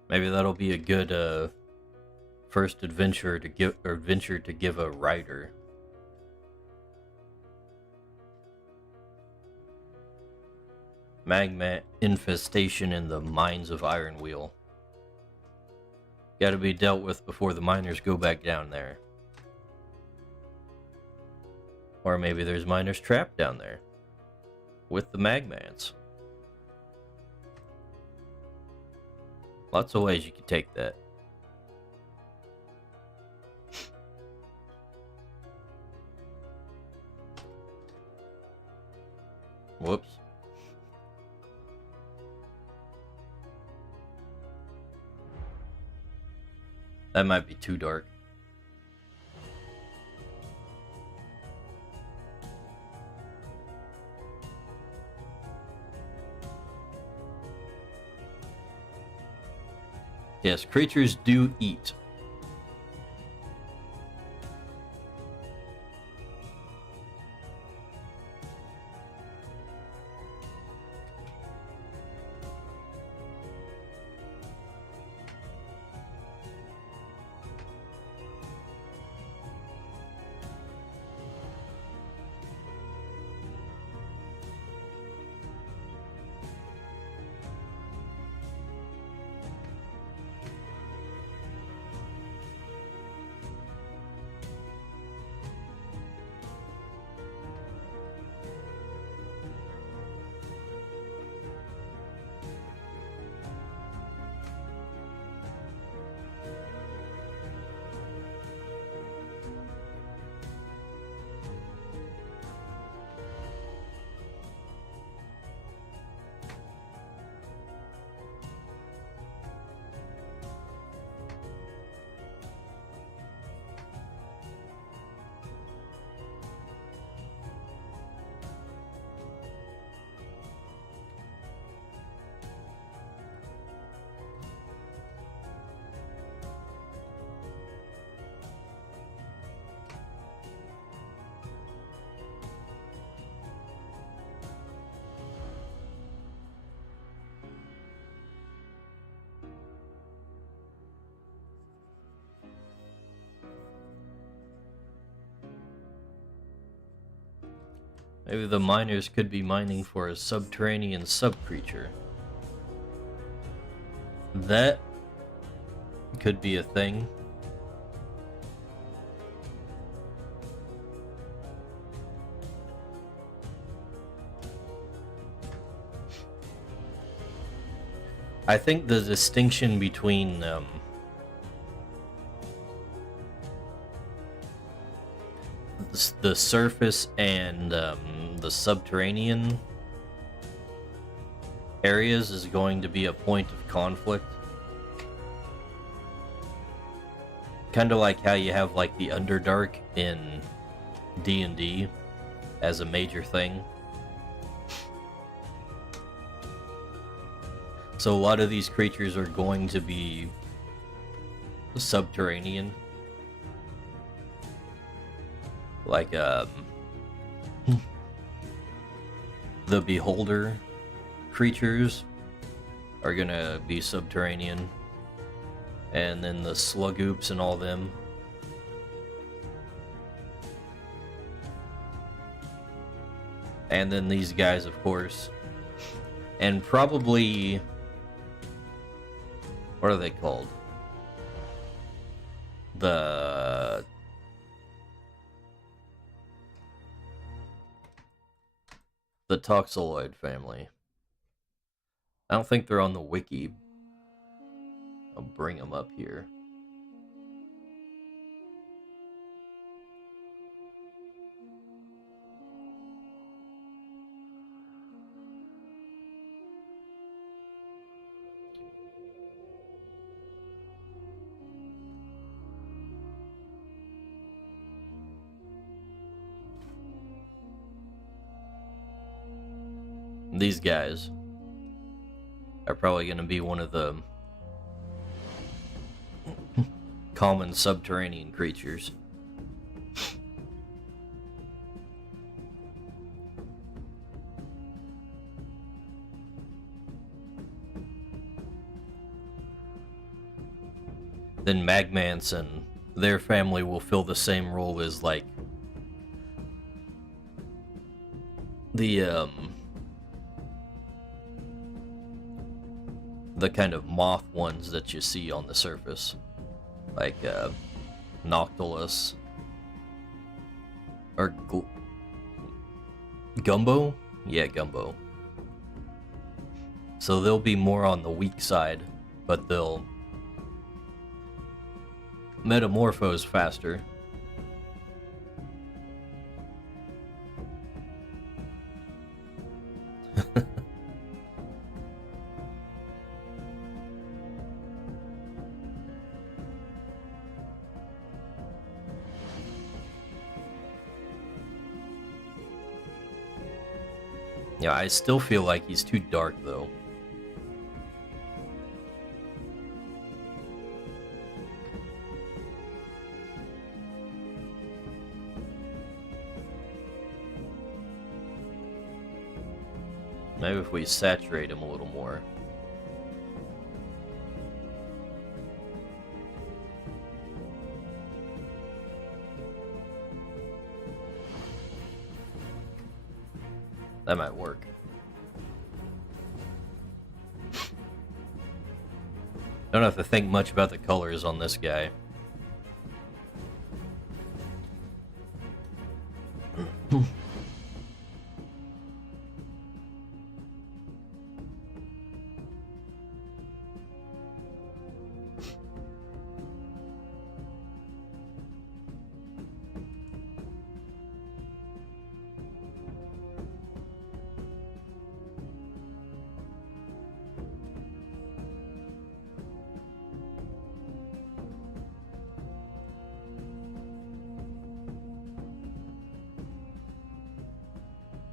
Maybe that'll be a good first adventure to give a writer. Magma infestation in the mines of Ironwheel. Gotta be dealt with before the miners go back down there. Or maybe there's miners trapped down there with the magmants. Lots of ways you could take that. Whoops. That might be too dark. Yes, creatures do eat. Maybe the miners could be mining for a subterranean sub-creature. That could be a thing. I think the distinction between the surface and the subterranean areas is going to be a point of conflict. Kind of like how you have like the Underdark in D&D as a major thing. So a lot of these creatures are going to be subterranean. Like the Beholder creatures are gonna be subterranean. And then the Slugoops and all them. And then these guys, of course. And probably... what are they called? The Toxoloid family. I don't think they're on the wiki. I'll bring them up here. These guys are probably going to be one of the common subterranean creatures. Then Magmants and their family will fill the same role as like the kind of moth ones that you see on the surface, like Noctilus or Gumbo? Yeah, Gumbo. So they'll be more on the weak side, but they'll metamorphose faster. Yeah, I still feel like he's too dark, though. Maybe if we saturate him a little more. That might work. Don't have to think much about the colors on this guy.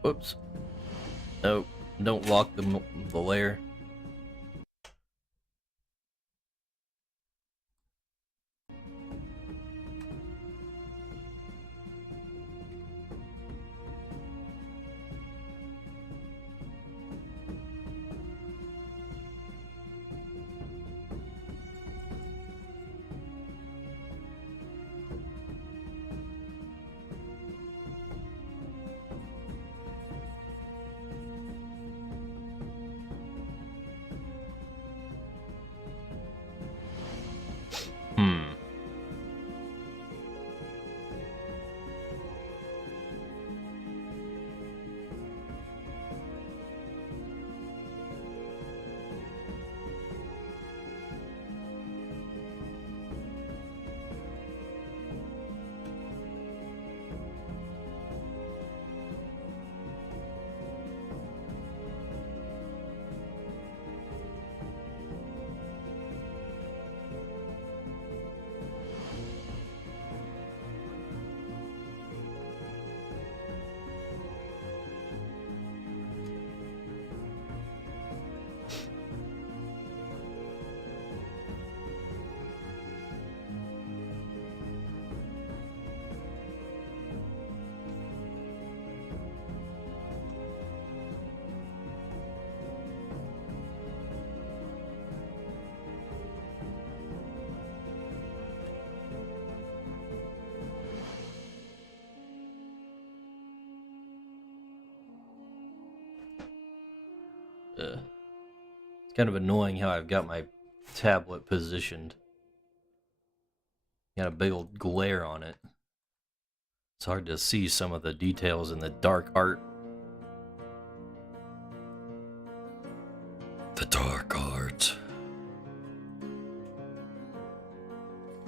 Whoops. No, don't lock the layer. It's kind of annoying how I've got my tablet positioned. Got a big old glare on it. It's hard to see some of the details in the dark art. The dark art.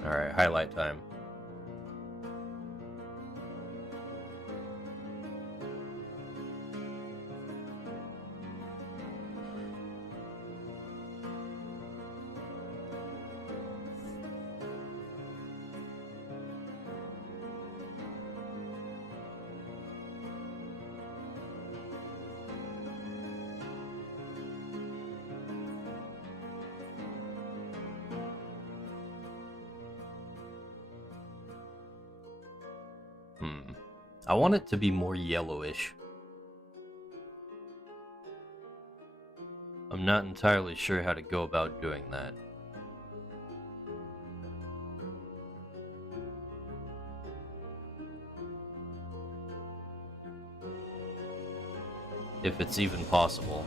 Alright, highlight time. I want it to be more yellowish. I'm not entirely sure how to go about doing that. If it's even possible.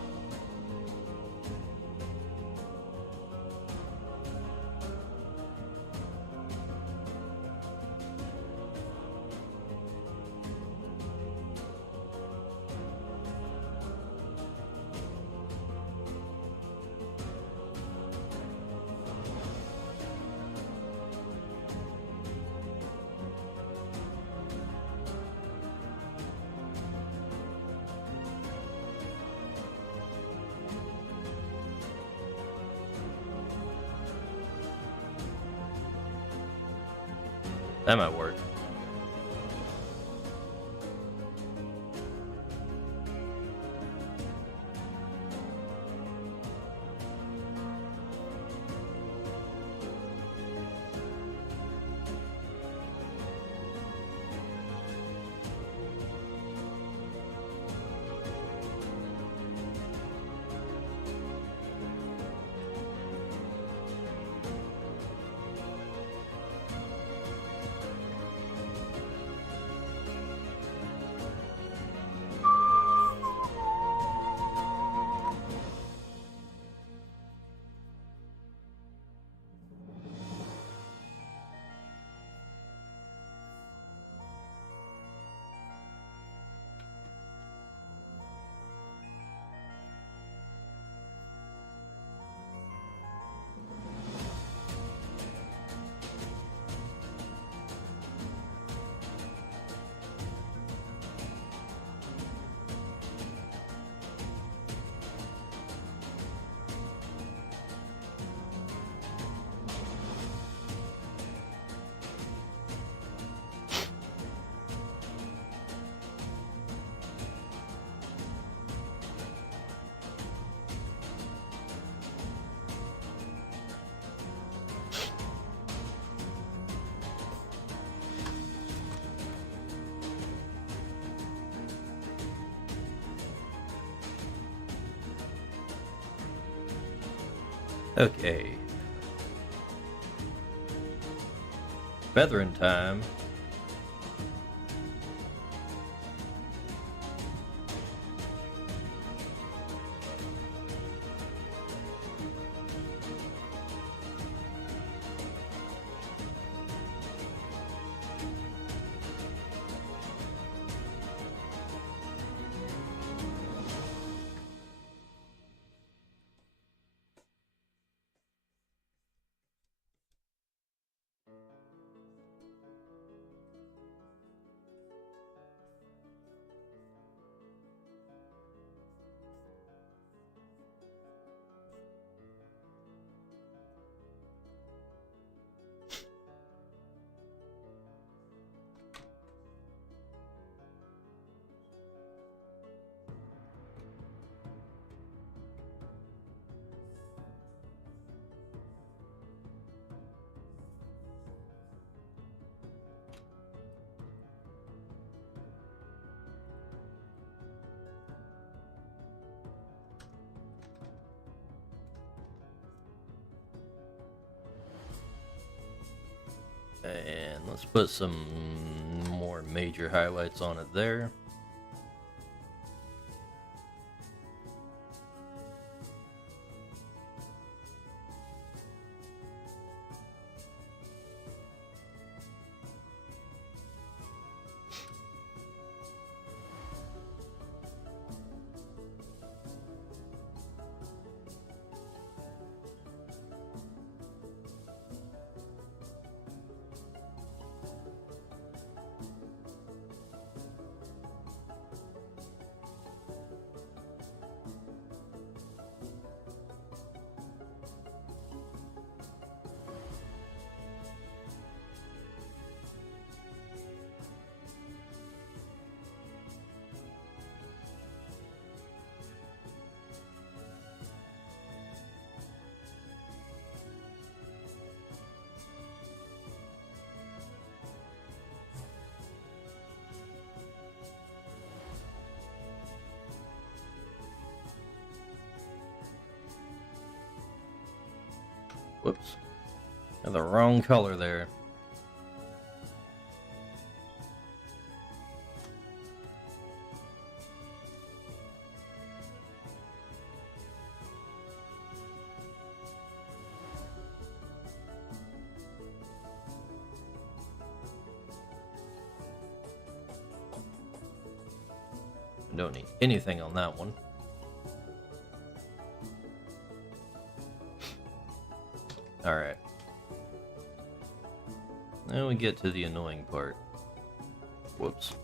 That might work. Okay. Feathering time. And let's put some more major highlights on it there. Whoops. Got the wrong color there. Don't need anything on that one. Alright. Now we get to the annoying part. Whoops.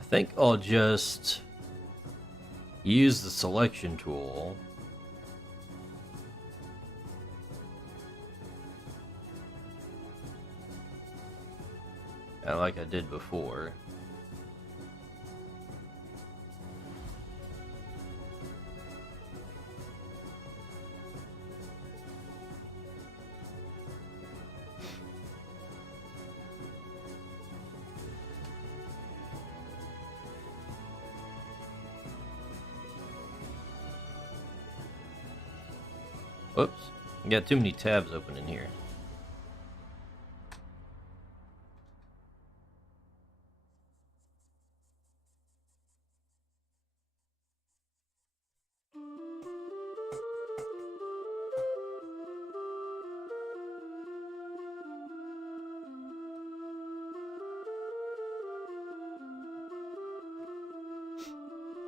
I think I'll just use the selection tool. Like I did before. Whoops. I got too many tabs open in here.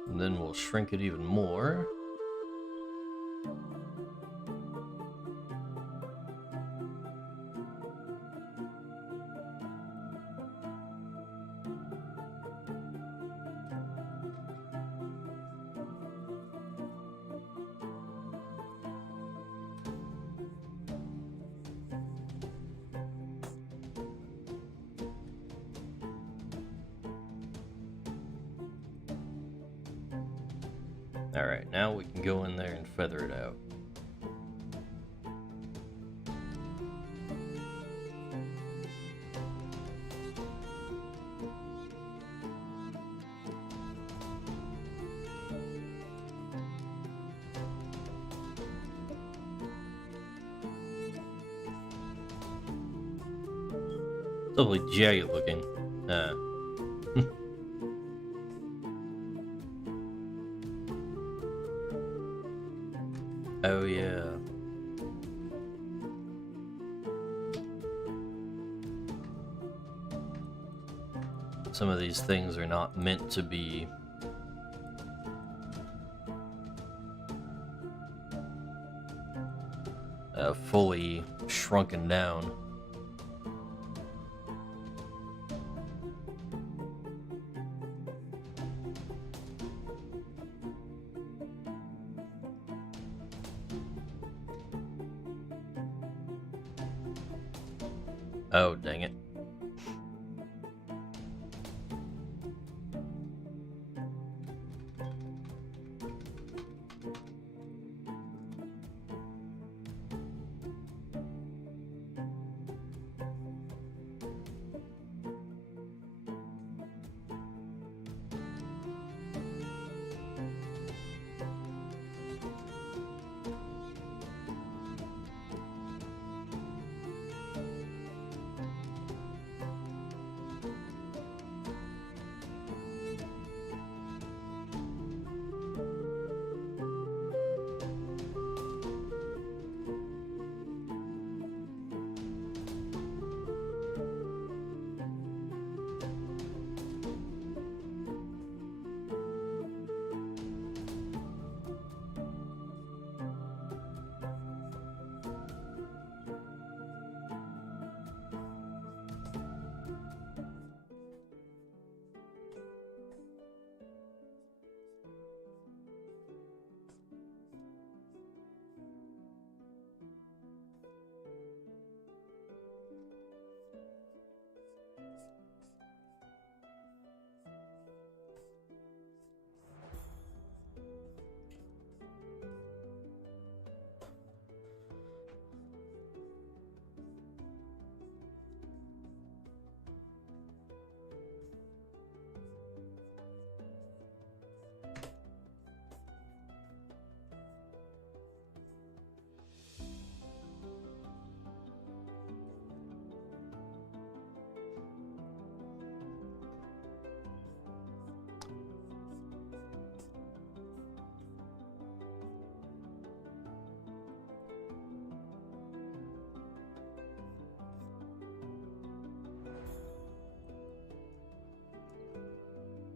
And then we'll shrink it even more. Alright, now we can go in there and feather it out. It's lovely jagged looking. Oh yeah. Some of these things are not meant to be fully shrunken down. Oh, dang it.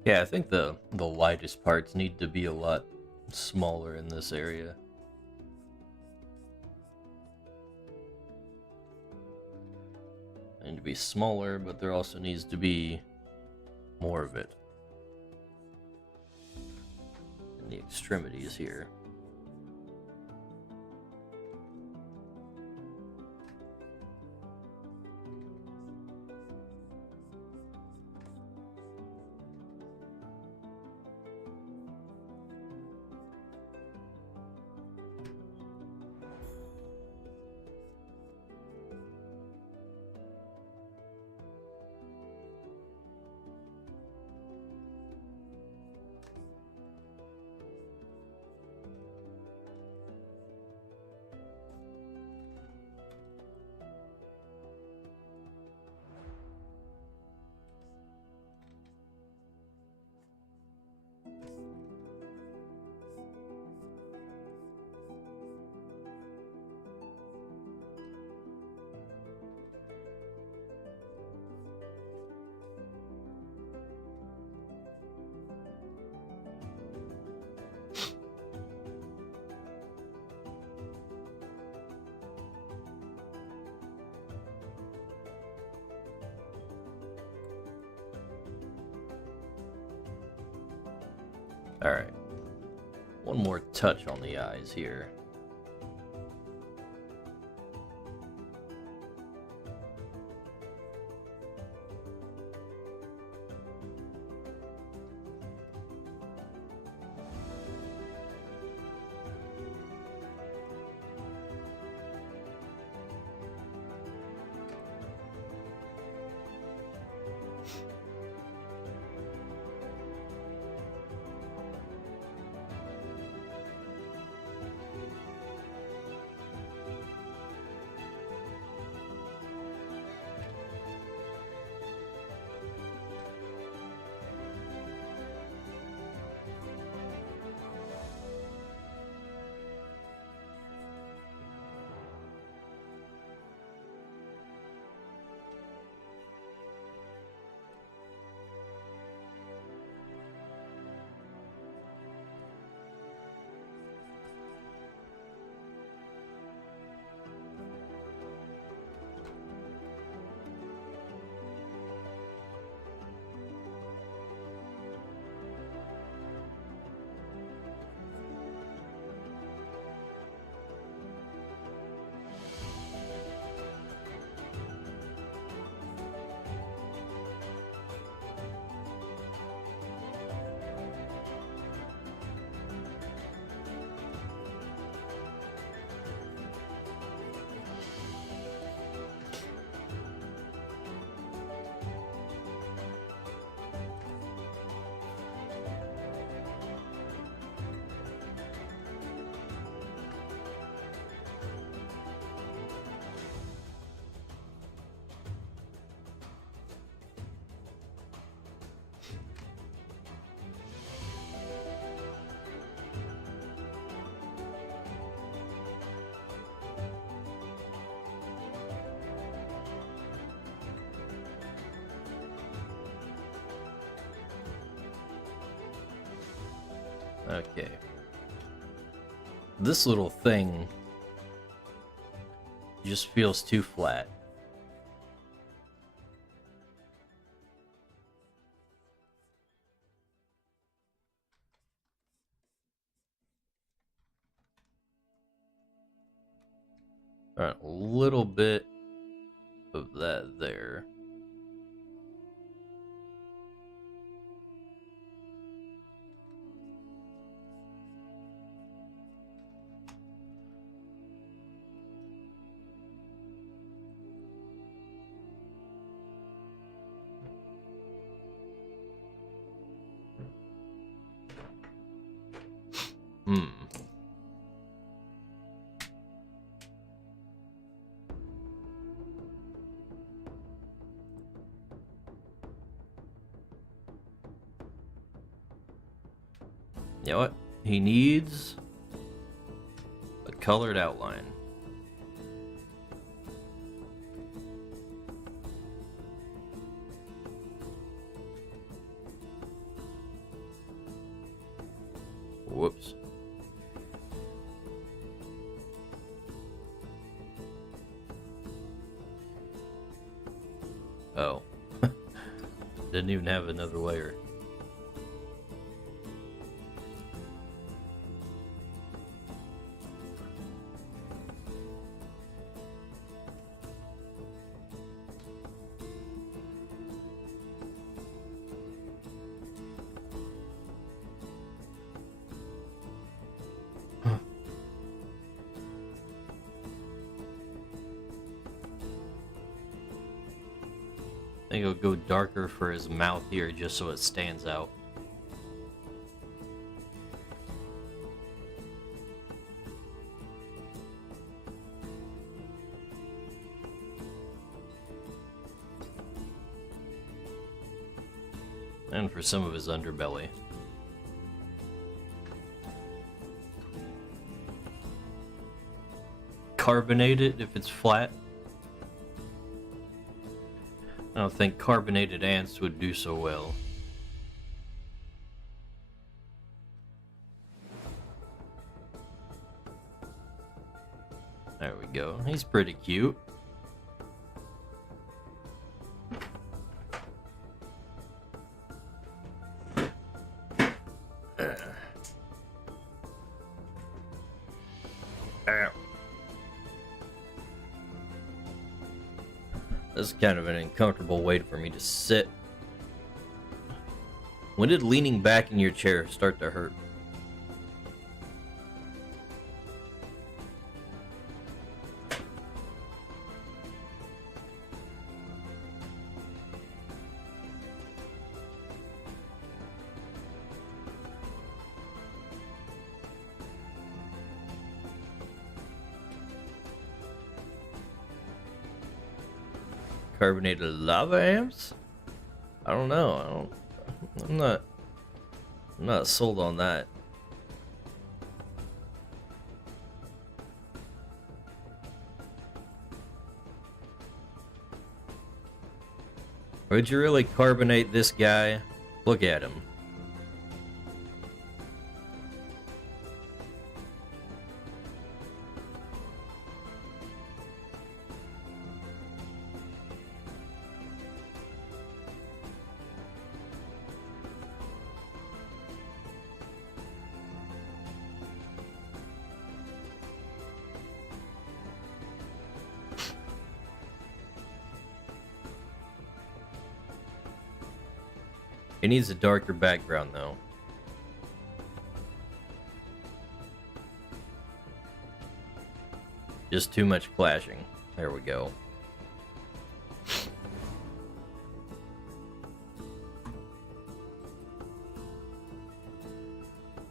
Yeah, I think the lightest parts need to be a lot smaller in this area. They need to be smaller, but there also needs to be more of it in the extremities here. Alright. One more touch on the eyes here. Okay. This little thing just feels too flat. Alright, a little bit of that there. Hmm. You know what? He needs a colored outline. Whoops. Oh. Didn't even have another layer. I think I'll go darker for his mouth here just so it stands out. And for some of his underbelly. Carbonate it if it's flat. I don't think carbonated ants would do so well. There we go. He's pretty cute. This is kind of an uncomfortable way for me to sit. When did leaning back in your chair start to hurt? Carbonated lava amps? I don't know. I'm not sold on that. Would you really carbonate this guy? Look at him. It needs a darker background, though. Just too much clashing. There we go. I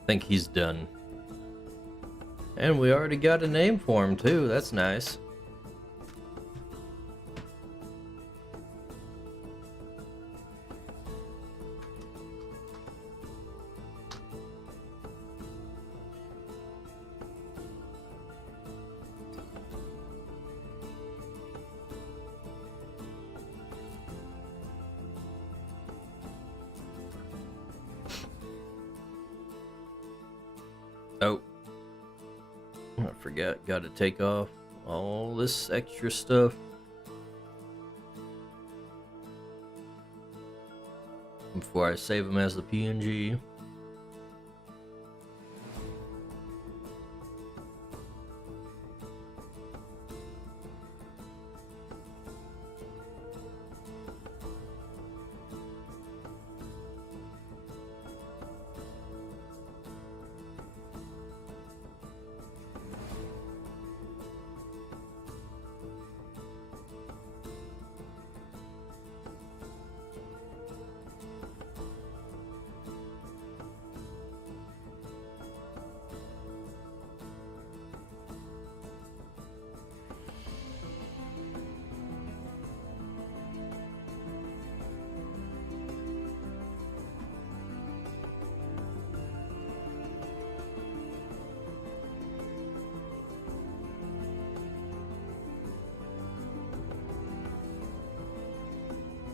think he's done. And we already got a name for him, too. That's nice. Oh, I forgot. Got to take off all this extra stuff before I save them as the PNG.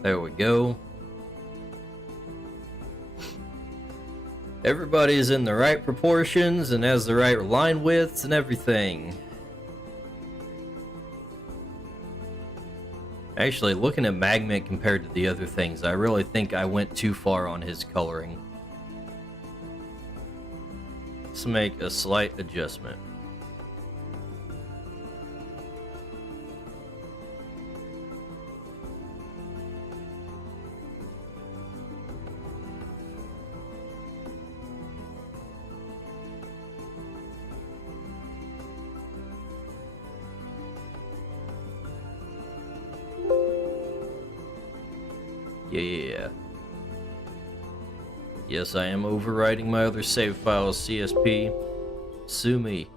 There we go. Everybody's in the right proportions and has the right line widths and everything. Actually, looking at Magmint compared to the other things, I really think I went too far on his coloring. Let's make a slight adjustment. Yeah. Yes, I am overwriting my other save files, CSP. Sue me.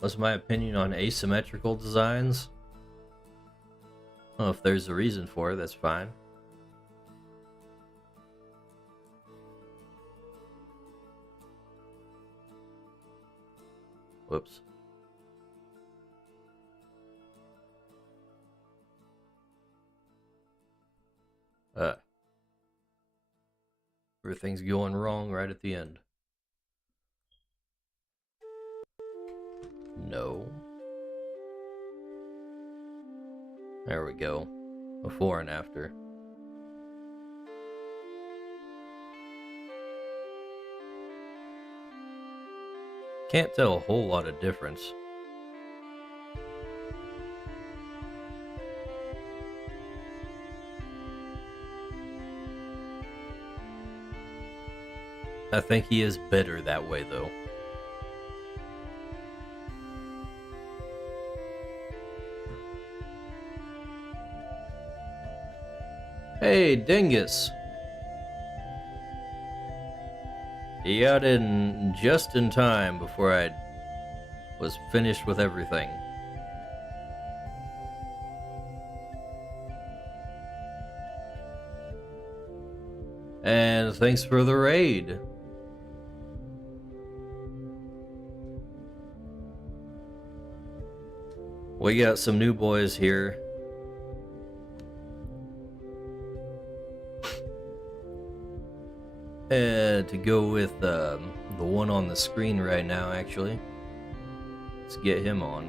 What's my opinion on asymmetrical designs? Well, if there's a reason for it, that's fine. Whoops. Everything's going wrong right at the end. No. There we go. Before and after. Can't tell a whole lot of difference. I think he is better that way, though. Hey, Dingus! He got in just in time before I was finished with everything. And thanks for the raid. We got some new boys here. To go with the one on the screen right now, actually. Let's get him on.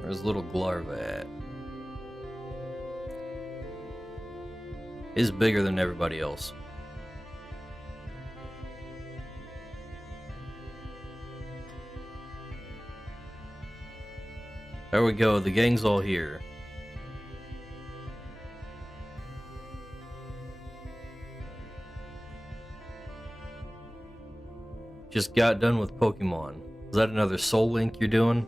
Where's little Glarva at? He's bigger than everybody else. There we go, the gang's all here. Just got done with Pokemon. Is that another Soul Link you're doing?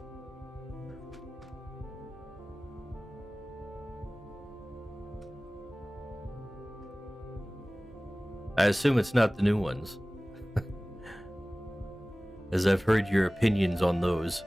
I assume it's not the new ones. As I've heard your opinions on those.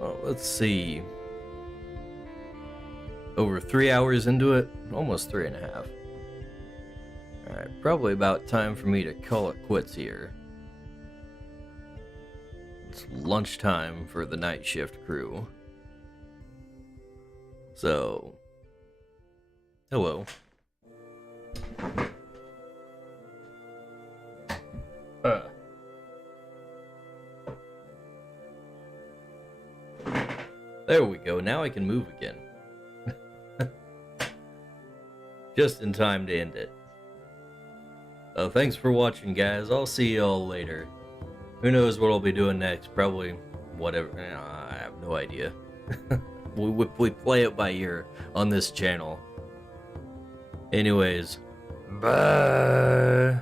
Well, let's see. Over 3 hours into it? Almost 3.5. Alright, probably about time for me to call it quits here. It's lunchtime for the night shift crew. So, hello. There we go, now I can move again. Just in time to end it. Thanks for watching, guys. I'll see y'all later. Who knows what I'll be doing next? Probably whatever. I have no idea. we play it by ear on this channel. Anyways, bye.